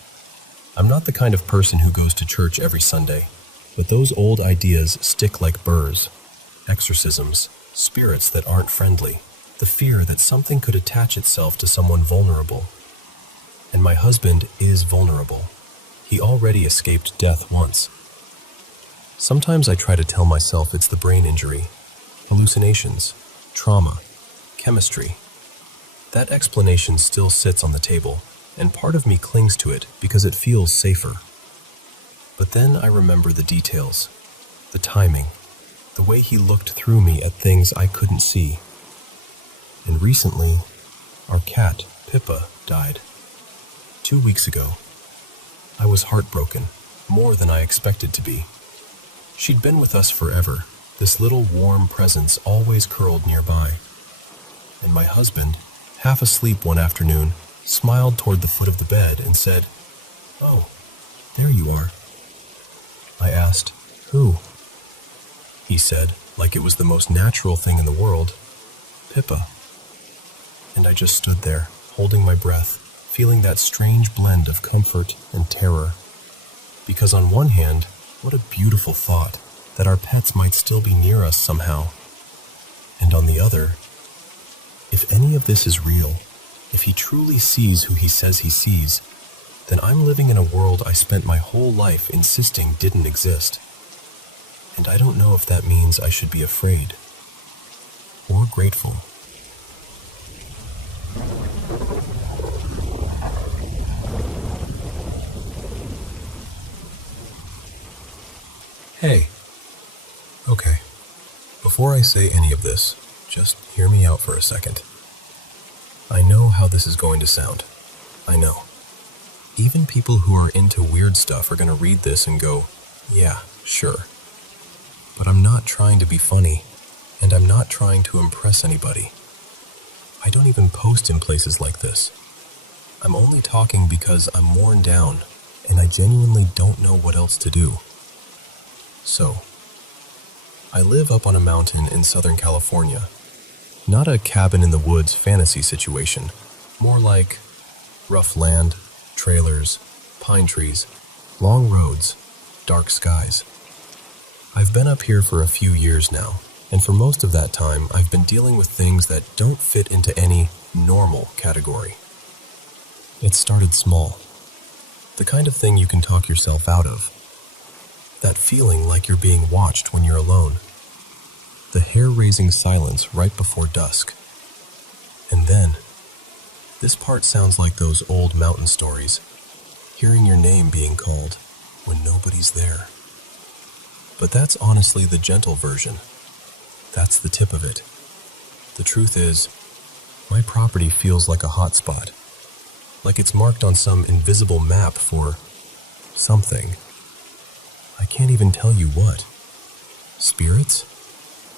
I'm not the kind of person who goes to church every Sunday, but those old ideas stick like burrs. Exorcisms, spirits that aren't friendly, the fear that something could attach itself to someone vulnerable. And my husband is vulnerable. He already escaped death once. Sometimes I try to tell myself it's the brain injury, hallucinations, trauma, chemistry. That explanation still sits on the table, and part of me clings to it because it feels safer. But then I remember the details, the timing, the way he looked through me at things I couldn't see. And recently, our cat, Pippa, died. 2 weeks ago. I was heartbroken, more than I expected to be. She'd been with us forever, this little warm presence always curled nearby. And my husband, half asleep one afternoon, smiled toward the foot of the bed and said, "Oh, there you are." I asked, "Who?" He said, like it was the most natural thing in the world, "Pippa." And I just stood there, holding my breath, feeling that strange blend of comfort and terror. Because on one hand, what a beautiful thought that our pets might still be near us somehow. And on the other, if any of this is real, If he truly sees who he says he sees, then I'm living in a world I spent my whole life insisting didn't exist. And I don't know if that means I should be afraid or grateful. Hey. Okay. Before I say any of this, just hear me out for a second. I know how this is going to sound. I know. Even people who are into weird stuff are going to read this and go, yeah, sure. But I'm not trying to be funny, and I'm not trying to impress anybody. I don't even post in places like this. I'm only talking because I'm worn down, and I genuinely don't know what else to do. So, I live up on a mountain in Southern California. Not a cabin in the woods fantasy situation, more like rough land, trailers, pine trees, long roads, dark skies. I've been up here for a few years now, and for most of that time I've been dealing with things that don't fit into any normal category. It started small. The kind of thing you can talk yourself out of. That feeling like you're being watched when you're alone. The hair-raising silence right before dusk. And then, this part sounds like those old mountain stories, hearing your name being called when nobody's there. But that's honestly the gentle version. That's the tip of it. The truth is, my property feels like a hot spot, like it's marked on some invisible map for something. I can't even tell you what. Spirits?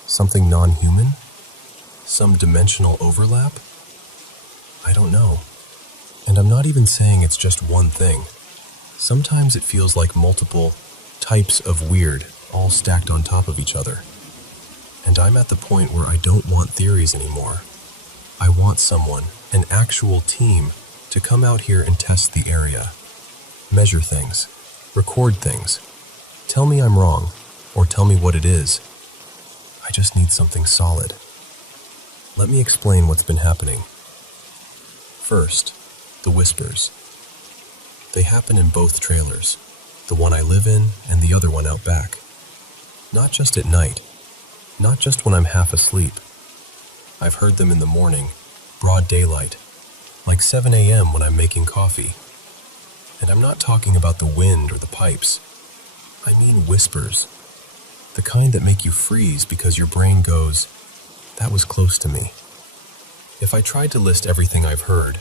Something non-human? Some dimensional overlap? I don't know. And I'm not even saying it's just one thing. Sometimes it feels like multiple types of weird all stacked on top of each other. And I'm at the point where I don't want theories anymore. I want someone, an actual team, to come out here and test the area. Measure things. Record things. Tell me I'm wrong, or tell me what it is. I just need something solid. Let me explain what's been happening. First, the whispers. They happen in both trailers, the one I live in and the other one out back. Not just at night, not just when I'm half asleep. I've heard them in the morning, broad daylight, like 7 a.m. when I'm making coffee. And I'm not talking about the wind or the pipes. I mean whispers, the kind that make you freeze because your brain goes, that was close to me. If I tried to list everything I've heard,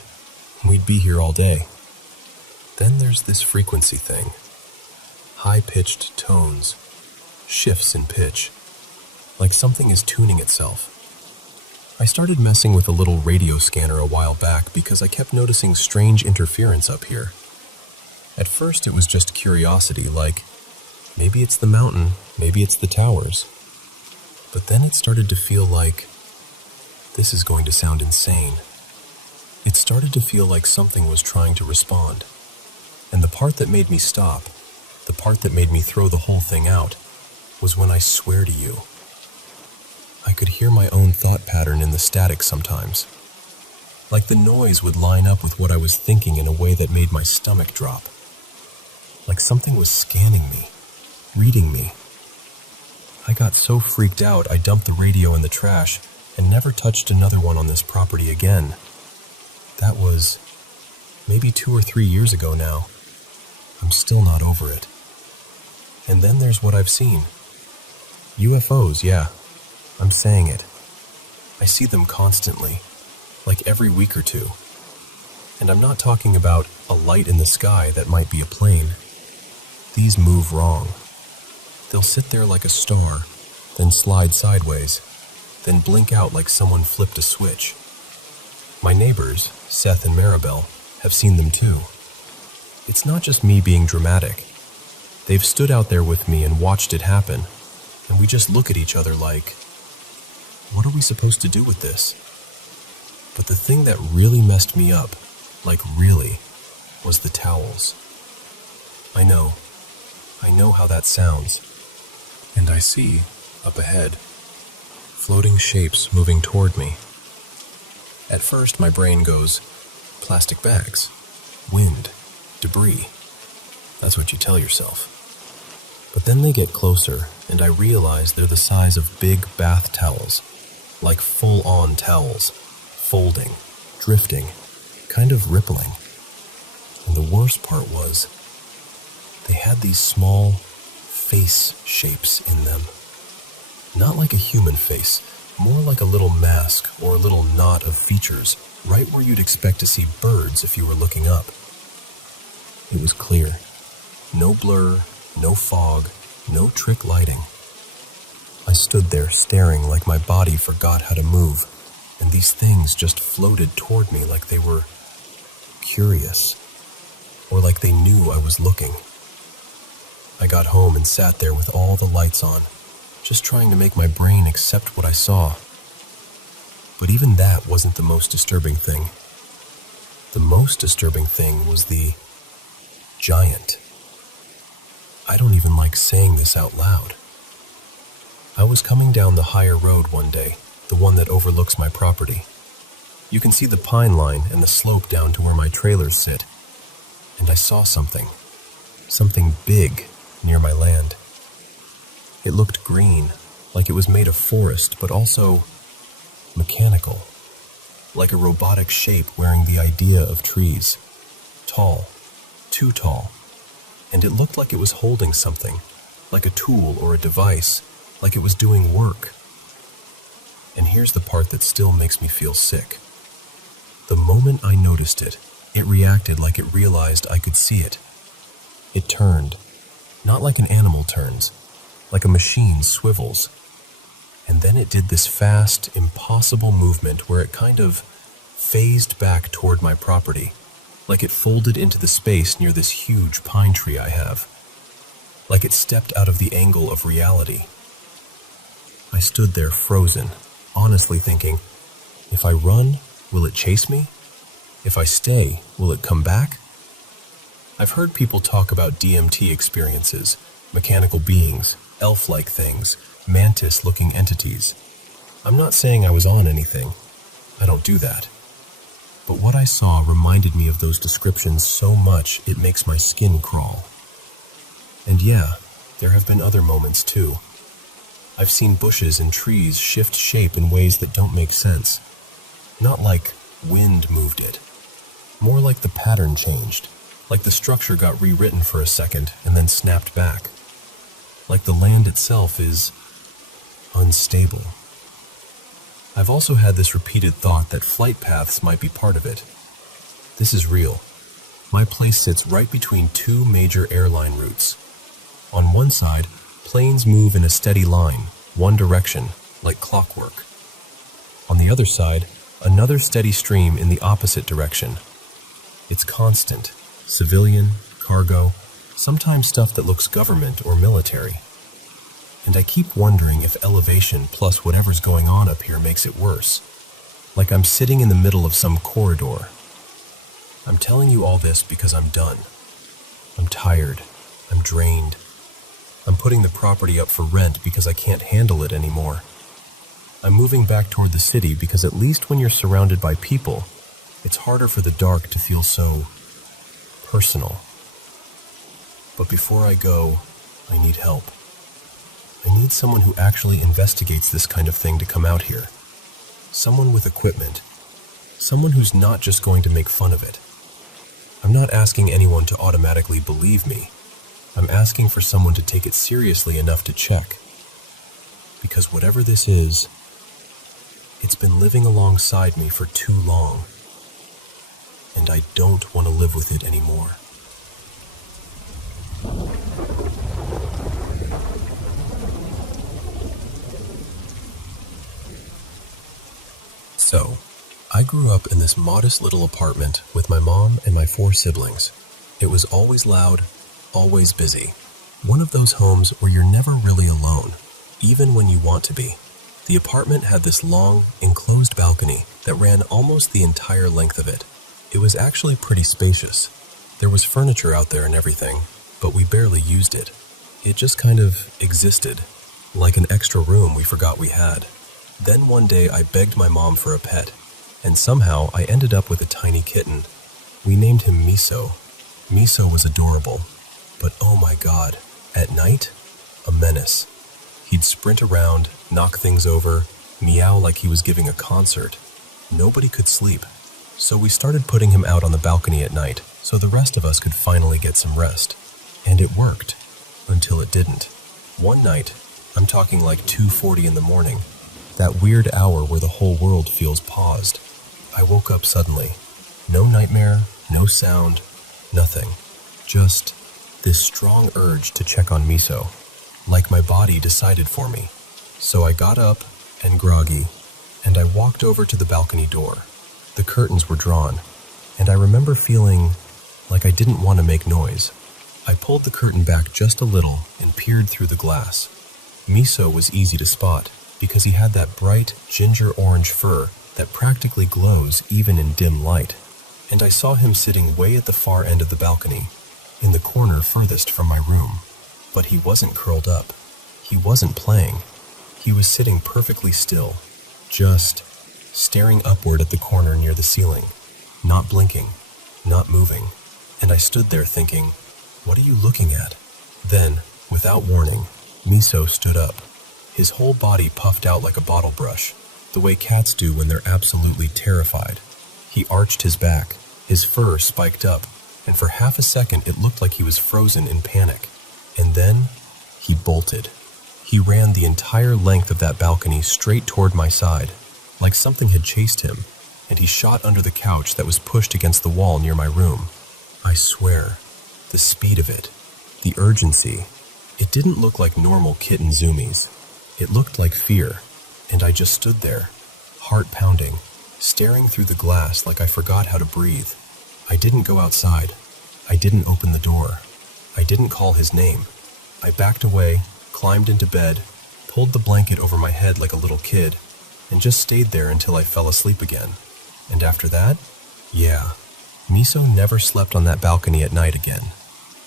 we'd be here all day. Then there's this frequency thing. High-pitched tones, shifts in pitch, like something is tuning itself. I started messing with a little radio scanner a while back because I kept noticing strange interference up here. At first it was just curiosity, like, maybe it's the mountain, maybe it's the towers. But then it started to feel like, this is going to sound insane. It started to feel like something was trying to respond. And the part that made me stop, the part that made me throw the whole thing out, was when I swear to you, I could hear my own thought pattern in the static sometimes. Like the noise would line up with what I was thinking in a way that made my stomach drop. Like something was scanning me, reading me. I got so freaked out I dumped the radio in the trash and never touched another one on this property again. That was maybe 2 or 3 years ago now. I'm still not over it. And then there's what I've seen. UFOs, yeah, I'm saying it. I see them constantly, like every week or two. And I'm not talking about a light in the sky that might be a plane. These move wrong. They'll sit there like a star, then slide sideways, then blink out like someone flipped a switch. My neighbors, Seth and Maribel, have seen them too. It's not just me being dramatic. They've stood out there with me and watched it happen, and we just look at each other like, what are we supposed to do with this? But the thing that really messed me up, like really, was the towels. I know how that sounds. And I see, up ahead, floating shapes moving toward me. At first my brain goes, plastic bags, wind, debris. That's what you tell yourself. But then they get closer, and I realize they're the size of big bath towels, like full-on towels, folding, drifting, kind of rippling. And the worst part was, they had these small face shapes in them. Not like a human face, more like a little mask or a little knot of features, right where you'd expect to see birds if you were looking up. It was clear. No blur, no fog, no trick lighting. I stood there staring like my body forgot how to move, and these things just floated toward me like they were curious, or like they knew I was looking. I got home and sat there with all the lights on, just trying to make my brain accept what I saw. But even that wasn't the most disturbing thing. The most disturbing thing was the giant. I don't even like saying this out loud. I was coming down the higher road one day, the one that overlooks my property. You can see the pine line and the slope down to where my trailers sit. And I saw something big near my land. It looked green, like it was made of forest, but also mechanical, like a robotic shape wearing the idea of trees. Tall, too tall, and it looked like it was holding something, like a tool or a device, like it was doing work. And here's the part that still makes me feel sick. The moment I noticed it, it reacted like it realized I could see it. It turned, not like an animal turns, like a machine swivels. And then it did this fast, impossible movement where it kind of phased back toward my property, like it folded into the space near this huge pine tree I have, like it stepped out of the angle of reality. I stood there frozen, honestly thinking, if I run, will it chase me? If I stay, will it come back? I've heard people talk about DMT experiences, mechanical beings, elf-like things, mantis-looking entities. I'm not saying I was on anything. I don't do that. But what I saw reminded me of those descriptions so much it makes my skin crawl. And yeah, there have been other moments too. I've seen bushes and trees shift shape in ways that don't make sense. Not like wind moved it. More like the pattern changed. Like the structure got rewritten for a second and then snapped back. Like the land itself is unstable. I've also had this repeated thought that flight paths might be part of it. This is real. My place sits right between two major airline routes. On one side, planes move in a steady line, one direction, like clockwork. On the other side, another steady stream in the opposite direction. It's constant. Civilian, cargo, sometimes stuff that looks government or military. And I keep wondering if elevation plus whatever's going on up here makes it worse. Like I'm sitting in the middle of some corridor. I'm telling you all this because I'm done. I'm tired. I'm drained. I'm putting the property up for rent because I can't handle it anymore. I'm moving back toward the city because at least when you're surrounded by people, it's harder for the dark to feel so personal. But before I go, I need help. I need someone who actually investigates this kind of thing to come out here. Someone with equipment. Someone who's not just going to make fun of it. I'm not asking anyone to automatically believe me. I'm asking for someone to take it seriously enough to check. Because whatever this is, it's been living alongside me for too long. And I don't want to live with it anymore. So, I grew up in this modest little apartment with my mom and my 4 siblings. It was always loud, always busy. One of those homes where you're never really alone, even when you want to be. The apartment had this long, enclosed balcony that ran almost the entire length of it. It was actually pretty spacious. There was furniture out there and everything, but we barely used it. It just kind of existed, like an extra room we forgot we had. Then one day I begged my mom for a pet, and somehow I ended up with a tiny kitten, We named him Miso. Miso was adorable, but oh my god, at night, a menace. He'd sprint around, knock things over, meow like he was giving a concert. Nobody could sleep, so we started putting him out on the balcony at night so the rest of us could finally get some rest. And it worked, until it didn't. One night, I'm talking like 2:40 in the morning, that weird hour where the whole world feels paused, I woke up suddenly. No nightmare, no sound, nothing. Just this strong urge to check on Miso, like my body decided for me. So I got up, and groggy, and I walked over to the balcony door. The curtains were drawn, and I remember feeling like I didn't want to make noise. I pulled the curtain back just a little and peered through the glass. Miso was easy to spot because he had that bright ginger-orange fur that practically glows even in dim light. And I saw him sitting way at the far end of the balcony, in the corner furthest from my room. But he wasn't curled up. He wasn't playing. He was sitting perfectly still, just staring upward at the corner near the ceiling, not blinking, not moving. And I stood there thinking, what are you looking at? Then, without warning, Miso stood up. His whole body puffed out like a bottle brush, the way cats do when they're absolutely terrified. He arched his back, his fur spiked up, and for half a second it looked like he was frozen in panic. And then, he bolted. He ran the entire length of that balcony straight toward my side, like something had chased him, and he shot under the couch that was pushed against the wall near my room. I swear, the speed of it, the urgency, it didn't look like normal kitten zoomies. It looked like fear, and I just stood there, heart pounding, staring through the glass like I forgot how to breathe. I didn't go outside. I didn't open the door. I didn't call his name. I backed away, climbed into bed, pulled the blanket over my head like a little kid, and just stayed there until I fell asleep again. And after that, yeah, Miso never slept on that balcony at night again.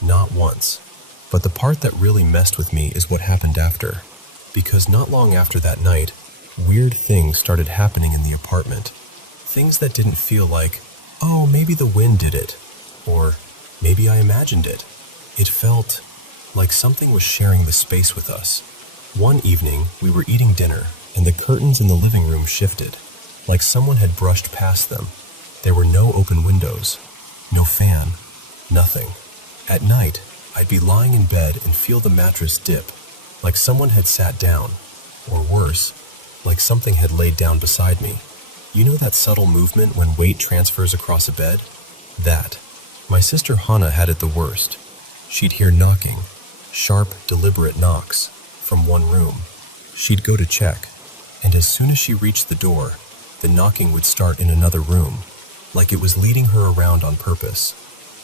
Not once. But the part that really messed with me is what happened after. Because not long after that night, weird things started happening in the apartment. Things that didn't feel like, oh, maybe the wind did it, or maybe I imagined it. It felt like something was sharing the space with us. One evening, we were eating dinner, and the curtains in the living room shifted, like someone had brushed past them. There were no open windows, no fan, nothing. At night, I'd be lying in bed and feel the mattress dip, like someone had sat down, or worse, like something had laid down beside me. You know that subtle movement when weight transfers across a bed? That. My sister Hannah had it the worst. She'd hear knocking, sharp, deliberate knocks, from one room. She'd go to check, and as soon as she reached the door, the knocking would start in another room, like it was leading her around on purpose.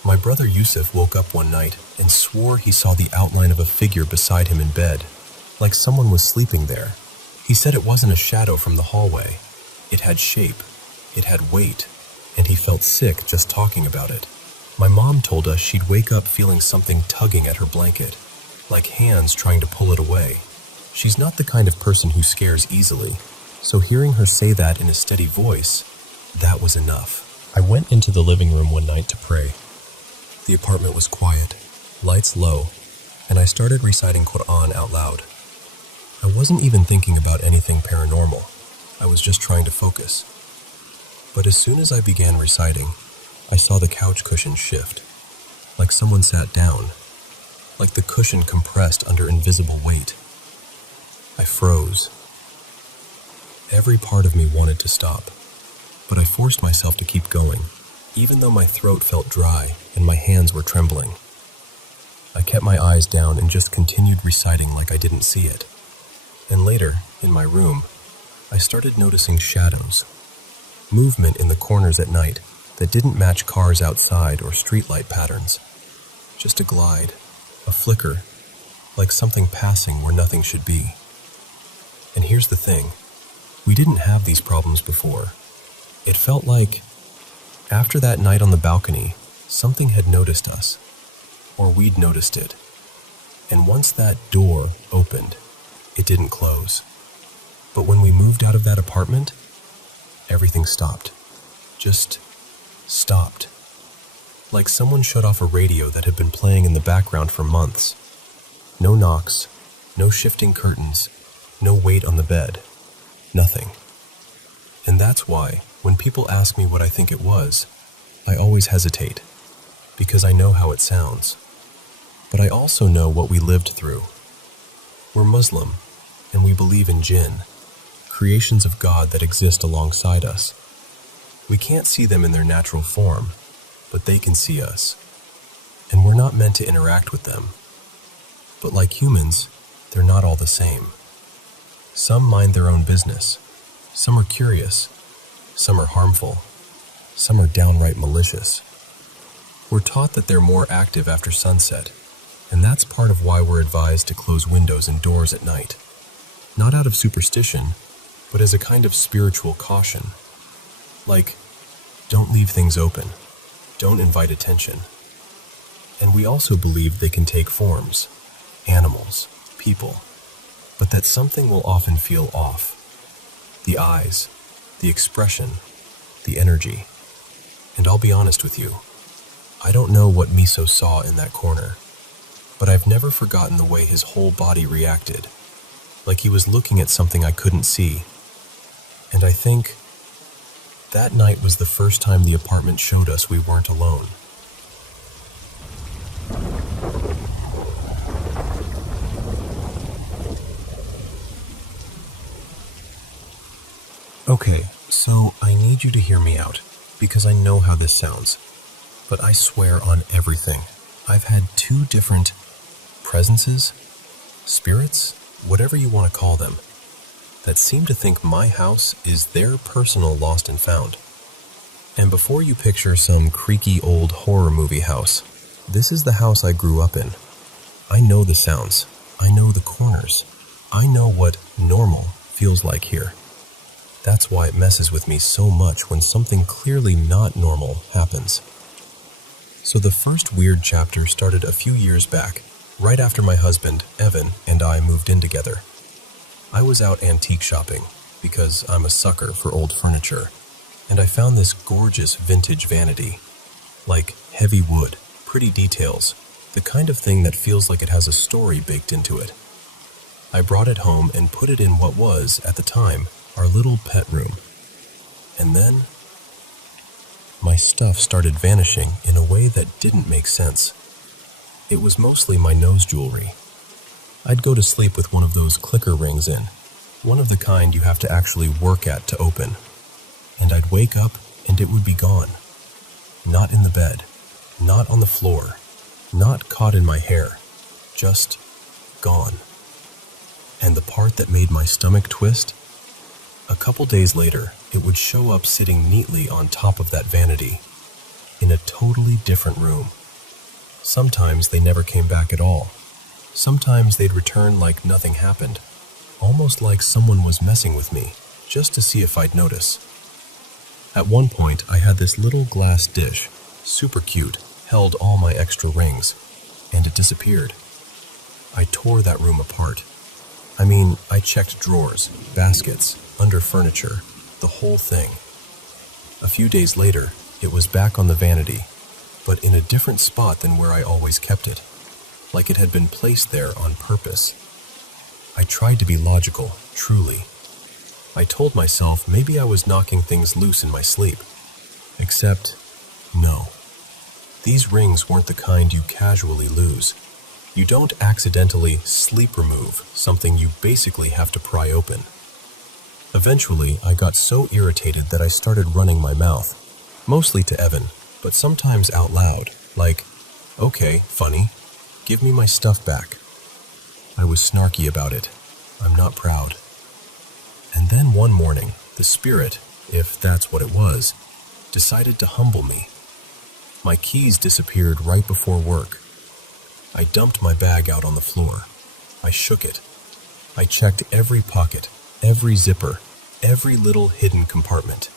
My brother Yusuf woke up one night and swore he saw the outline of a figure beside him in bed, like someone was sleeping there. He said it wasn't a shadow from the hallway. It had shape, it had weight, and he felt sick just talking about it. My mom told us she'd wake up feeling something tugging at her blanket, like hands trying to pull it away. She's not the kind of person who scares easily, so hearing her say that in a steady voice, that was enough. I went into the living room one night to pray. The apartment was quiet, lights low, and I started reciting Quran out loud. I wasn't even thinking about anything paranormal. I was just trying to focus. But as soon as I began reciting, I saw the couch cushion shift, like someone sat down, like the cushion compressed under invisible weight. I froze. Every part of me wanted to stop, but I forced myself to keep going, even though my throat felt dry and my hands were trembling. I kept my eyes down and just continued reciting like I didn't see it. And later, in my room, I started noticing shadows, movement in the corners at night that didn't match cars outside or streetlight patterns. Just a glide, a flicker, like something passing where nothing should be. And here's the thing, we didn't have these problems before. It felt like, after that night on the balcony, something had noticed us, or we'd noticed it. And once that door opened, it didn't close. But when we moved out of that apartment, everything stopped. Just stopped. like someone shut off a radio that had been playing in the background for months. No knocks, no shifting curtains, no weight on the bed, nothing. And that's why, when people ask me what I think it was, I always hesitate, because I know how it sounds. But I also know what we lived through. We're Muslim, and we believe in jinn, creations of God that exist alongside us. We can't see them in their natural form, but they can see us. And we're not meant to interact with them. But like humans, they're not all the same. Some mind their own business. Some are curious. Some are harmful. Some are downright malicious. We're taught that they're more active after sunset, and that's part of why we're advised to close windows and doors at night. Not out of superstition, but as a kind of spiritual caution. Like, don't leave things open. Don't invite attention. And we also believe they can take forms, animals, people, but that something will often feel off. The eyes, the expression, the energy. And I'll be honest with you, I don't know what Miso saw in that corner, but I've never forgotten the way his whole body reacted, like he was looking at something I couldn't see. And I think that night was the first time the apartment showed us we weren't alone. Okay, so I need you to hear me out, because I know how this sounds. But I swear on everything, I've had 2 different presences, spirits, whatever you want to call them, that seem to think my house is their personal lost and found. And before you picture some creaky old horror movie house, this is the house I grew up in. I know the sounds. I know the corners. I know what normal feels like here. That's why it messes with me so much when something clearly not normal happens. So the first weird chapter started a few years back, right after my husband, Evan, and I moved in together. I was out antique shopping, because I'm a sucker for old furniture, and I found this gorgeous vintage vanity. Like heavy wood, pretty details, the kind of thing that feels like it has a story baked into it. I brought it home and put it in what was, at the time, our little pet room. And then my stuff started vanishing in a way that didn't make sense. It was mostly my nose jewelry. I'd go to sleep with one of those clicker rings in, one of the kind you have to actually work at to open. And I'd wake up and it would be gone. Not in the bed, not on the floor, not caught in my hair, just gone. And the part that made my stomach twist? A couple days later, it would show up sitting neatly on top of that vanity, in a totally different room. Sometimes they never came back at all. Sometimes they'd return like nothing happened, almost like someone was messing with me, just to see if I'd notice. At one point, I had this little glass dish, super cute, held all my extra rings, and it disappeared. I tore that room apart. I checked drawers, baskets, under furniture, the whole thing. A few days later, it was back on the vanity, but in a different spot than where I always kept it, like it had been placed there on purpose. I tried to be logical, truly. I told myself maybe I was knocking things loose in my sleep. Except, no. These rings weren't the kind you casually lose. You don't accidentally sleep remove something you basically have to pry open. Eventually, I got so irritated that I started running my mouth, mostly to Evan, but sometimes out loud, like, "Okay, funny, give me my stuff back." I was snarky about it. I'm not proud. And then one morning, the spirit, if that's what it was, decided to humble me. My keys disappeared right before work. I dumped my bag out on the floor. I shook it. I checked every pocket, every zipper, every little hidden compartment.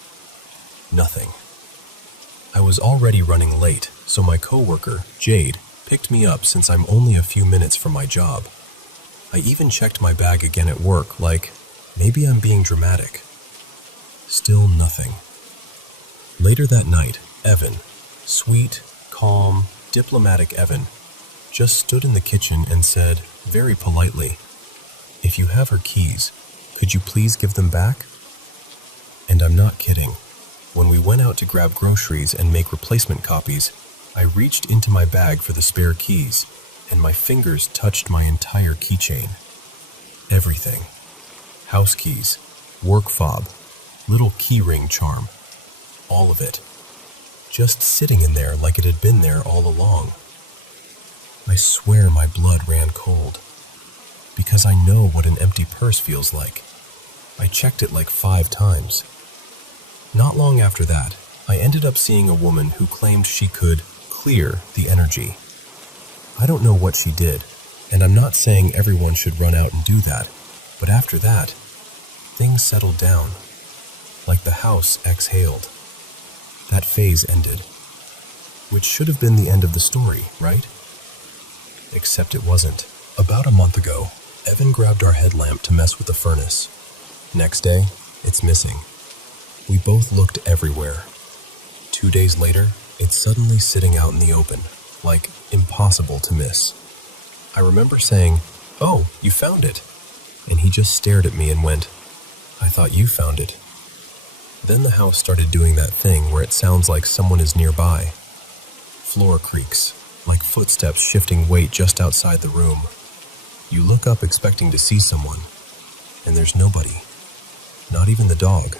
Nothing. I was already running late, so my coworker, Jade, picked me up since I'm only a few minutes from my job. I even checked my bag again at work, like, maybe I'm being dramatic. Still nothing. Later that night, Evan, sweet, calm, diplomatic Evan just stood in the kitchen and said, very politely, "If you have her keys, could you please give them back?" And I'm not kidding. When we went out to grab groceries and make replacement copies, I reached into my bag for the spare keys, and my fingers touched my entire keychain. Everything. House keys, work fob, little keyring charm. All of it. Just sitting in there like it had been there all along. I swear my blood ran cold. Because I know what an empty purse feels like. I checked it like 5 times. Not long after that, I ended up seeing a woman who claimed she could clear the energy. I don't know what she did, and I'm not saying everyone should run out and do that, but after that, things settled down. Like the house exhaled. That phase ended. Which should have been the end of the story, right? Except it wasn't. About a month ago, Evan grabbed our headlamp to mess with the furnace. Next day, it's missing. We both looked everywhere. 2 days later, it's suddenly sitting out in the open, like impossible to miss. I remember saying, "Oh, you found it." And he just stared at me and went, "I thought you found it." Then the house started doing that thing where it sounds like someone is nearby. Floor creaks, like footsteps shifting weight just outside the room. You look up expecting to see someone, and there's nobody. Not even the dog.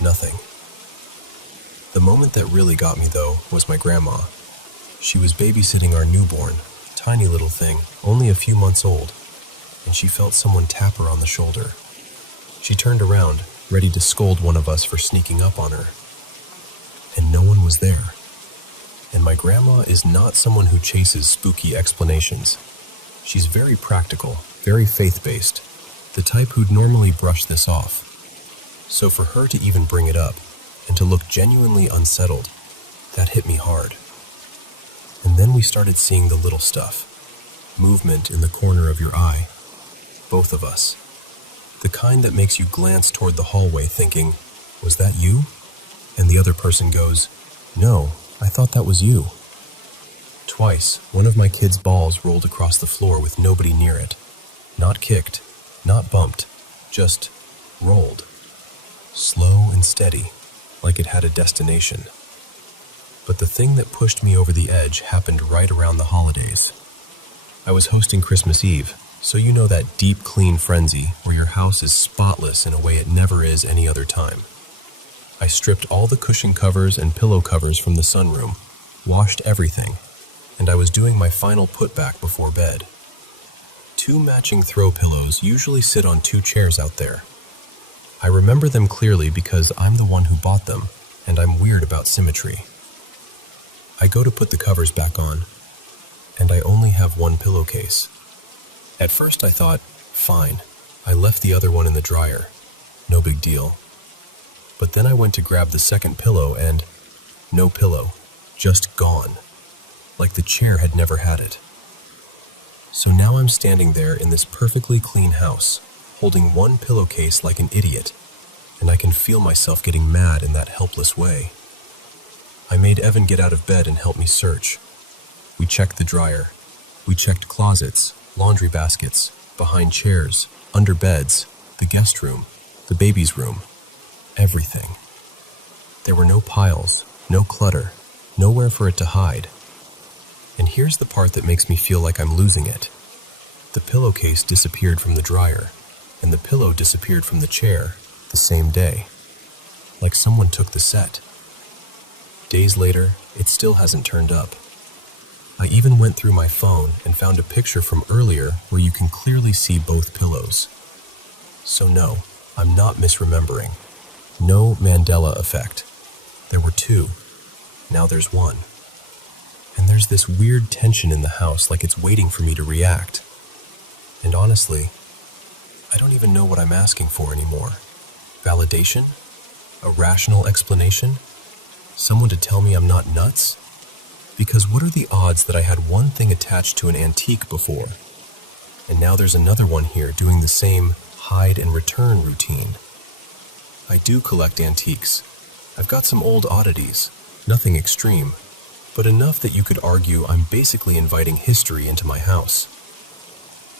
Nothing. The moment that really got me, though, was my grandma. She was babysitting our newborn, tiny little thing, only a few months old, and she felt someone tap her on the shoulder. She turned around, ready to scold one of us for sneaking up on her. And no one was there. And my grandma is not someone who chases spooky explanations. She's very practical, very faith-based, the type who'd normally brush this off. So for her to even bring it up, and to look genuinely unsettled, that hit me hard. And then we started seeing the little stuff. Movement in the corner of your eye. Both of us. The kind that makes you glance toward the hallway thinking, "Was that you?" And the other person goes, "No, I thought that was you." Twice, one of my kids' balls rolled across the floor with nobody near it. Not kicked, not bumped, just rolled. Slow and steady, like it had a destination. But the thing that pushed me over the edge happened right around the holidays. I was hosting Christmas Eve, so you know that deep clean frenzy where your house is spotless in a way it never is any other time. I stripped all the cushion covers and pillow covers from the sunroom, washed everything, and I was doing my final putback before bed. 2 matching throw pillows usually sit on 2 chairs out there. I remember them clearly because I'm the one who bought them, and I'm weird about symmetry. I go to put the covers back on, and I only have 1 pillowcase. At first I thought, fine, I left the other one in the dryer. No big deal. But then I went to grab the second pillow and no pillow, just gone. Like the chair had never had it. So now I'm standing there in this perfectly clean house, holding 1 pillowcase like an idiot, and I can feel myself getting mad in that helpless way. I made Evan get out of bed and help me search. We checked the dryer. We checked closets, laundry baskets, behind chairs, under beds, the guest room, the baby's room. Everything. There were no piles, no clutter, nowhere for it to hide. And here's the part that makes me feel like I'm losing it. The pillowcase disappeared from the dryer, and the pillow disappeared from the chair the same day. Like someone took the set. Days later, it still hasn't turned up. I even went through my phone and found a picture from earlier where you can clearly see both pillows. So no, I'm not misremembering. No Mandela effect. There were 2. Now there's 1. And there's this weird tension in the house like it's waiting for me to react. And honestly, I don't even know what I'm asking for anymore. Validation? A rational explanation? Someone to tell me I'm not nuts? Because what are the odds that I had one thing attached to an antique before, and now there's another one here doing the same hide and return routine? I do collect antiques. I've got some old oddities, nothing extreme, but enough that you could argue I'm basically inviting history into my house.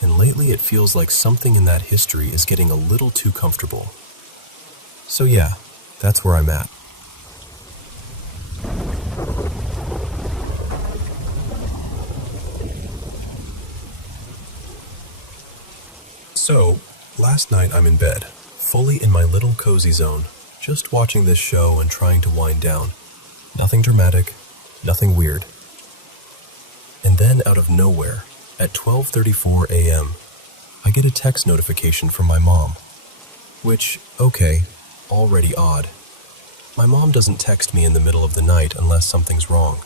And lately it feels like something in that history is getting a little too comfortable. So yeah, that's where I'm at. So, last night I'm in bed, fully in my little cozy zone, just watching this show and trying to wind down. Nothing dramatic, nothing weird. And then out of nowhere, at 12:34 a.m., I get a text notification from my mom. Which, okay, already odd. My mom doesn't text me in the middle of the night unless something's wrong.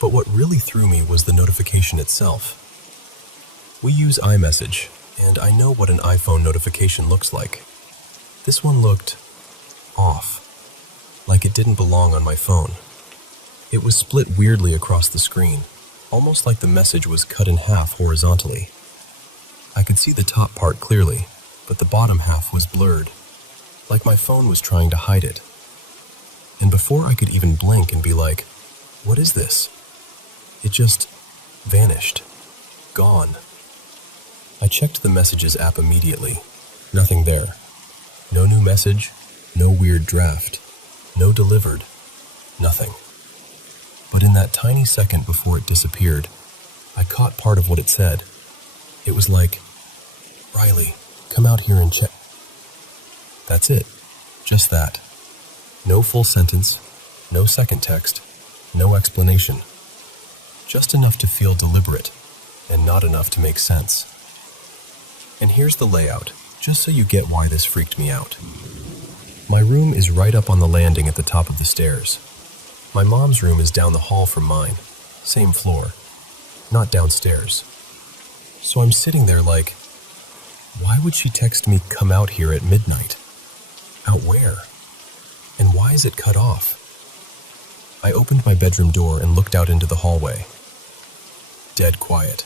But what really threw me was the notification itself. We use iMessage, and I know what an iPhone notification looks like. This one looked off, like it didn't belong on my phone. It was split weirdly across the screen, almost like the message was cut in half horizontally. I could see the top part clearly, but the bottom half was blurred, like my phone was trying to hide it. And before I could even blink and be like, "What is this?" it just vanished. Gone. I checked the Messages app immediately. Nothing there. No new message, no weird draft, no delivered, nothing. But in that tiny second before it disappeared, I caught part of what it said. It was like, "Riley, come out here and check." That's it. Just that. No full sentence, no second text, no explanation. Just enough to feel deliberate, and not enough to make sense. And here's the layout, just so you get why this freaked me out. My room is right up on the landing at the top of the stairs. My mom's room is down the hall from mine, same floor, not downstairs. So I'm sitting there like, why would she text me, "Come out here at midnight"? Out where? And why is it cut off? I opened my bedroom door and looked out into the hallway. Dead quiet.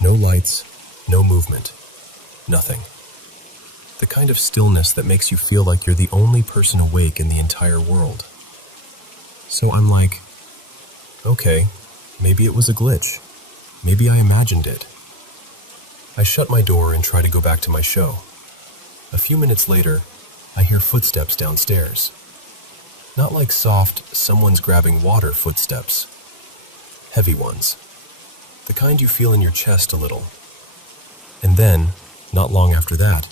No lights, no movement. Nothing. The kind of stillness that makes you feel like you're the only person awake in the entire world. So I'm like, okay, maybe it was a glitch. Maybe I imagined it. I shut my door and try to go back to my show. A few minutes later, I hear footsteps downstairs. Not like soft, someone's grabbing water footsteps. Heavy ones. The kind you feel in your chest a little. And then, not long after that,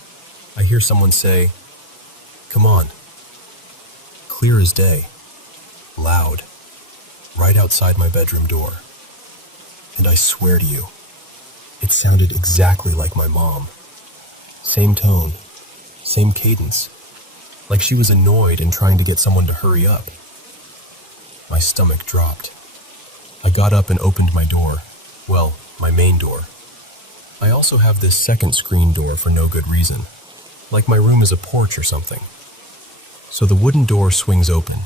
I hear someone say, "Come on." Clear as day. Loud. Right outside my bedroom door. And I swear to you, it sounded exactly like my mom. Same tone, same cadence. Like she was annoyed and trying to get someone to hurry up. My stomach dropped. I got up and opened my door. Well, my main door. I also have this second screen door for no good reason. Like my room is a porch or something. So the wooden door swings open,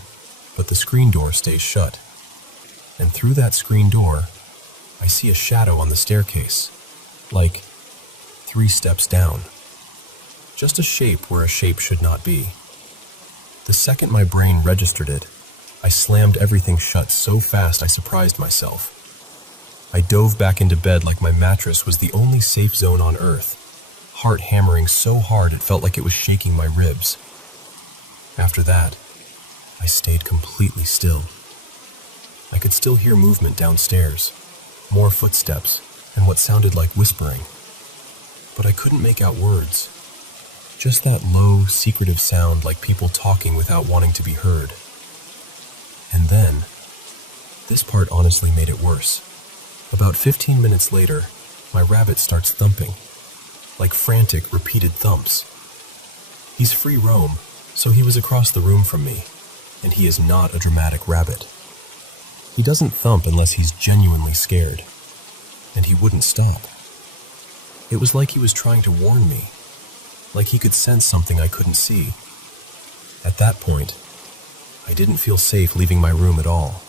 but the screen door stays shut. And through that screen door, I see a shadow on the staircase. Like 3 steps down. Just a shape where a shape should not be. The second my brain registered it, I slammed everything shut so fast I surprised myself. I dove back into bed like my mattress was the only safe zone on earth, heart hammering so hard it felt like it was shaking my ribs. After that, I stayed completely still. I could still hear movement downstairs, more footsteps, and what sounded like whispering. But I couldn't make out words. Just that low, secretive sound like people talking without wanting to be heard. And then, this part honestly made it worse. About 15 minutes later, my rabbit starts thumping, like frantic, repeated thumps. He's free roam, so he was across the room from me, and he is not a dramatic rabbit. He doesn't thump unless he's genuinely scared, and he wouldn't stop. It was like he was trying to warn me, like he could sense something I couldn't see. At that point, I didn't feel safe leaving my room at all.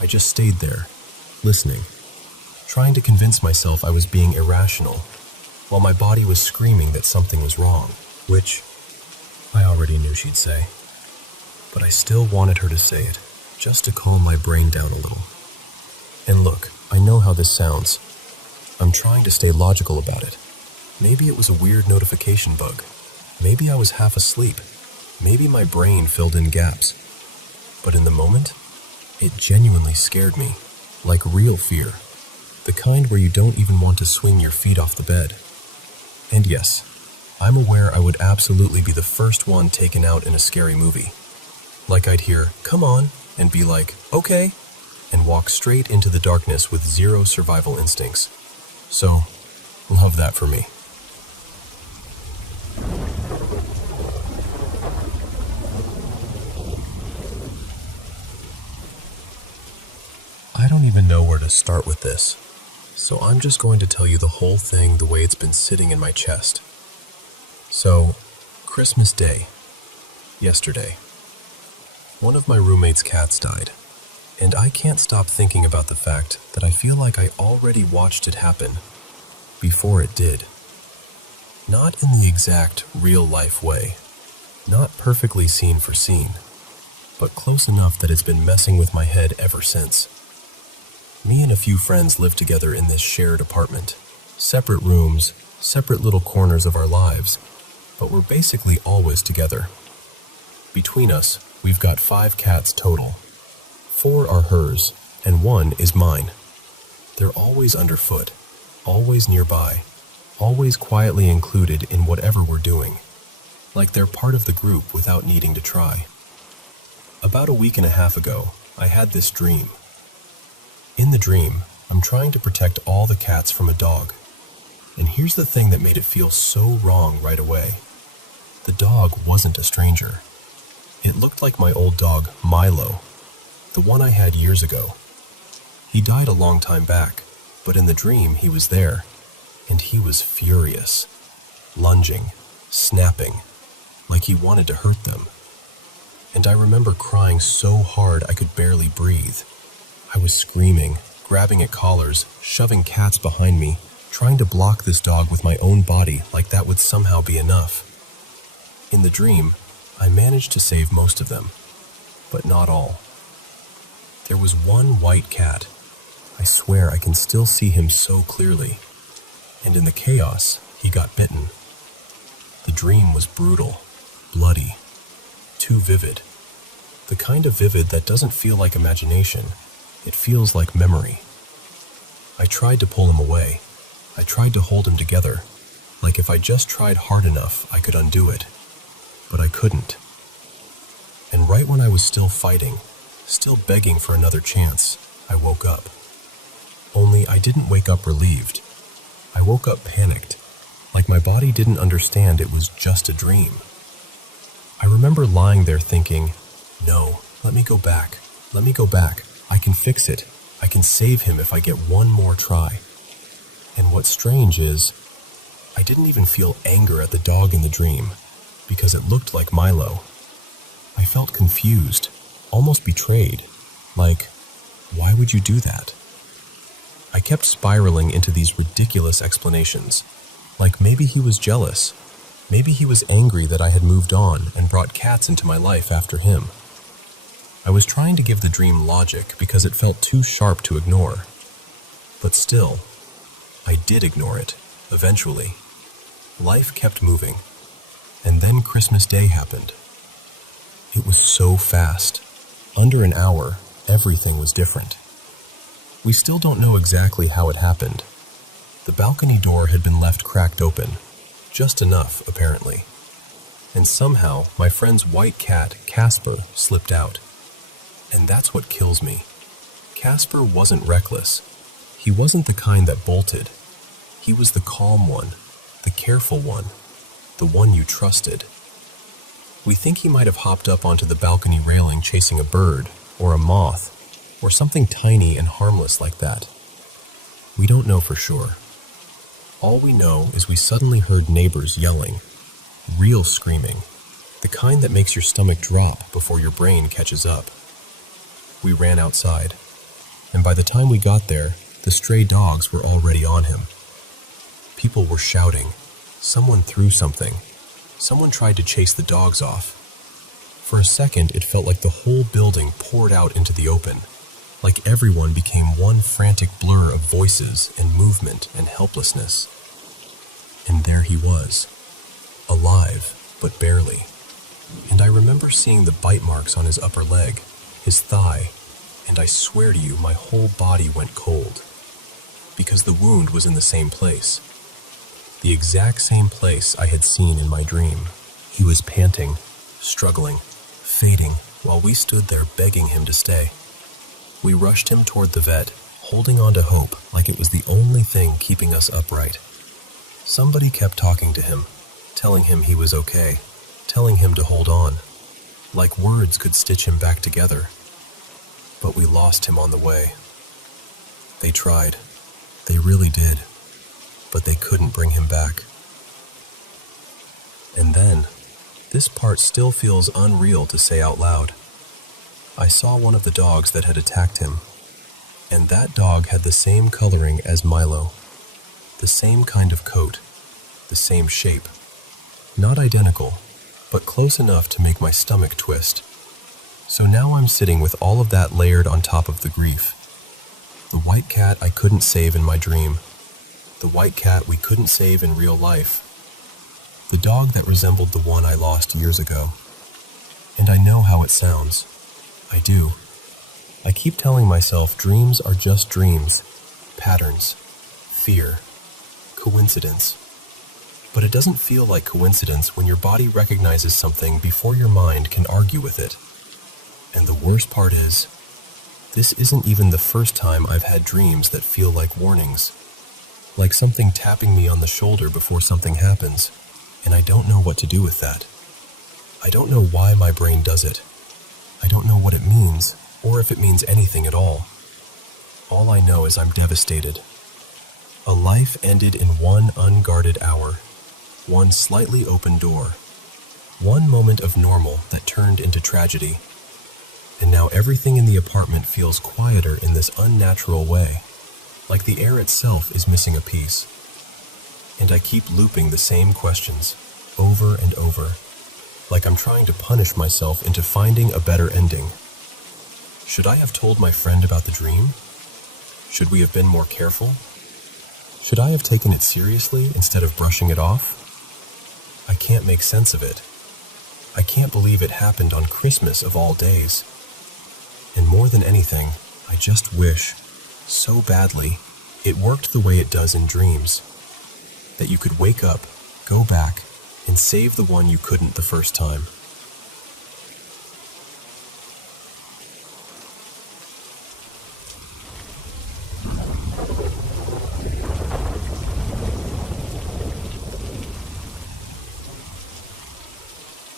I just stayed there, listening, trying to convince myself I was being irrational, while my body was screaming that something was wrong, which I already knew she'd say. But I still wanted her to say it, just to calm my brain down a little. And look, I know how this sounds. I'm trying to stay logical about it. Maybe it was a weird notification bug. Maybe I was half asleep. Maybe my brain filled in gaps. But in the moment, it genuinely scared me, like real fear. The kind where you don't even want to swing your feet off the bed. And yes, I'm aware I would absolutely be the first one taken out in a scary movie. Like I'd hear, "Come on," and be like, "Okay," and walk straight into the darkness with zero survival instincts. So, love that for me. I don't even know where to start with this, so I'm just going to tell you the whole thing the way it's been sitting in my chest. So, Christmas Day, yesterday, one of my roommate's cats died, and I can't stop thinking about the fact that I feel like I already watched it happen before it did. Not in the exact real-life way, not perfectly scene for scene, but close enough that it's been messing with my head ever since. Me and a few friends live together in this shared apartment. Separate rooms, separate little corners of our lives, but we're basically always together. Between us, we've got 5 cats total. 4 are hers, and 1 is mine. They're always underfoot, always nearby, always quietly included in whatever we're doing, like they're part of the group without needing to try. About a week and a half ago, I had this dream. In the dream, I'm trying to protect all the cats from a dog. And here's the thing that made it feel so wrong right away. The dog wasn't a stranger. It looked like my old dog, Milo, the one I had years ago. He died a long time back, but in the dream he was there, and he was furious, lunging, snapping, like he wanted to hurt them. And I remember crying so hard I could barely breathe. I was screaming, grabbing at collars, shoving cats behind me, trying to block this dog with my own body like that would somehow be enough. In the dream, I managed to save most of them, but not all. There was one white cat. I swear I can still see him so clearly. And in the chaos, he got bitten. The dream was brutal, bloody, too vivid. The kind of vivid that doesn't feel like imagination. It feels like memory. I tried to pull him away. I tried to hold him together, like if I just tried hard enough, I could undo it. But I couldn't. And right when I was still fighting, still begging for another chance, I woke up. Only I didn't wake up relieved. I woke up panicked, like my body didn't understand it was just a dream. I remember lying there thinking, "No, let me go back. Let me go back. I can fix it. I can save him if I get one more try." And what's strange is, I didn't even feel anger at the dog in the dream, because it looked like Milo. I felt confused, almost betrayed, like, why would you do that? I kept spiraling into these ridiculous explanations, like maybe he was jealous, maybe he was angry that I had moved on and brought cats into my life after him. I was trying to give the dream logic because it felt too sharp to ignore. But still, I did ignore it, eventually. Life kept moving, and then Christmas Day happened. It was so fast. Under an hour, everything was different. We still don't know exactly how it happened. The balcony door had been left cracked open, just enough, apparently. And somehow, my friend's white cat, Casper, slipped out. And that's what kills me. Casper wasn't reckless. He wasn't the kind that bolted. He was the calm one, the careful one, the one you trusted. We think he might have hopped up onto the balcony railing chasing a bird, or a moth, or something tiny and harmless like that. We don't know for sure. All we know is we suddenly heard neighbors yelling, real screaming, the kind that makes your stomach drop before your brain catches up. We ran outside, and by the time we got there, the stray dogs were already on him. People were shouting. Someone threw something. Someone tried to chase the dogs off. For a second, it felt like the whole building poured out into the open, like everyone became one frantic blur of voices and movement and helplessness. And there he was, alive, but barely. And I remember seeing the bite marks on his upper leg, his thigh, and I swear to you, my whole body went cold. Because the wound was in the same place. The exact same place I had seen in my dream. He was panting, struggling, fading, while we stood there begging him to stay. We rushed him toward the vet, holding on to hope like it was the only thing keeping us upright. Somebody kept talking to him, telling him he was okay, telling him to hold on, like words could stitch him back together. But we lost him on the way. They tried. They really did. But they couldn't bring him back. And then, this part still feels unreal to say out loud. I saw one of the dogs that had attacked him, and that dog had the same coloring as Milo, the same kind of coat, the same shape. Not identical, but close enough to make my stomach twist. So now I'm sitting with all of that layered on top of the grief. The white cat I couldn't save in my dream, the white cat we couldn't save in real life, the dog that resembled the one I lost years ago. And I know how it sounds. I do. I keep telling myself dreams are just dreams, patterns, fear, coincidence. But it doesn't feel like coincidence when your body recognizes something before your mind can argue with it. And the worst part is, this isn't even the first time I've had dreams that feel like warnings, like something tapping me on the shoulder before something happens, and I don't know what to do with that. I don't know why my brain does it. I don't know what it means, or if it means anything at all. All I know is I'm devastated. A life ended in one unguarded hour, one slightly open door, one moment of normal that turned into tragedy. And now everything in the apartment feels quieter in this unnatural way, like the air itself is missing a piece. And I keep looping the same questions, over and over, like I'm trying to punish myself into finding a better ending. Should I have told my friend about the dream? Should we have been more careful? Should I have taken it seriously instead of brushing it off? I can't make sense of it. I can't believe it happened on Christmas of all days. And more than anything, I just wish, so badly, it worked the way it does in dreams. That you could wake up, go back, and save the one you couldn't the first time.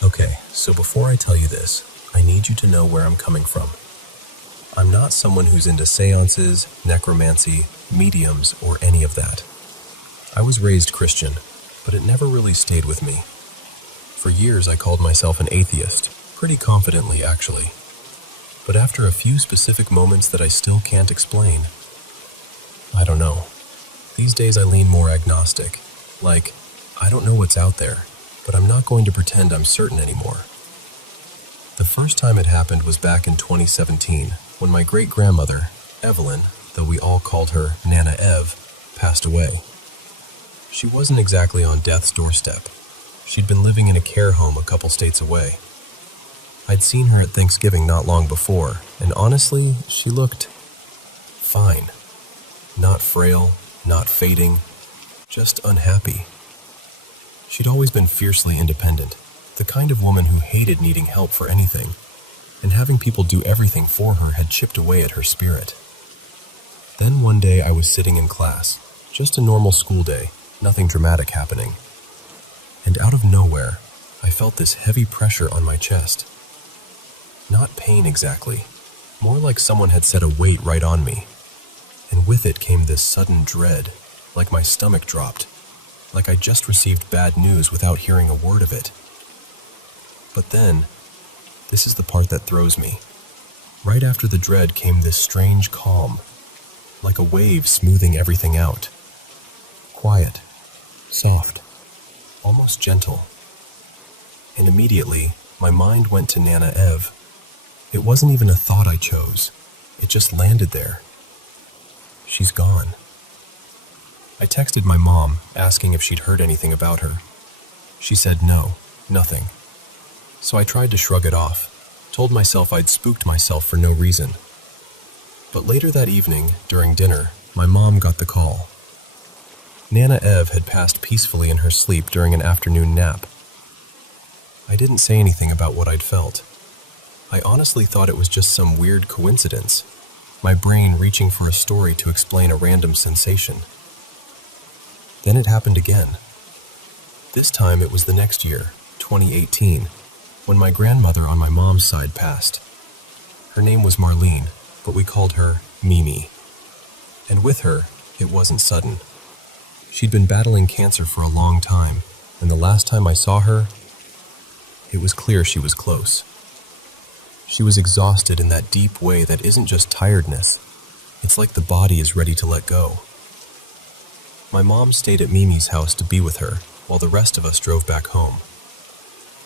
Okay, so before I tell you this, I need you to know where I'm coming from. I'm not someone who's into seances, necromancy, mediums, or any of that. I was raised Christian, but it never really stayed with me. For years I called myself an atheist, pretty confidently actually. But after a few specific moments that I still can't explain, I don't know. These days I lean more agnostic, like, I don't know what's out there, but I'm not going to pretend I'm certain anymore. The first time it happened was back in 2017, when my great-grandmother, Evelyn, though we all called her Nana Ev, passed away. She wasn't exactly on death's doorstep. She'd been living in a care home a couple states away. I'd seen her at Thanksgiving not long before, and honestly, she looked fine. Not frail, not fading, just unhappy. She'd always been fiercely independent, the kind of woman who hated needing help for anything, and having people do everything for her had chipped away at her spirit. Then one day I was sitting in class, just a normal school day, nothing dramatic happening. And out of nowhere, I felt this heavy pressure on my chest. Not pain exactly, more like someone had set a weight right on me. And with it came this sudden dread, like my stomach dropped, like I just received bad news without hearing a word of it. But then, this is the part that throws me. Right after the dread came this strange calm, like a wave smoothing everything out. Quiet, soft, almost gentle. And immediately, my mind went to Nana Ev. It wasn't even a thought I chose. It just landed there. She's gone. I texted my mom, asking if she'd heard anything about her. She said no, nothing. So I tried to shrug it off, told myself I'd spooked myself for no reason. But later that evening, during dinner, my mom got the call. Nana Ev had passed peacefully in her sleep during an afternoon nap. I didn't say anything about what I'd felt. I honestly thought it was just some weird coincidence, my brain reaching for a story to explain a random sensation. Then it happened again. This time it was the next year, 2018, when my grandmother on my mom's side passed. Her name was Marlene, but we called her Mimi. And with her, it wasn't sudden. She'd been battling cancer for a long time, and the last time I saw her, it was clear she was close. She was exhausted in that deep way that isn't just tiredness. It's like the body is ready to let go. My mom stayed at Mimi's house to be with her, while the rest of us drove back home.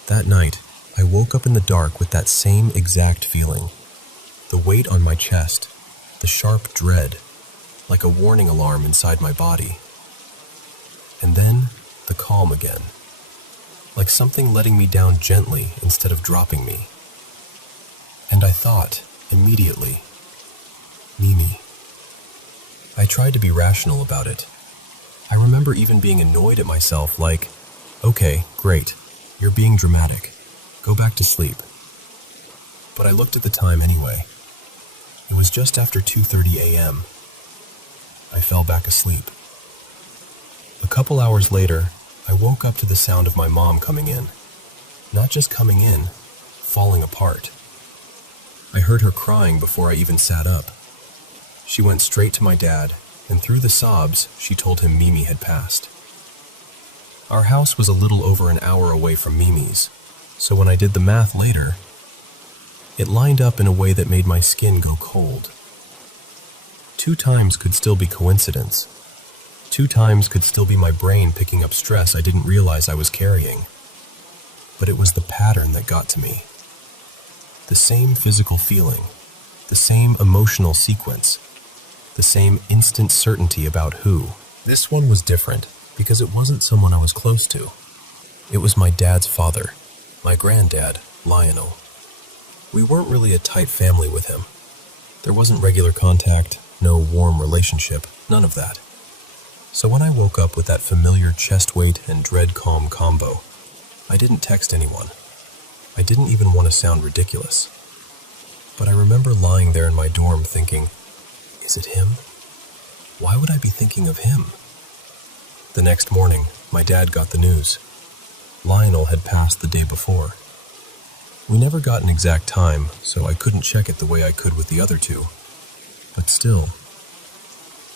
That night, I woke up in the dark with that same exact feeling. The weight on my chest, the sharp dread, like a warning alarm inside my body. And then, the calm again. Like something letting me down gently instead of dropping me. And I thought, immediately, Mimi. I tried to be rational about it. I remember even being annoyed at myself, like, okay, great, you're being dramatic. Go back to sleep. But I looked at the time anyway. It was just after 2:30 a.m. I fell back asleep. A couple hours later, I woke up to the sound of my mom coming in. Not just coming in, falling apart. I heard her crying before I even sat up. She went straight to my dad, and through the sobs, she told him Mimi had passed. Our house was a little over an hour away from Mimi's, so when I did the math later, it lined up in a way that made my skin go cold. 2 times could still be coincidence. 2 times could still be my brain picking up stress I didn't realize I was carrying. But it was the pattern that got to me. The same physical feeling, the same emotional sequence, the same instant certainty about who. This one was different because it wasn't someone I was close to. It was my dad's father, my granddad, Lionel. We weren't really a tight family with him. There wasn't regular contact, no warm relationship, none of that. So when I woke up with that familiar chest weight and dread calm combo, I didn't text anyone. I didn't even want to sound ridiculous. But I remember lying there in my dorm thinking, is it him? Why would I be thinking of him? The next morning, my dad got the news. Lionel had passed the day before. We never got an exact time, so I couldn't check it the way I could with the other 2. But still,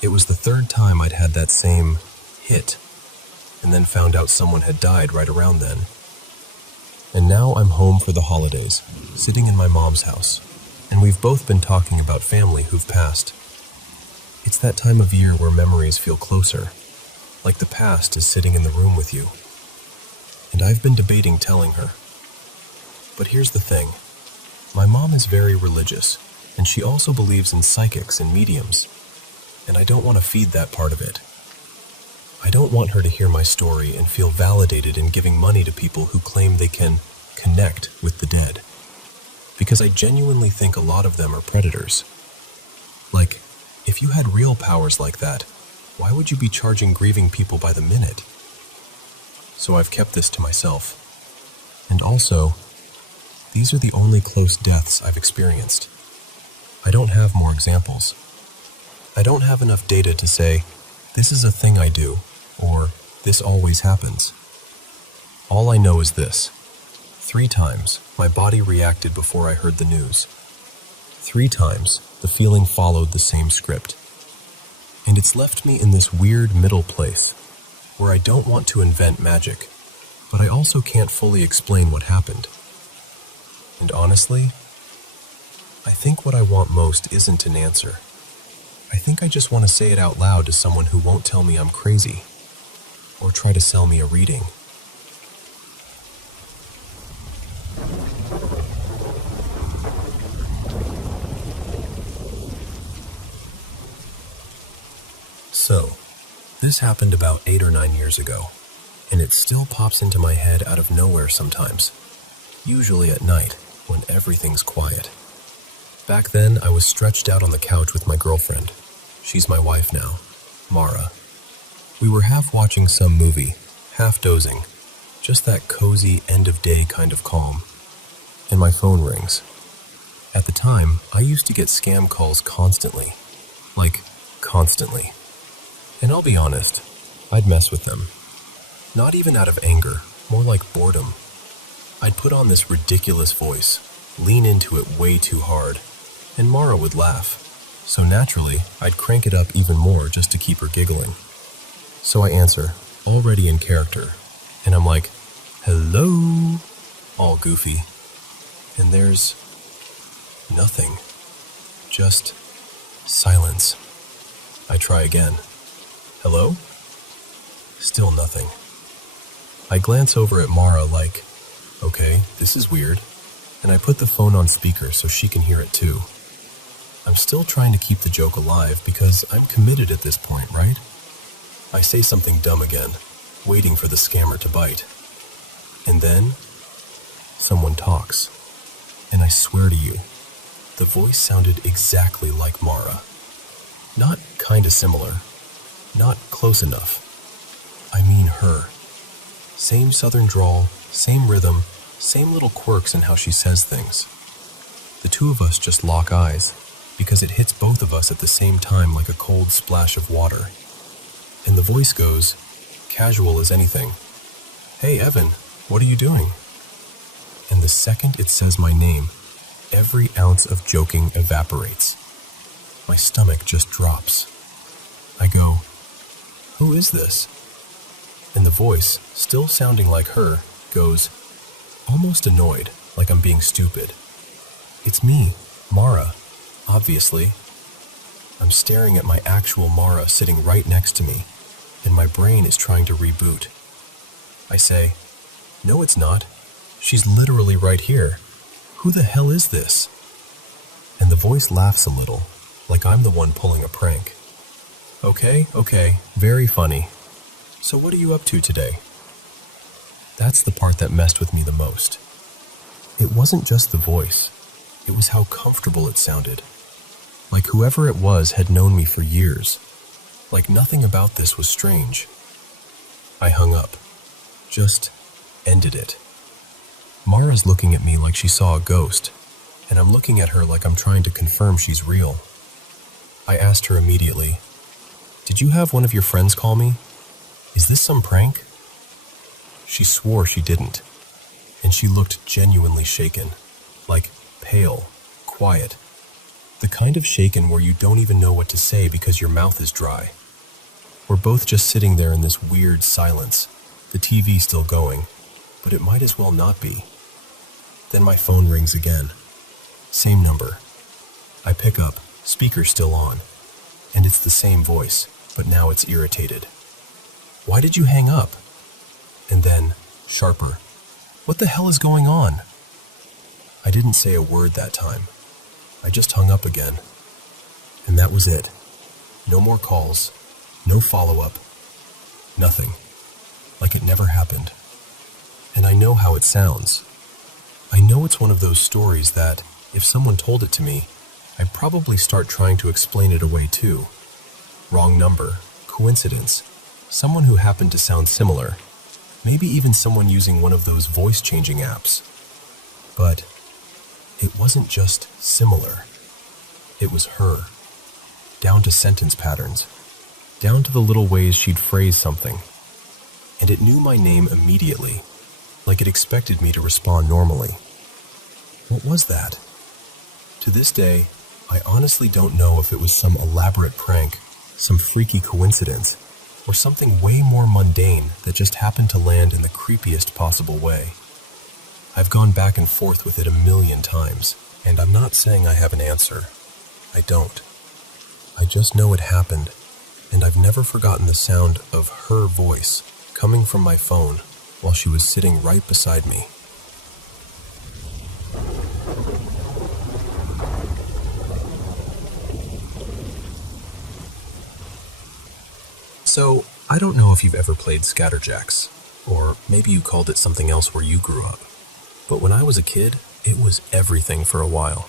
it was the 3rd time I'd had that same hit, and then found out someone had died right around then. And now I'm home for the holidays, sitting in my mom's house, and we've both been talking about family who've passed. It's that time of year where memories feel closer, like the past is sitting in the room with you. And I've been debating telling her. But here's the thing. My mom is very religious, and she also believes in psychics and mediums. And I don't want to feed that part of it. I don't want her to hear my story and feel validated in giving money to people who claim they can connect with the dead. Because I genuinely think a lot of them are predators. Like, if you had real powers like that, why would you be charging grieving people by the minute? So I've kept this to myself. And also, these are the only close deaths I've experienced. I don't have more examples. I don't have enough data to say, this is a thing I do, or this always happens. All I know is this. 3 times, my body reacted before I heard the news. 3 times, the feeling followed the same script. And it's left me in this weird middle place, where I don't want to invent magic, but I also can't fully explain what happened. And honestly, I think what I want most isn't an answer. I think I just want to say it out loud to someone who won't tell me I'm crazy, or try to sell me a reading. This happened about 8 or 9 years ago, and it still pops into my head out of nowhere sometimes, usually at night when everything's quiet. Back then, I was stretched out on the couch with my girlfriend. She's my wife now, Mara. We were half watching some movie, half dozing, just that cozy end-of-day kind of calm. And my phone rings. At the time, I used to get scam calls constantly. Like, constantly. And I'll be honest, I'd mess with them. Not even out of anger, more like boredom. I'd put on this ridiculous voice, lean into it way too hard, and Mara would laugh. So naturally, I'd crank it up even more just to keep her giggling. So I answer, already in character, and I'm like, "Hello?" all goofy. And there's nothing. Just silence. I try again. "Hello?" Still nothing. I glance over at Mara like, okay, this is weird, and I put the phone on speaker so she can hear it too. I'm still trying to keep the joke alive because I'm committed at this point, right? I say something dumb again, waiting for the scammer to bite. And then, someone talks. And I swear to you, the voice sounded exactly like Mara. Not kinda similar. Not close enough. I mean her. Same southern drawl, same rhythm, same little quirks in how she says things. The two of us just lock eyes, because it hits both of us at the same time like a cold splash of water. And the voice goes, casual as anything, "Hey Evan, what are you doing?" And the second it says my name, every ounce of joking evaporates. My stomach just drops. I go, "Who is this?" And the voice, still sounding like her, goes, almost annoyed, like I'm being stupid. "It's me, Mara, obviously." I'm staring at my actual Mara sitting right next to me, and my brain is trying to reboot. I say, "No, it's not. She's literally right here. Who the hell is this?" And the voice laughs a little, like I'm the one pulling a prank. Okay, very funny. So what are you up to today?" That's the part that messed with me the most. It wasn't just the voice. It was how comfortable it sounded. Like whoever it was had known me for years. Like nothing about this was strange. I hung up. Just ended it. Mara's looking at me like she saw a ghost, and I'm looking at her like I'm trying to confirm she's real. I asked her immediately, "Did you have one of your friends call me? Is this some prank?" She swore she didn't, and she looked genuinely shaken, like pale, quiet, the kind of shaken where you don't even know what to say because your mouth is dry. We're both just sitting there in this weird silence, the TV still going, but it might as well not be. Then my phone rings again. Same number. I pick up, speaker still on, and it's the same voice, but now it's irritated. "Why did you hang up?" And then, sharper, "What the hell is going on?" I didn't say a word that time. I just hung up again. And that was it. No more calls, no follow-up, nothing. Like it never happened. And I know how it sounds. I know it's one of those stories that, if someone told it to me, I'd probably start trying to explain it away too. Wrong number, coincidence, someone who happened to sound similar, maybe even someone using one of those voice-changing apps. But it wasn't just similar. It was her. Down to sentence patterns, down to the little ways she'd phrase something. And it knew my name immediately, like it expected me to respond normally. What was that? To this day, I honestly don't know if it was some elaborate prank, some freaky coincidence, or something way more mundane that just happened to land in the creepiest possible way. I've gone back and forth with it a million times, and I'm not saying I have an answer. I don't. I just know it happened, and I've never forgotten the sound of her voice coming from my phone while she was sitting right beside me. So, I don't know if you've ever played scatterjacks, or maybe you called it something else where you grew up. But when I was a kid, it was everything for a while.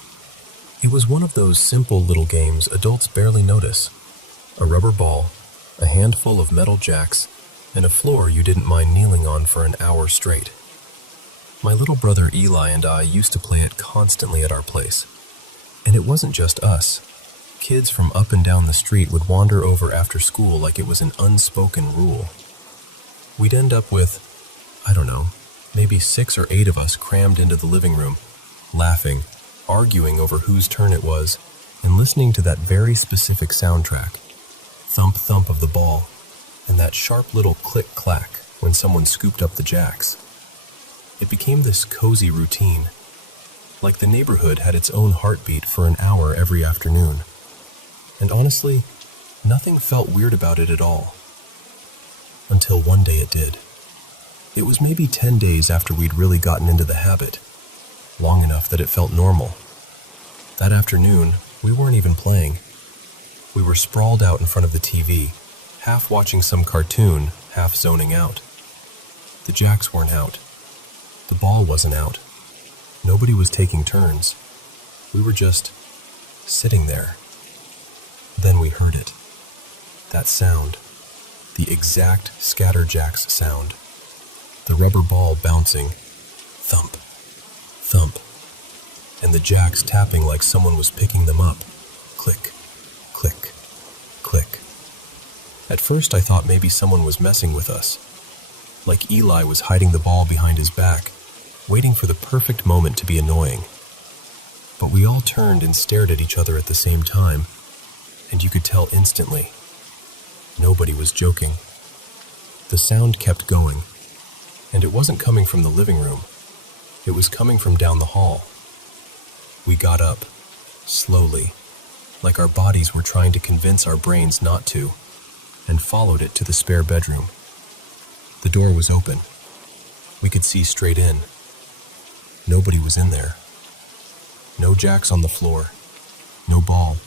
It was one of those simple little games adults barely notice. A rubber ball, a handful of metal jacks, and a floor you didn't mind kneeling on for an hour straight. My little brother Eli and I used to play it constantly at our place. And it wasn't just us. Kids from up and down the street would wander over after school like it was an unspoken rule. We'd end up with, I don't know, maybe 6 or 8 of us crammed into the living room, laughing, arguing over whose turn it was, and listening to that very specific soundtrack. Thump thump of the ball, and that sharp little click-clack when someone scooped up the jacks. It became this cozy routine, like the neighborhood had its own heartbeat for an hour every afternoon. And honestly, nothing felt weird about it at all. Until one day it did. It was maybe 10 days after we'd really gotten into the habit, long enough that it felt normal. That afternoon, we weren't even playing. We were sprawled out in front of the TV, half watching some cartoon, half zoning out. The jacks weren't out. The ball wasn't out. Nobody was taking turns. We were just sitting there. Then we heard it. That sound. The exact scatterjacks sound. The rubber ball bouncing. Thump. Thump. And the jacks tapping like someone was picking them up. Click. Click. Click. At first I thought maybe someone was messing with us. Like Eli was hiding the ball behind his back, waiting for the perfect moment to be annoying. But we all turned and stared at each other at the same time, and you could tell instantly. Nobody was joking. The sound kept going, and it wasn't coming from the living room. It was coming from down the hall. We got up, slowly, like our bodies were trying to convince our brains not to, and followed it to the spare bedroom. The door was open. We could see straight in. Nobody was in there. No jacks on the floor. No ball.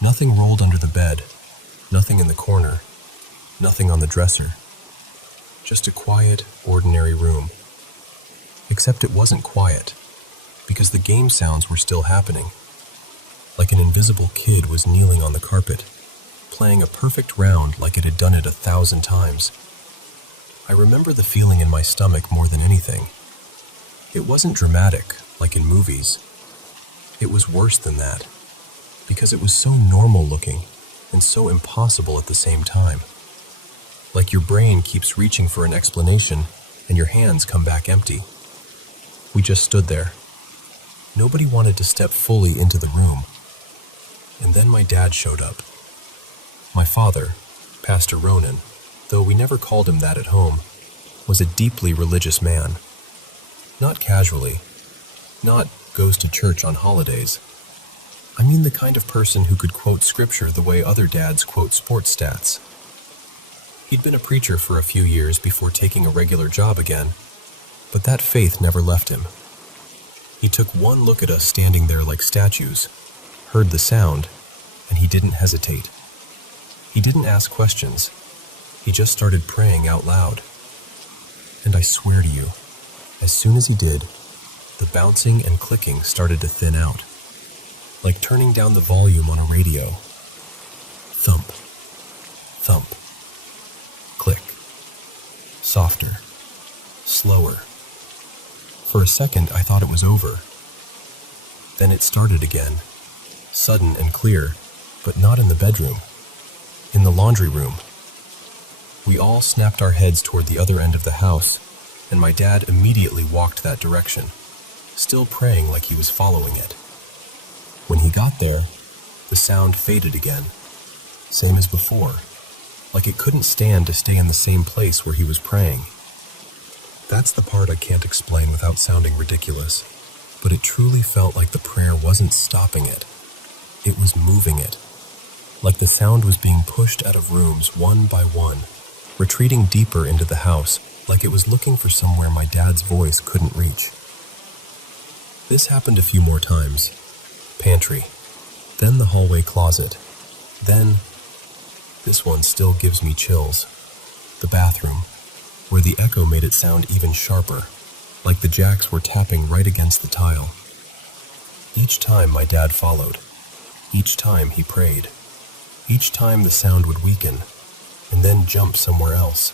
Nothing rolled under the bed. Nothing in the corner. Nothing on the dresser. Just a quiet, ordinary room. Except it wasn't quiet, because the game sounds were still happening. Like an invisible kid was kneeling on the carpet, playing a perfect round like it had done it 1,000 times. I remember the feeling in my stomach more than anything. It wasn't dramatic, like in movies. It was worse than that, because it was so normal looking and so impossible at the same time. Like your brain keeps reaching for an explanation and your hands come back empty. We just stood there. Nobody wanted to step fully into the room. And then my dad showed up. My father, Pastor Ronan, though we never called him that at home, was a deeply religious man. Not casually, not goes to church on holidays. I mean the kind of person who could quote scripture the way other dads quote sports stats. He'd been a preacher for a few years before taking a regular job again, but that faith never left him. He took one look at us standing there like statues, heard the sound, and he didn't hesitate. He didn't ask questions. He just started praying out loud. And I swear to you, as soon as he did, the bouncing and clicking started to thin out, like turning down the volume on a radio. Thump, thump, click, softer, slower. For a second, I thought it was over. Then it started again, sudden and clear, but not in the bedroom, in the laundry room. We all snapped our heads toward the other end of the house, and my dad immediately walked that direction, still praying like he was following it. When he got there, the sound faded again, same as before, like it couldn't stand to stay in the same place where he was praying. That's the part I can't explain without sounding ridiculous, but it truly felt like the prayer wasn't stopping it. It was moving it, like the sound was being pushed out of rooms one by one, retreating deeper into the house, like it was looking for somewhere my dad's voice couldn't reach. This happened a few more times. Pantry, then the hallway closet, then This one still gives me chills. The bathroom, where the echo made it sound even sharper, like the jacks were tapping right against the tile. Each time my dad followed, each time he prayed, each time the sound would weaken, and then jump somewhere else,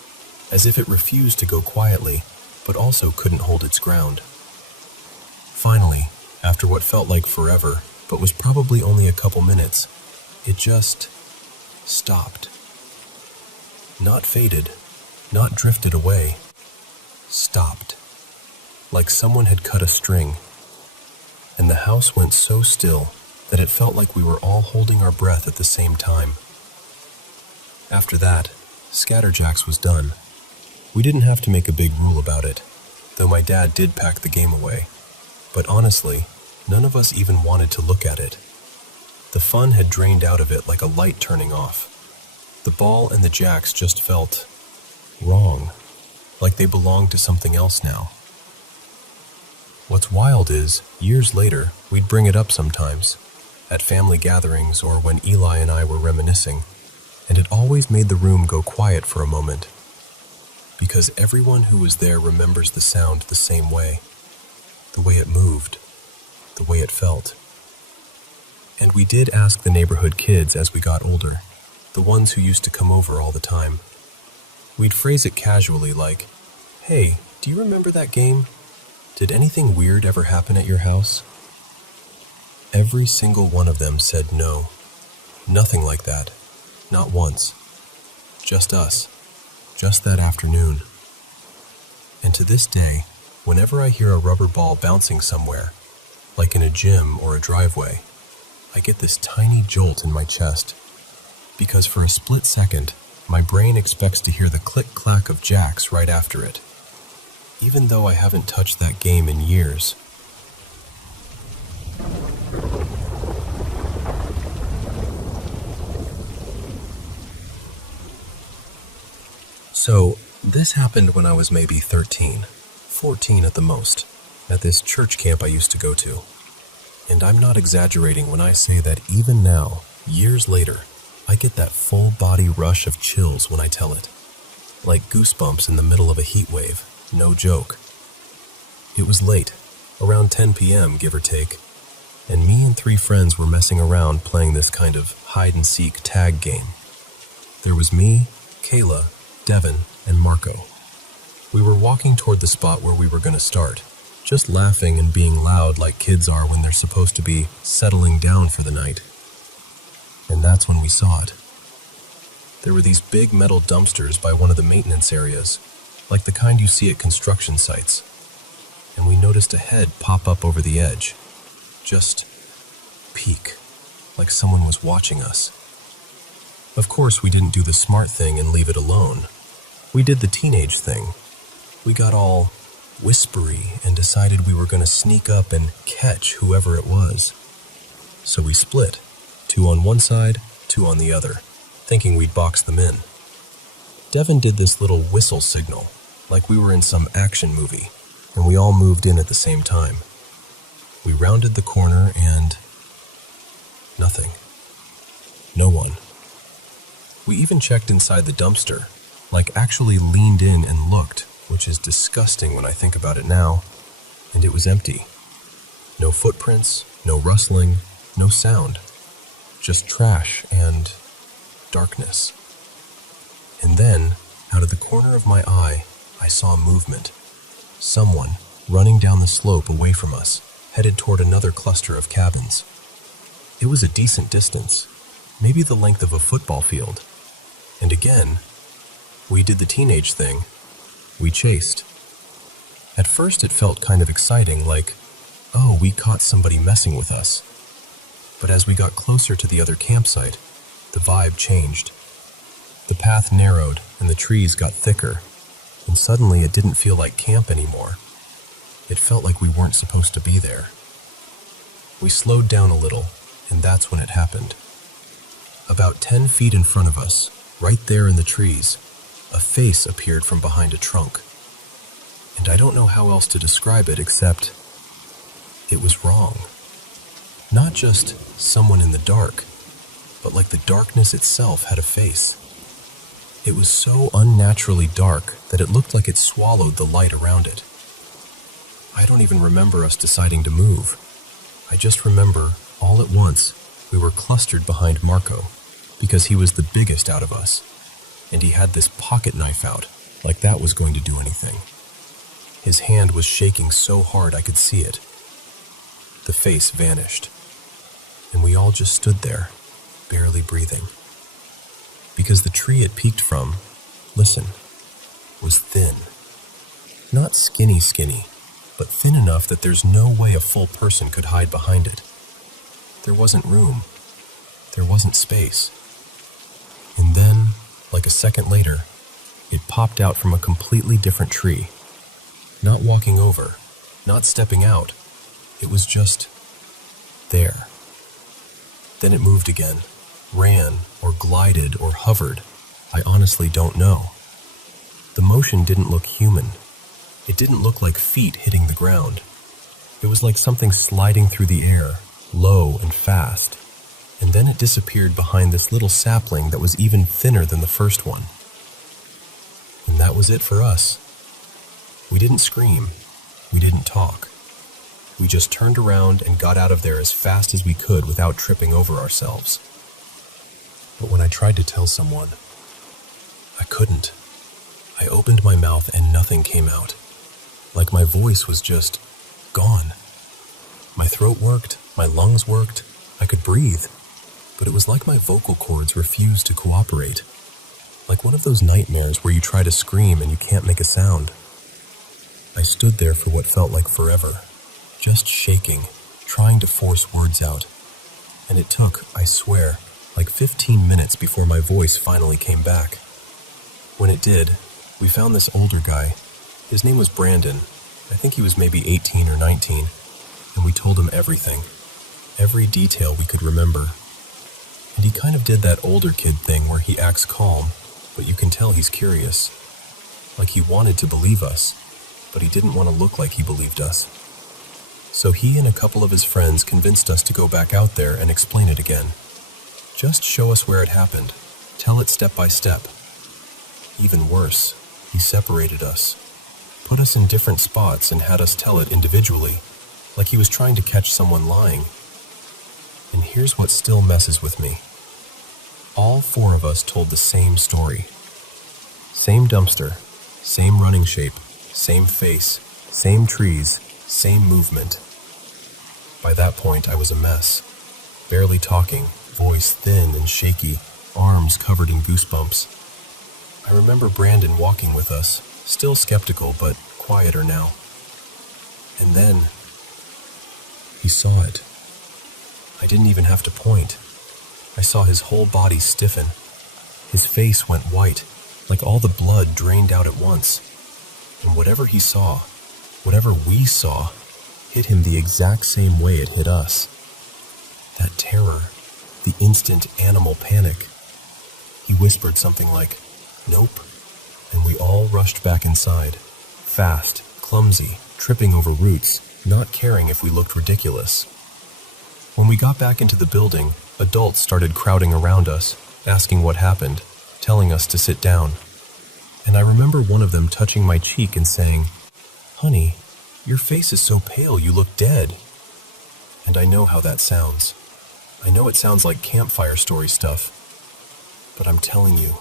as if it refused to go quietly, but also couldn't hold its ground. Finally, after what felt like forever, but was probably only a couple minutes, it just stopped. Not faded, not drifted away, stopped. Like someone had cut a string, and the house went so still that it felt like we were all holding our breath at the same time. After that, Scatterjacks was done. We didn't have to make a big rule about it, though my dad did pack the game away. But honestly, none of us even wanted to look at it. The fun had drained out of it like a light turning off. The ball and the jacks just felt wrong, like they belonged to something else now. What's wild is, years later, we'd bring it up sometimes, at family gatherings or when Eli and I were reminiscing, and it always made the room go quiet for a moment, because everyone who was there remembers the sound the same way, the way it moved, the way it felt. And we did ask the neighborhood kids as we got older, the ones who used to come over all the time. We'd phrase it casually like, "Hey, do you remember that game? Did anything weird ever happen at your house?" Every single one of them said no. Nothing like that. Not once. Just us. Just that afternoon. And to this day, whenever I hear a rubber ball bouncing somewhere, like in a gym or a driveway, I get this tiny jolt in my chest, because for a split second, my brain expects to hear the click-clack of jacks right after it, even though I haven't touched that game in years. So, this happened when I was maybe 13, 14 at the most, at this church camp I used to go to. And I'm not exaggerating when I say that even now, years later, I get that full-body rush of chills when I tell it. Like goosebumps in the middle of a heat wave, no joke. It was late, around 10 p.m., give or take, and me and 3 friends were messing around playing this kind of hide-and-seek tag game. There was me, Kayla, Devin, and Marco. We were walking toward the spot where we were going to start, just laughing and being loud like kids are when they're supposed to be settling down for the night. And that's when we saw it. There were these big metal dumpsters by one of the maintenance areas, like the kind you see at construction sites. And we noticed a head pop up over the edge. Just peek, like someone was watching us. Of course, we didn't do the smart thing and leave it alone. We did the teenage thing. We got all whispery and decided we were going to sneak up and catch whoever it was. So we split, 2 on one side, 2 on the other, thinking we'd box them in. Devin did this little whistle signal, like we were in some action movie, and we all moved in at the same time. We rounded the corner and nothing. No one. We even checked inside the dumpster, like actually leaned in and looked, which is disgusting when I think about it now, and it was empty. No footprints, no rustling, no sound. Just trash and darkness. And then, out of the corner of my eye, I saw movement. Someone running down the slope away from us, headed toward another cluster of cabins. It was a decent distance, maybe the length of a football field. And again, we did the teenage thing. We chased. At first it felt kind of exciting, like, oh, we caught somebody messing with us. But as we got closer to the other campsite, the vibe changed. The path narrowed and the trees got thicker, and suddenly it didn't feel like camp anymore. It felt like we weren't supposed to be there. We slowed down a little, and that's when it happened. About 10 feet in front of us, right there in the trees, a face appeared from behind a trunk. And I don't know how else to describe it except it was wrong. Not just someone in the dark, but like the darkness itself had a face. It was so unnaturally dark that it looked like it swallowed the light around it. I don't even remember us deciding to move. I just remember, all at once, we were clustered behind Marco, because he was the biggest out of us, and he had this pocket knife out, like that was going to do anything. His hand was shaking so hard I could see it. The face vanished, and we all just stood there, barely breathing. Because the tree it peeked from, listen, was thin. Not skinny, but thin enough that there's no way a full person could hide behind it. There wasn't room. There wasn't space. And then, like a second later, it popped out from a completely different tree. Not walking over, not stepping out. It was just there. Then it moved again, ran or glided or hovered. I honestly don't know. The motion didn't look human. It didn't look like feet hitting the ground. It was like something sliding through the air, low and fast. And then it disappeared behind this little sapling that was even thinner than the first one. And that was it for us. We didn't scream. We didn't talk. We just turned around and got out of there as fast as we could without tripping over ourselves. But when I tried to tell someone, I couldn't. I opened my mouth and nothing came out. Like my voice was just gone. My throat worked, my lungs worked, I could breathe, but it was like my vocal cords refused to cooperate. Like one of those nightmares where you try to scream and you can't make a sound. I stood there for what felt like forever, just shaking, trying to force words out. And it took, I swear, like 15 minutes before my voice finally came back. When it did, we found this older guy. His name was Brandon. I think he was maybe 18 or 19, and we told him everything, every detail we could remember. And he kind of did that older kid thing where he acts calm, but you can tell he's curious. Like he wanted to believe us, but he didn't want to look like he believed us. So he and a couple of his friends convinced us to go back out there and explain it again. Just show us where it happened. Tell it step by step. Even worse, he separated us, put us in different spots and had us tell it individually, like he was trying to catch someone lying. And here's what still messes with me. All four of us told the same story. Same dumpster, same running shape, same face, same trees, same movement. By that point, I was a mess. Barely talking, voice thin and shaky, arms covered in goosebumps. I remember Brandon walking with us, still skeptical but quieter now. And then, he saw it. I didn't even have to point. I saw his whole body stiffen. His face went white, like all the blood drained out at once. And whatever he saw, whatever we saw, hit him the exact same way it hit us. That terror, the instant animal panic. He whispered something like, "Nope," and we all rushed back inside, fast, clumsy, tripping over roots, not caring if we looked ridiculous. When we got back into the building, adults started crowding around us, asking what happened, telling us to sit down. And I remember one of them touching my cheek and saying, "Honey, your face is so pale you look dead." And I know how that sounds. I know it sounds like campfire story stuff. But I'm telling you,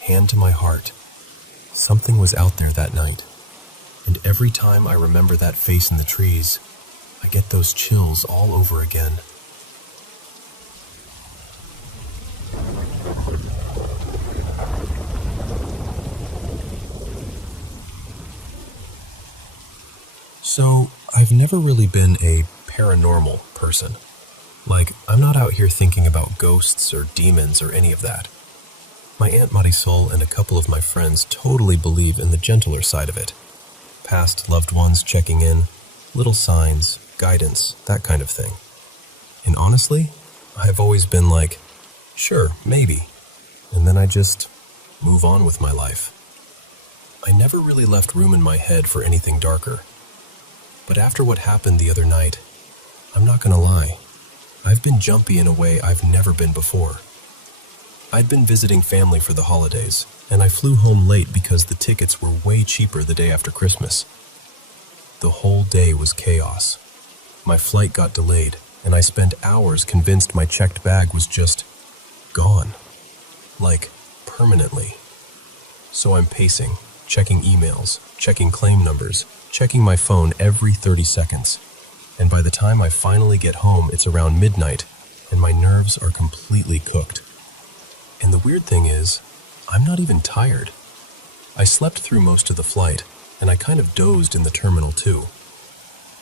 hand to my heart, something was out there that night. And every time I remember that face in the trees, I get those chills all over again. So, I've never really been a paranormal person. Like, I'm not out here thinking about ghosts or demons or any of that. My Aunt Marisol and a couple of my friends totally believe in the gentler side of it. Past loved ones checking in, little signs, guidance, that kind of thing. And honestly, I've always been like, sure, maybe. And then I just move on with my life. I never really left room in my head for anything darker. But after what happened the other night, I'm not gonna lie, I've been jumpy in a way I've never been before. I'd been visiting family for the holidays, and I flew home late because the tickets were way cheaper the day after Christmas. The whole day was chaos. My flight got delayed, and I spent hours convinced my checked bag was just gone. Like, permanently. So I'm pacing, checking emails, checking claim numbers, checking my phone every 30 seconds. And by the time I finally get home, it's around midnight, and my nerves are completely cooked. And the weird thing is, I'm not even tired. I slept through most of the flight, and I kind of dozed in the terminal too.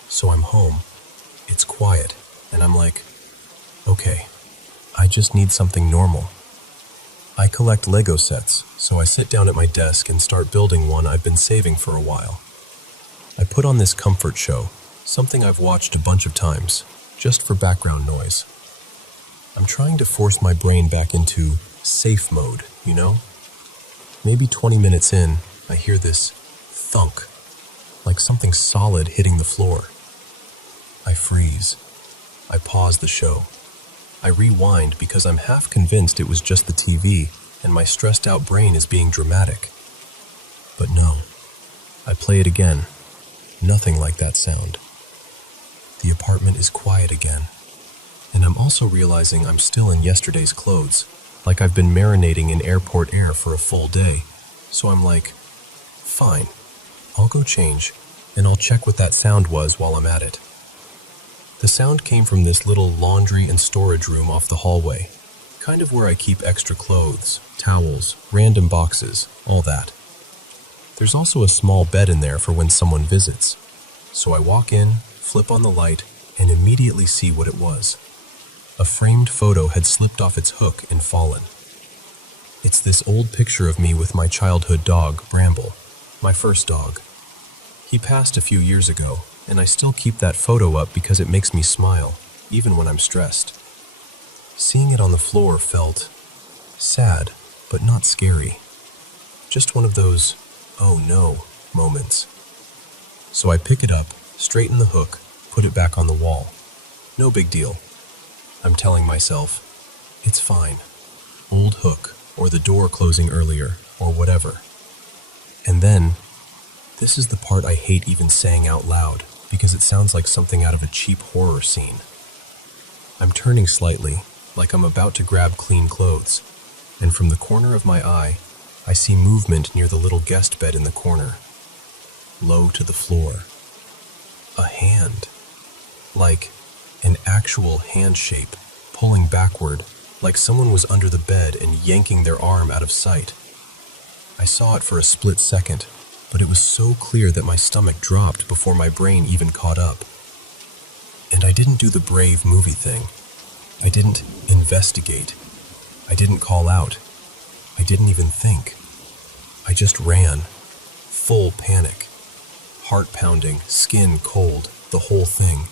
So I'm home. It's quiet, and I'm like, okay, I just need something normal. I collect Lego sets, so I sit down at my desk and start building one I've been saving for a while. I put on this comfort show, something I've watched a bunch of times, just for background noise. I'm trying to force my brain back into safe mode, you know? Maybe 20 minutes in, I hear this thunk, like something solid hitting the floor. I freeze. I pause the show. I rewind because I'm half convinced it was just the TV and my stressed out brain is being dramatic. But no. I play it again. Nothing like that sound. The apartment is quiet again. And I'm also realizing I'm still in yesterday's clothes, like I've been marinating in airport air for a full day. So I'm like, fine, I'll go change, and I'll check what that sound was while I'm at it. The sound came from this little laundry and storage room off the hallway, kind of where I keep extra clothes, towels, random boxes, all that. There's also a small bed in there for when someone visits. So I walk in, flip on the light, and immediately see what it was. A framed photo had slipped off its hook and fallen. It's this old picture of me with my childhood dog, Bramble, my first dog. He passed a few years ago, and I still keep that photo up because it makes me smile, even when I'm stressed. Seeing it on the floor felt sad, but not scary. Just one of those, oh no, moments. So I pick it up, straighten the hook, put it back on the wall. No big deal. I'm telling myself, it's fine. Old hook, or the door closing earlier, or whatever. And then, this is the part I hate even saying out loud, because it sounds like something out of a cheap horror scene. I'm turning slightly, like I'm about to grab clean clothes, and from the corner of my eye, I see movement near the little guest bed in the corner, low to the floor. A hand. Like an actual hand shape, pulling backward, like someone was under the bed and yanking their arm out of sight. I saw it for a split second, but it was so clear that my stomach dropped before my brain even caught up. And I didn't do the brave movie thing. I didn't investigate. I didn't call out. I didn't even think. I just ran. Full panic. Heart pounding, skin cold, the whole thing.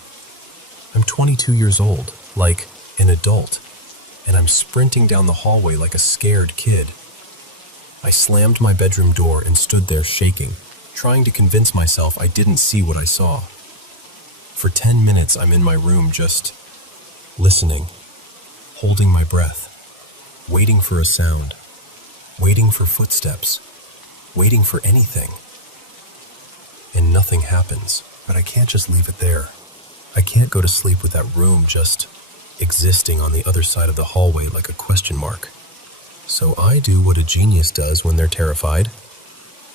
I'm 22 years old, like an adult, and I'm sprinting down the hallway like a scared kid. I slammed my bedroom door and stood there shaking, trying to convince myself I didn't see what I saw. For 10 minutes I'm in my room just listening, holding my breath, waiting for a sound, waiting for footsteps, waiting for anything. And nothing happens, but I can't just leave it there. I can't go to sleep with that room just existing on the other side of the hallway like a question mark. So I do what a genius does when they're terrified.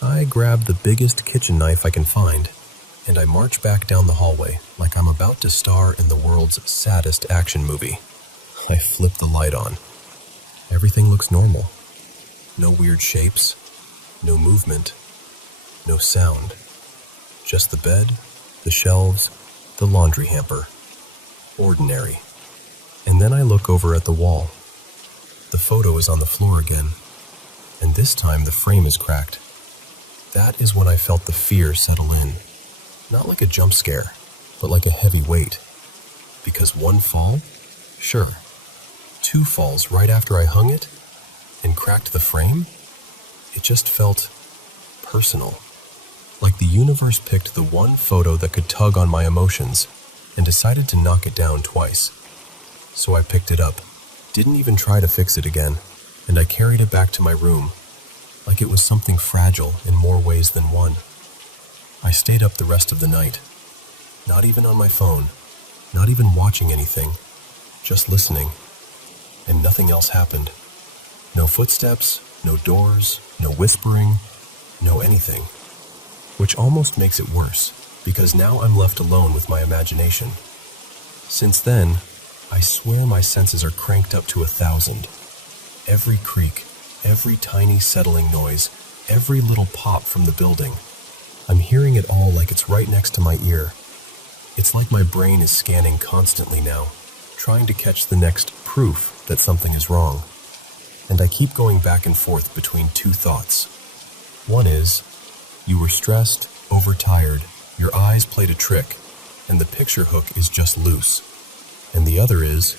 I grab the biggest kitchen knife I can find, and I march back down the hallway like I'm about to star in the world's saddest action movie. I flip the light on. Everything looks normal. No weird shapes, no movement, no sound. Just the bed, the shelves, the laundry hamper. Ordinary. And then I look over at the wall. The photo is on the floor again, and this time the frame is cracked. That is when I felt the fear settle in. Not like a jump scare, but like a heavy weight. Because one fall? Sure. 2 falls right after I hung it and cracked the frame? It just felt personal. Like the universe picked the one photo that could tug on my emotions and decided to knock it down twice. so I picked it up, didn't even try to fix it again, and I carried it back to my room, like it was something fragile in more ways than one. I stayed up the rest of the night, not even on my phone, not even watching anything, just listening, and nothing else happened. No footsteps, no doors, no whispering, no anything. Which almost makes it worse, because now I'm left alone with my imagination. Since then, I swear my senses are cranked up to 1,000. Every creak, every tiny settling noise, every little pop from the building. I'm hearing it all like it's right next to my ear. It's like my brain is scanning constantly now, trying to catch the next proof that something is wrong. And I keep going back and forth between two thoughts. One is, you were stressed, overtired, your eyes played a trick, and the picture hook is just loose. And the other is,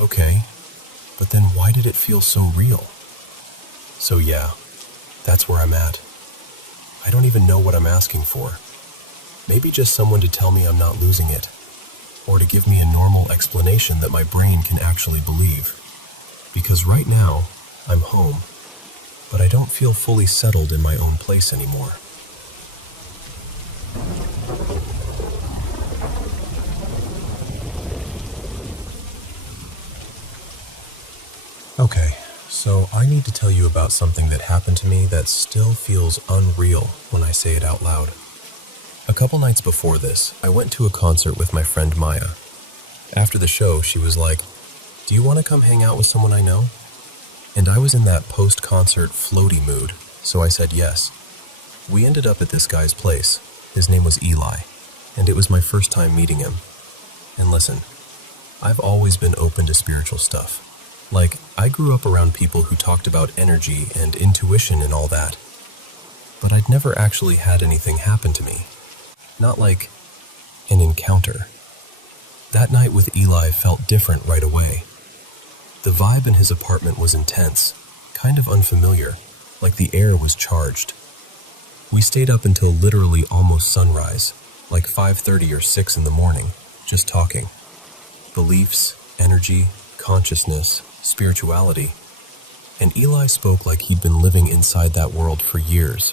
okay, but then why did it feel so real? So yeah, that's where I'm at. I don't even know what I'm asking for. Maybe just someone to tell me I'm not losing it, or to give me a normal explanation that my brain can actually believe. Because right now, I'm home, but I don't feel fully settled in my own place anymore. Okay, so I need to tell you about something that happened to me that still feels unreal when I say it out loud. A couple nights before this, I went to a concert with my friend Maya. After the show, she was like, "Do you want to come hang out with someone I know?" And I was in that post-concert floaty mood, so I said yes. We ended up at this guy's place. His name was Eli, and it was my first time meeting him. And listen, I've always been open to spiritual stuff. Like, I grew up around people who talked about energy and intuition and all that. But I'd never actually had anything happen to me. Not like an encounter. That night with Eli felt different right away. The vibe in his apartment was intense, kind of unfamiliar, like the air was charged. We stayed up until literally almost sunrise, like 5:30 or 6 in the morning, just talking. Beliefs, energy, consciousness, spirituality. And Eli spoke like he'd been living inside that world for years.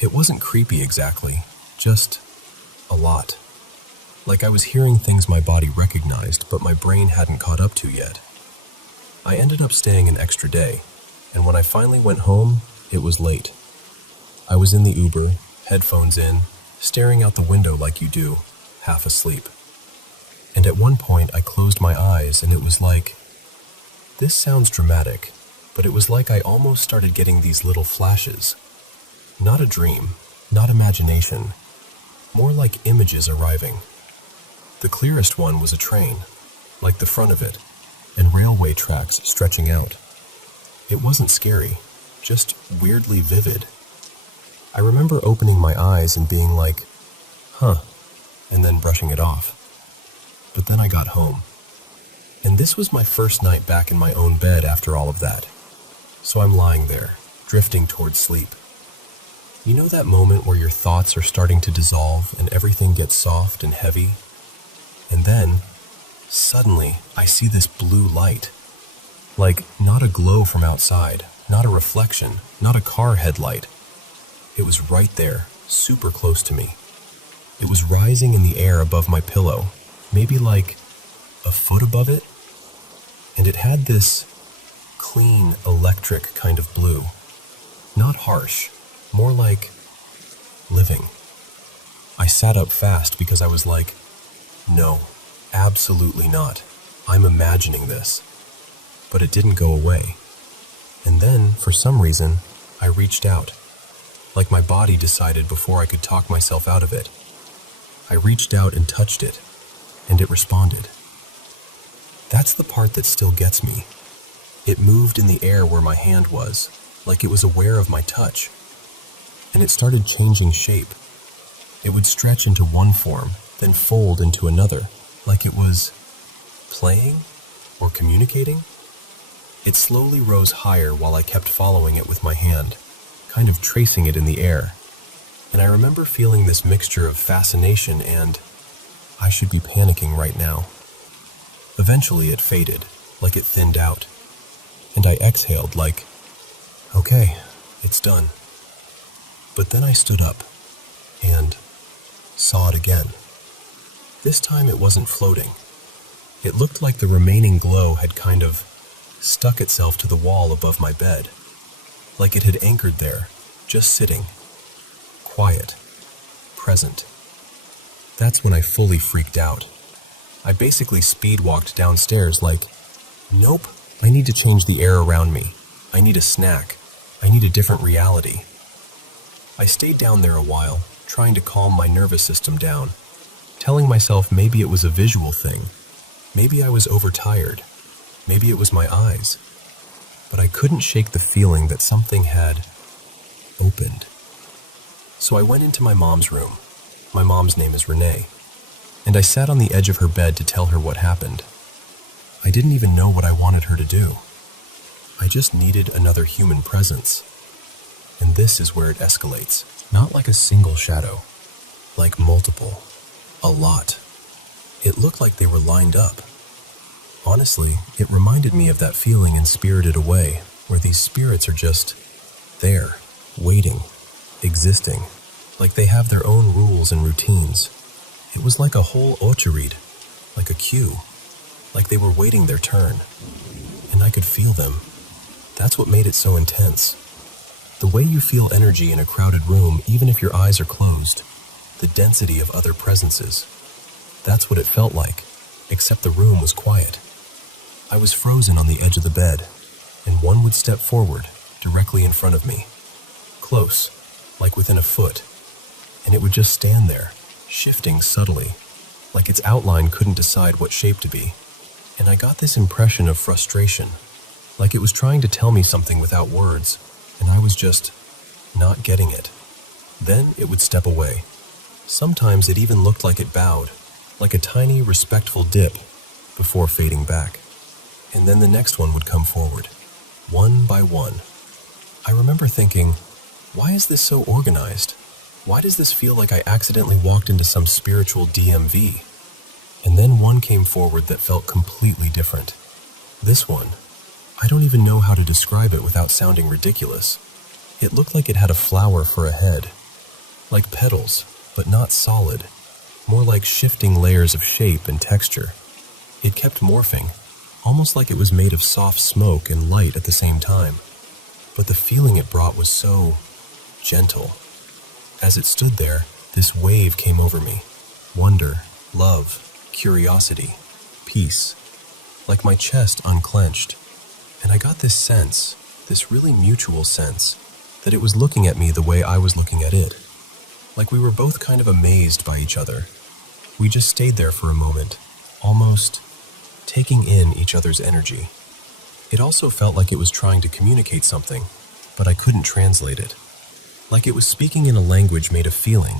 It wasn't creepy exactly, just a lot. Like I was hearing things my body recognized, but my brain hadn't caught up to yet. I ended up staying an extra day, and when I finally went home, it was late. I was in the Uber, headphones in, staring out the window like you do, half asleep. And at one point I closed my eyes and it was like, this sounds dramatic, but it was like I almost started getting these little flashes. Not a dream, not imagination, more like images arriving. The clearest one was a train, like the front of it, and railway tracks stretching out. It wasn't scary, just weirdly vivid. I remember opening my eyes and being like, huh, and then brushing it off. But then I got home. And this was my first night back in my own bed after all of that. So I'm lying there, drifting towards sleep. You know that moment where your thoughts are starting to dissolve and everything gets soft and heavy? And then, suddenly, I see this blue light. Like, not a glow from outside, not a reflection, not a car headlight. It was right there, super close to me. It was rising in the air above my pillow, maybe like a foot above it. And it had this clean, electric kind of blue. Not harsh, more like living. I sat up fast because I was like, no, absolutely not. I'm imagining this. But it didn't go away. And then, for some reason, I reached out. Like my body decided before I could talk myself out of it. I reached out and touched it, and it responded. That's the part that still gets me. It moved in the air where my hand was, like it was aware of my touch. And it started changing shape. It would stretch into one form, then fold into another, like it was playing or communicating. It slowly rose higher while I kept following it with my hand, kind of tracing it in the air. And I remember feeling this mixture of fascination and, I should be panicking right now. Eventually it faded, like it thinned out, and I exhaled like, okay, it's done. But then I stood up and saw it again. This time it wasn't floating. It looked like the remaining glow had kind of stuck itself to the wall above my bed, like it had anchored there, just sitting, quiet, present. That's when I fully freaked out. I basically speed-walked downstairs like, nope, I need to change the air around me. I need a snack. I need a different reality. I stayed down there a while, trying to calm my nervous system down, telling myself maybe it was a visual thing. Maybe I was overtired. Maybe it was my eyes. But I couldn't shake the feeling that something had opened. So I went into my mom's room. My mom's name is Renee. And I sat on the edge of her bed to tell her what happened. I didn't even know what I wanted her to do. I just needed another human presence. And this is where it escalates. Not like a single shadow, like multiple. A lot. It looked like they were lined up. Honestly, it reminded me of that feeling in Spirited Away, where these spirits are just there, waiting, existing, like they have their own rules and routines. It was like a whole ocheride, like a queue, like they were waiting their turn. And I could feel them. That's what made it so intense. The way you feel energy in a crowded room, even if your eyes are closed. The density of other presences. That's what it felt like, except the room was quiet. I was frozen on the edge of the bed, and one would step forward, directly in front of me. Close, like within a foot. And it would just stand there, shifting subtly, like its outline couldn't decide what shape to be. And I got this impression of frustration, like it was trying to tell me something without words, and I was just not getting it. Then it would step away. Sometimes it even looked like it bowed, like a tiny, respectful dip, before fading back. And then the next one would come forward, one by one. I remember thinking, why is this so organized? Why does this feel like I accidentally walked into some spiritual DMV? And then one came forward that felt completely different. This one, I don't even know how to describe it without sounding ridiculous. It looked like it had a flower for a head, like petals, but not solid, more like shifting layers of shape and texture. It kept morphing, almost like it was made of soft smoke and light at the same time. But the feeling it brought was so gentle. As it stood there, this wave came over me. Wonder, love, curiosity, peace. Like my chest unclenched. And I got this sense, this really mutual sense, that it was looking at me the way I was looking at it. Like we were both kind of amazed by each other. We just stayed there for a moment, almost taking in each other's energy. It also felt like it was trying to communicate something, but I couldn't translate it. Like it was speaking in a language made of feeling,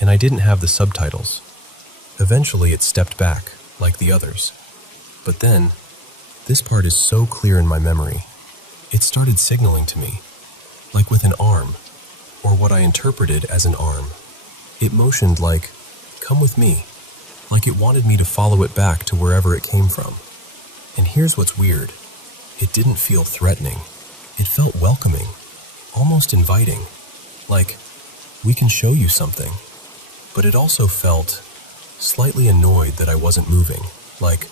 and I didn't have the subtitles. Eventually it stepped back, like the others. But then, this part is so clear in my memory. It started signaling to me, like with an arm, or what I interpreted as an arm. It motioned like, come with me, like it wanted me to follow it back to wherever it came from. And here's what's weird. It didn't feel threatening. It felt welcoming, almost inviting, like, we can show you something. But it also felt slightly annoyed that I wasn't moving, like,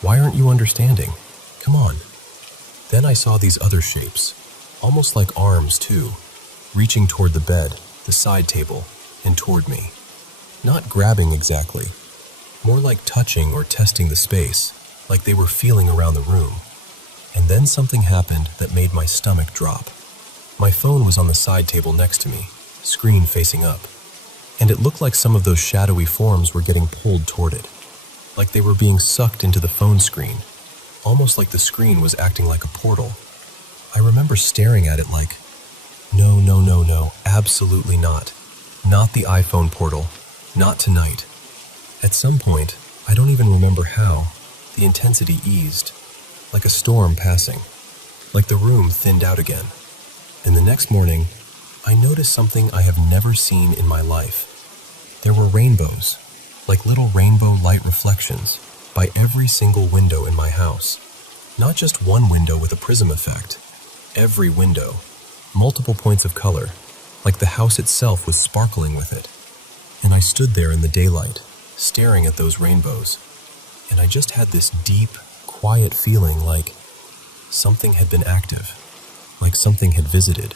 why aren't you understanding? Come on. Then I saw these other shapes, almost like arms too, reaching toward the bed, the side table, and toward me. Not grabbing exactly, more like touching or testing the space, like they were feeling around the room. And then something happened that made my stomach drop. My phone was on the side table next to me, screen facing up, and it looked like some of those shadowy forms were getting pulled toward it, like they were being sucked into the phone screen, almost like the screen was acting like a portal. I remember staring at it like, no, absolutely not. Not the iPhone portal, not tonight. At some point, I don't even remember how, the intensity eased, like a storm passing, like the room thinned out again. And the next morning, I noticed something I have never seen in my life. There were rainbows, like little rainbow light reflections, by every single window in my house. Not just one window with a prism effect. Every window. Multiple points of color, like the house itself was sparkling with it. And I stood there in the daylight, staring at those rainbows. And I just had this deep, quiet feeling like something had been active, like something had visited.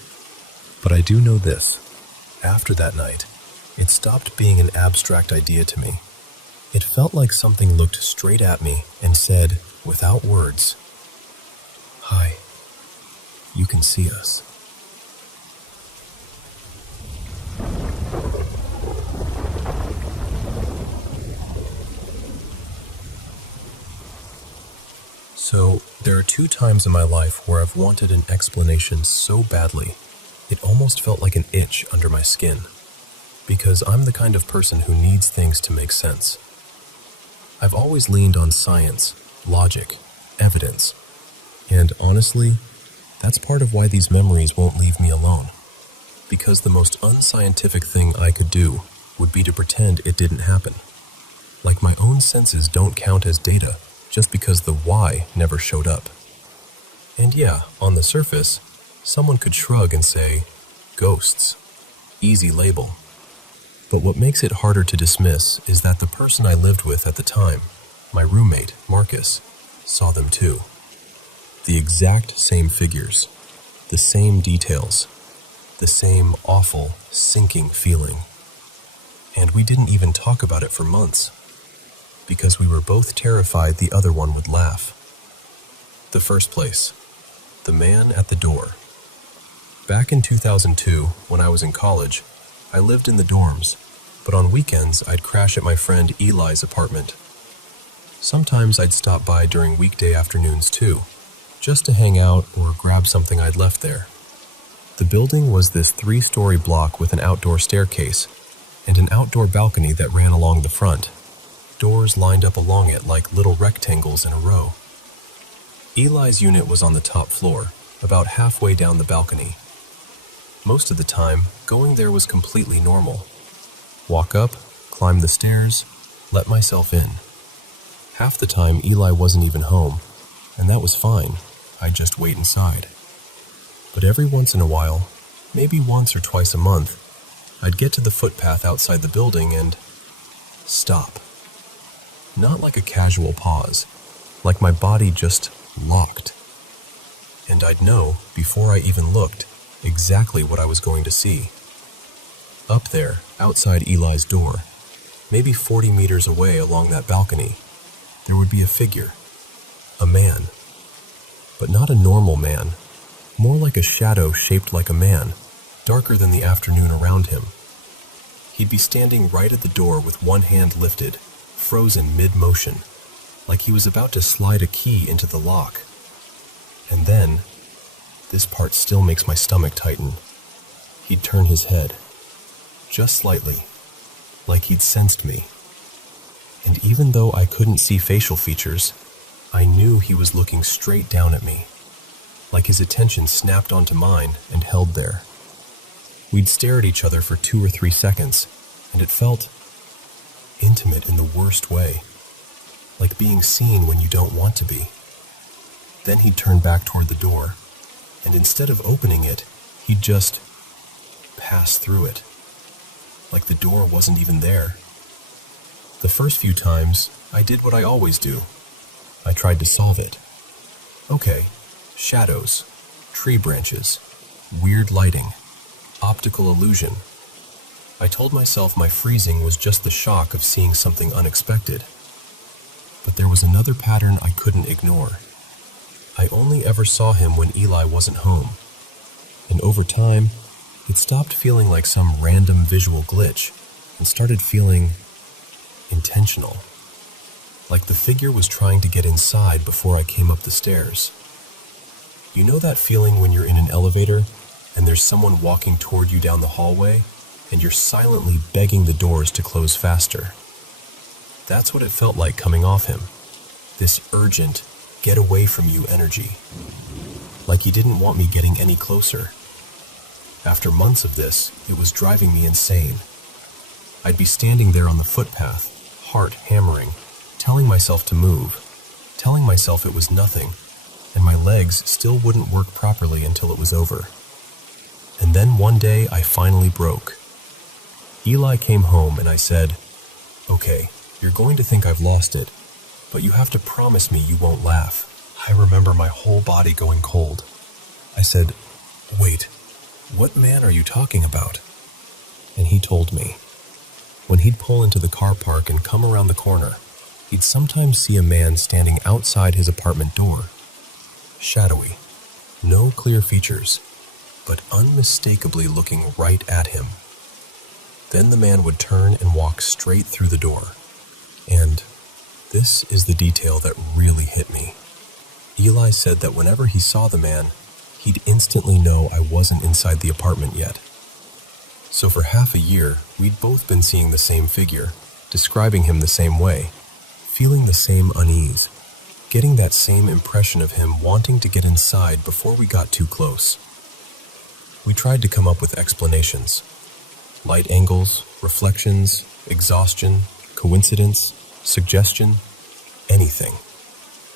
But I do know this. After that night, it stopped being an abstract idea to me. It felt like something looked straight at me and said, without words, "Hi, you can see us." So, there are 2 times in my life where I've wanted an explanation so badly, it almost felt like an itch under my skin. Because I'm the kind of person who needs things to make sense. I've always leaned on science, logic, evidence. And honestly, that's part of why these memories won't leave me alone. Because the most unscientific thing I could do would be to pretend it didn't happen. Like my own senses don't count as data just because the why never showed up. And yeah, on the surface, someone could shrug and say, ghosts. Easy label. But what makes it harder to dismiss is that the person I lived with at the time, my roommate, Marcus, saw them too. The exact same figures, the same details, the same awful, sinking feeling. And we didn't even talk about it for months, because we were both terrified the other one would laugh. The first place, the man at the door. Back in 2002, when I was in college, I lived in the dorms, but on weekends I'd crash at my friend Eli's apartment. Sometimes I'd stop by during weekday afternoons too, just to hang out or grab something I'd left there. The building was this 3-story block with an outdoor staircase and an outdoor balcony that ran along the front. Doors lined up along it like little rectangles in a row. Eli's unit was on the top floor, about halfway down the balcony. Most of the time, going there was completely normal. Walk up, climb the stairs, let myself in. Half the time, Eli wasn't even home, and that was fine. I'd just wait inside. But every once in a while, maybe once or twice a month, I'd get to the footpath outside the building and stop. Not like a casual pause, like my body just locked. And I'd know, before I even looked, exactly what I was going to see. Up there, outside Eli's door, maybe 40 meters away along that balcony, there would be a figure, a man. But not a normal man, more like a shadow shaped like a man, darker than the afternoon around him. He'd be standing right at the door with one hand lifted, frozen mid-motion, like he was about to slide a key into the lock. And then, this part still makes my stomach tighten, he'd turn his head, just slightly, like he'd sensed me. And even though I couldn't see facial features, I knew he was looking straight down at me, like his attention snapped onto mine and held there. We'd stare at each other for 2 or 3 seconds, and it felt intimate in the worst way, like being seen when you don't want to be. Then he'd turn back toward the door, and instead of opening it, he'd just pass through it, like the door wasn't even there. The first few times, I did what I always do. I tried to solve it. Okay, shadows, tree branches, weird lighting, optical illusion. I told myself my freezing was just the shock of seeing something unexpected. But there was another pattern I couldn't ignore. I only ever saw him when Eli wasn't home. And over time, it stopped feeling like some random visual glitch and started feeling intentional. Like the figure was trying to get inside before I came up the stairs. You know that feeling when you're in an elevator and there's someone walking toward you down the hallway and you're silently begging the doors to close faster? That's what it felt like coming off him. This urgent, get away from you energy. Like he didn't want me getting any closer. After months of this, it was driving me insane. I'd be standing there on the footpath, heart hammering, telling myself to move, telling myself it was nothing, and my legs still wouldn't work properly until it was over. And then one day I finally broke. Eli came home and I said, "Okay, you're going to think I've lost it, but you have to promise me you won't laugh." I remember my whole body going cold. I said, "Wait, what man are you talking about?" And he told me. When he'd pull into the car park and come around the corner, he'd sometimes see a man standing outside his apartment door. Shadowy, no clear features, but unmistakably looking right at him. Then the man would turn and walk straight through the door. And this is the detail that really hit me. Eli said that whenever he saw the man, he'd instantly know I wasn't inside the apartment yet. So for half a year, we'd both been seeing the same figure, describing him the same way, feeling the same unease, getting that same impression of him wanting to get inside before we got too close. We tried to come up with explanations. Light angles, reflections, exhaustion, coincidence, suggestion, anything.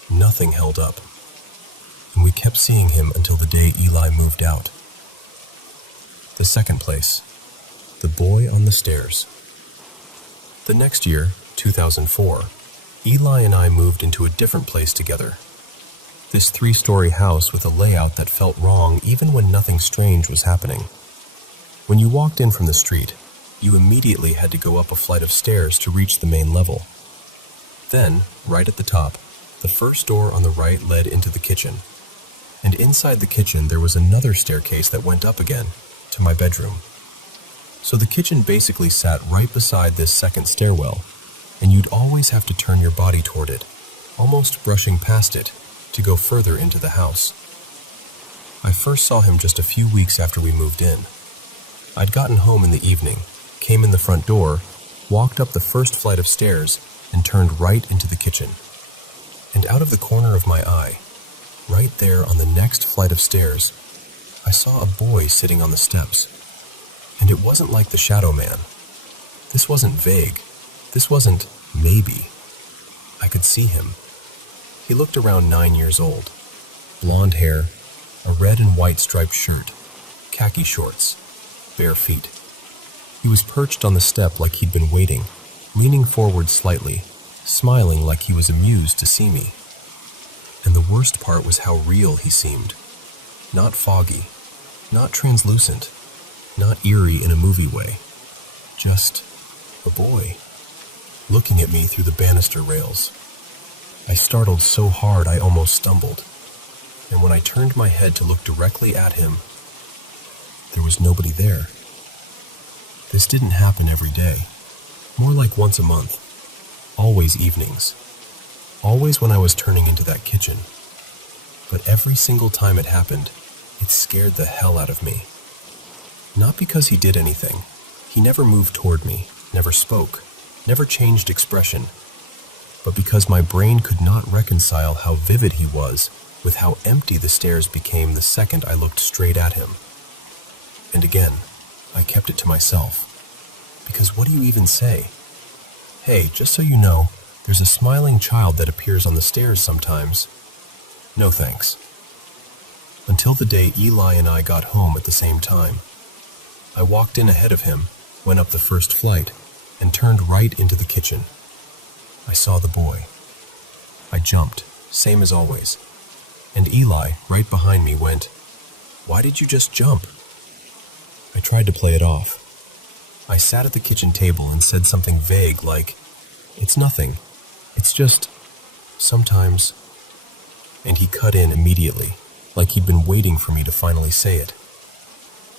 Nothing held up. And we kept seeing him until the day Eli moved out. The second place. The boy on the stairs. The next year, 2004, Eli and I moved into a different place together. This 3-story house with a layout that felt wrong even when nothing strange was happening. When you walked in from the street, you immediately had to go up a flight of stairs to reach the main level. Then, right at the top, the first door on the right led into the kitchen. And inside the kitchen there was another staircase that went up again, to my bedroom. So the kitchen basically sat right beside this second stairwell, and you'd always have to turn your body toward it, almost brushing past it, to go further into the house. I first saw him just a few weeks after we moved in. I'd gotten home in the evening, came in the front door, walked up the first flight of stairs, and turned right into the kitchen. And out of the corner of my eye, right there on the next flight of stairs, I saw a boy sitting on the steps. And it wasn't like the shadow man. This wasn't vague. This wasn't maybe. I could see him. He looked around 9 years old. Blonde hair, a red and white striped shirt, khaki shorts, bare feet. He was perched on the step like he'd been waiting, leaning forward slightly, smiling like he was amused to see me. And the worst part was how real he seemed. Not foggy, not translucent, not eerie in a movie way. Just a boy, looking at me through the banister rails. I startled so hard I almost stumbled. And when I turned my head to look directly at him, there was nobody there. This didn't happen every day. More like once a month. Always evenings. Always when I was turning into that kitchen. But every single time it happened, it scared the hell out of me. Not because he did anything. He never moved toward me, never spoke, never changed expression. But because my brain could not reconcile how vivid he was with how empty the stairs became the second I looked straight at him. And again, I kept it to myself. Because what do you even say? Hey, just so you know, there's a smiling child that appears on the stairs sometimes. No thanks. Until the day Eli and I got home at the same time. I walked in ahead of him, went up the first flight, and turned right into the kitchen. I saw the boy. I jumped, same as always. And Eli, right behind me, went, "Why did you just jump?" I tried to play it off. I sat at the kitchen table and said something vague like, "It's nothing. It's just, sometimes." And he cut in immediately, like he'd been waiting for me to finally say it.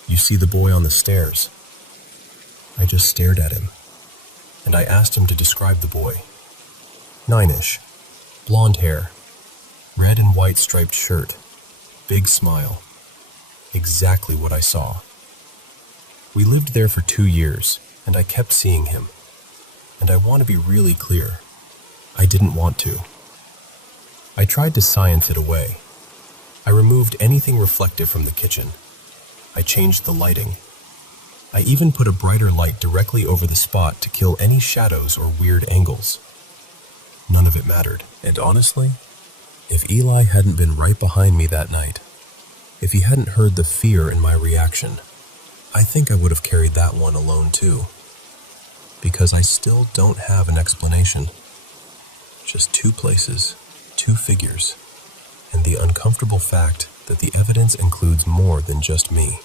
"You see the boy on the stairs?" I just stared at him, and I asked him to describe the boy. 9-ish, blonde hair, red and white striped shirt, big smile. Exactly what I saw. We lived there for 2 years, and I kept seeing him. And I want to be really clear. I didn't want to. I tried to science it away. I removed anything reflective from the kitchen. I changed the lighting. I even put a brighter light directly over the spot to kill any shadows or weird angles. none of it mattered. And honestly, if Eli hadn't been right behind me that night, if he hadn't heard the fear in my reaction, I think I would have carried that one alone too. Because I still don't have an explanation. Just two places, two figures, and the uncomfortable fact that the evidence includes more than just me.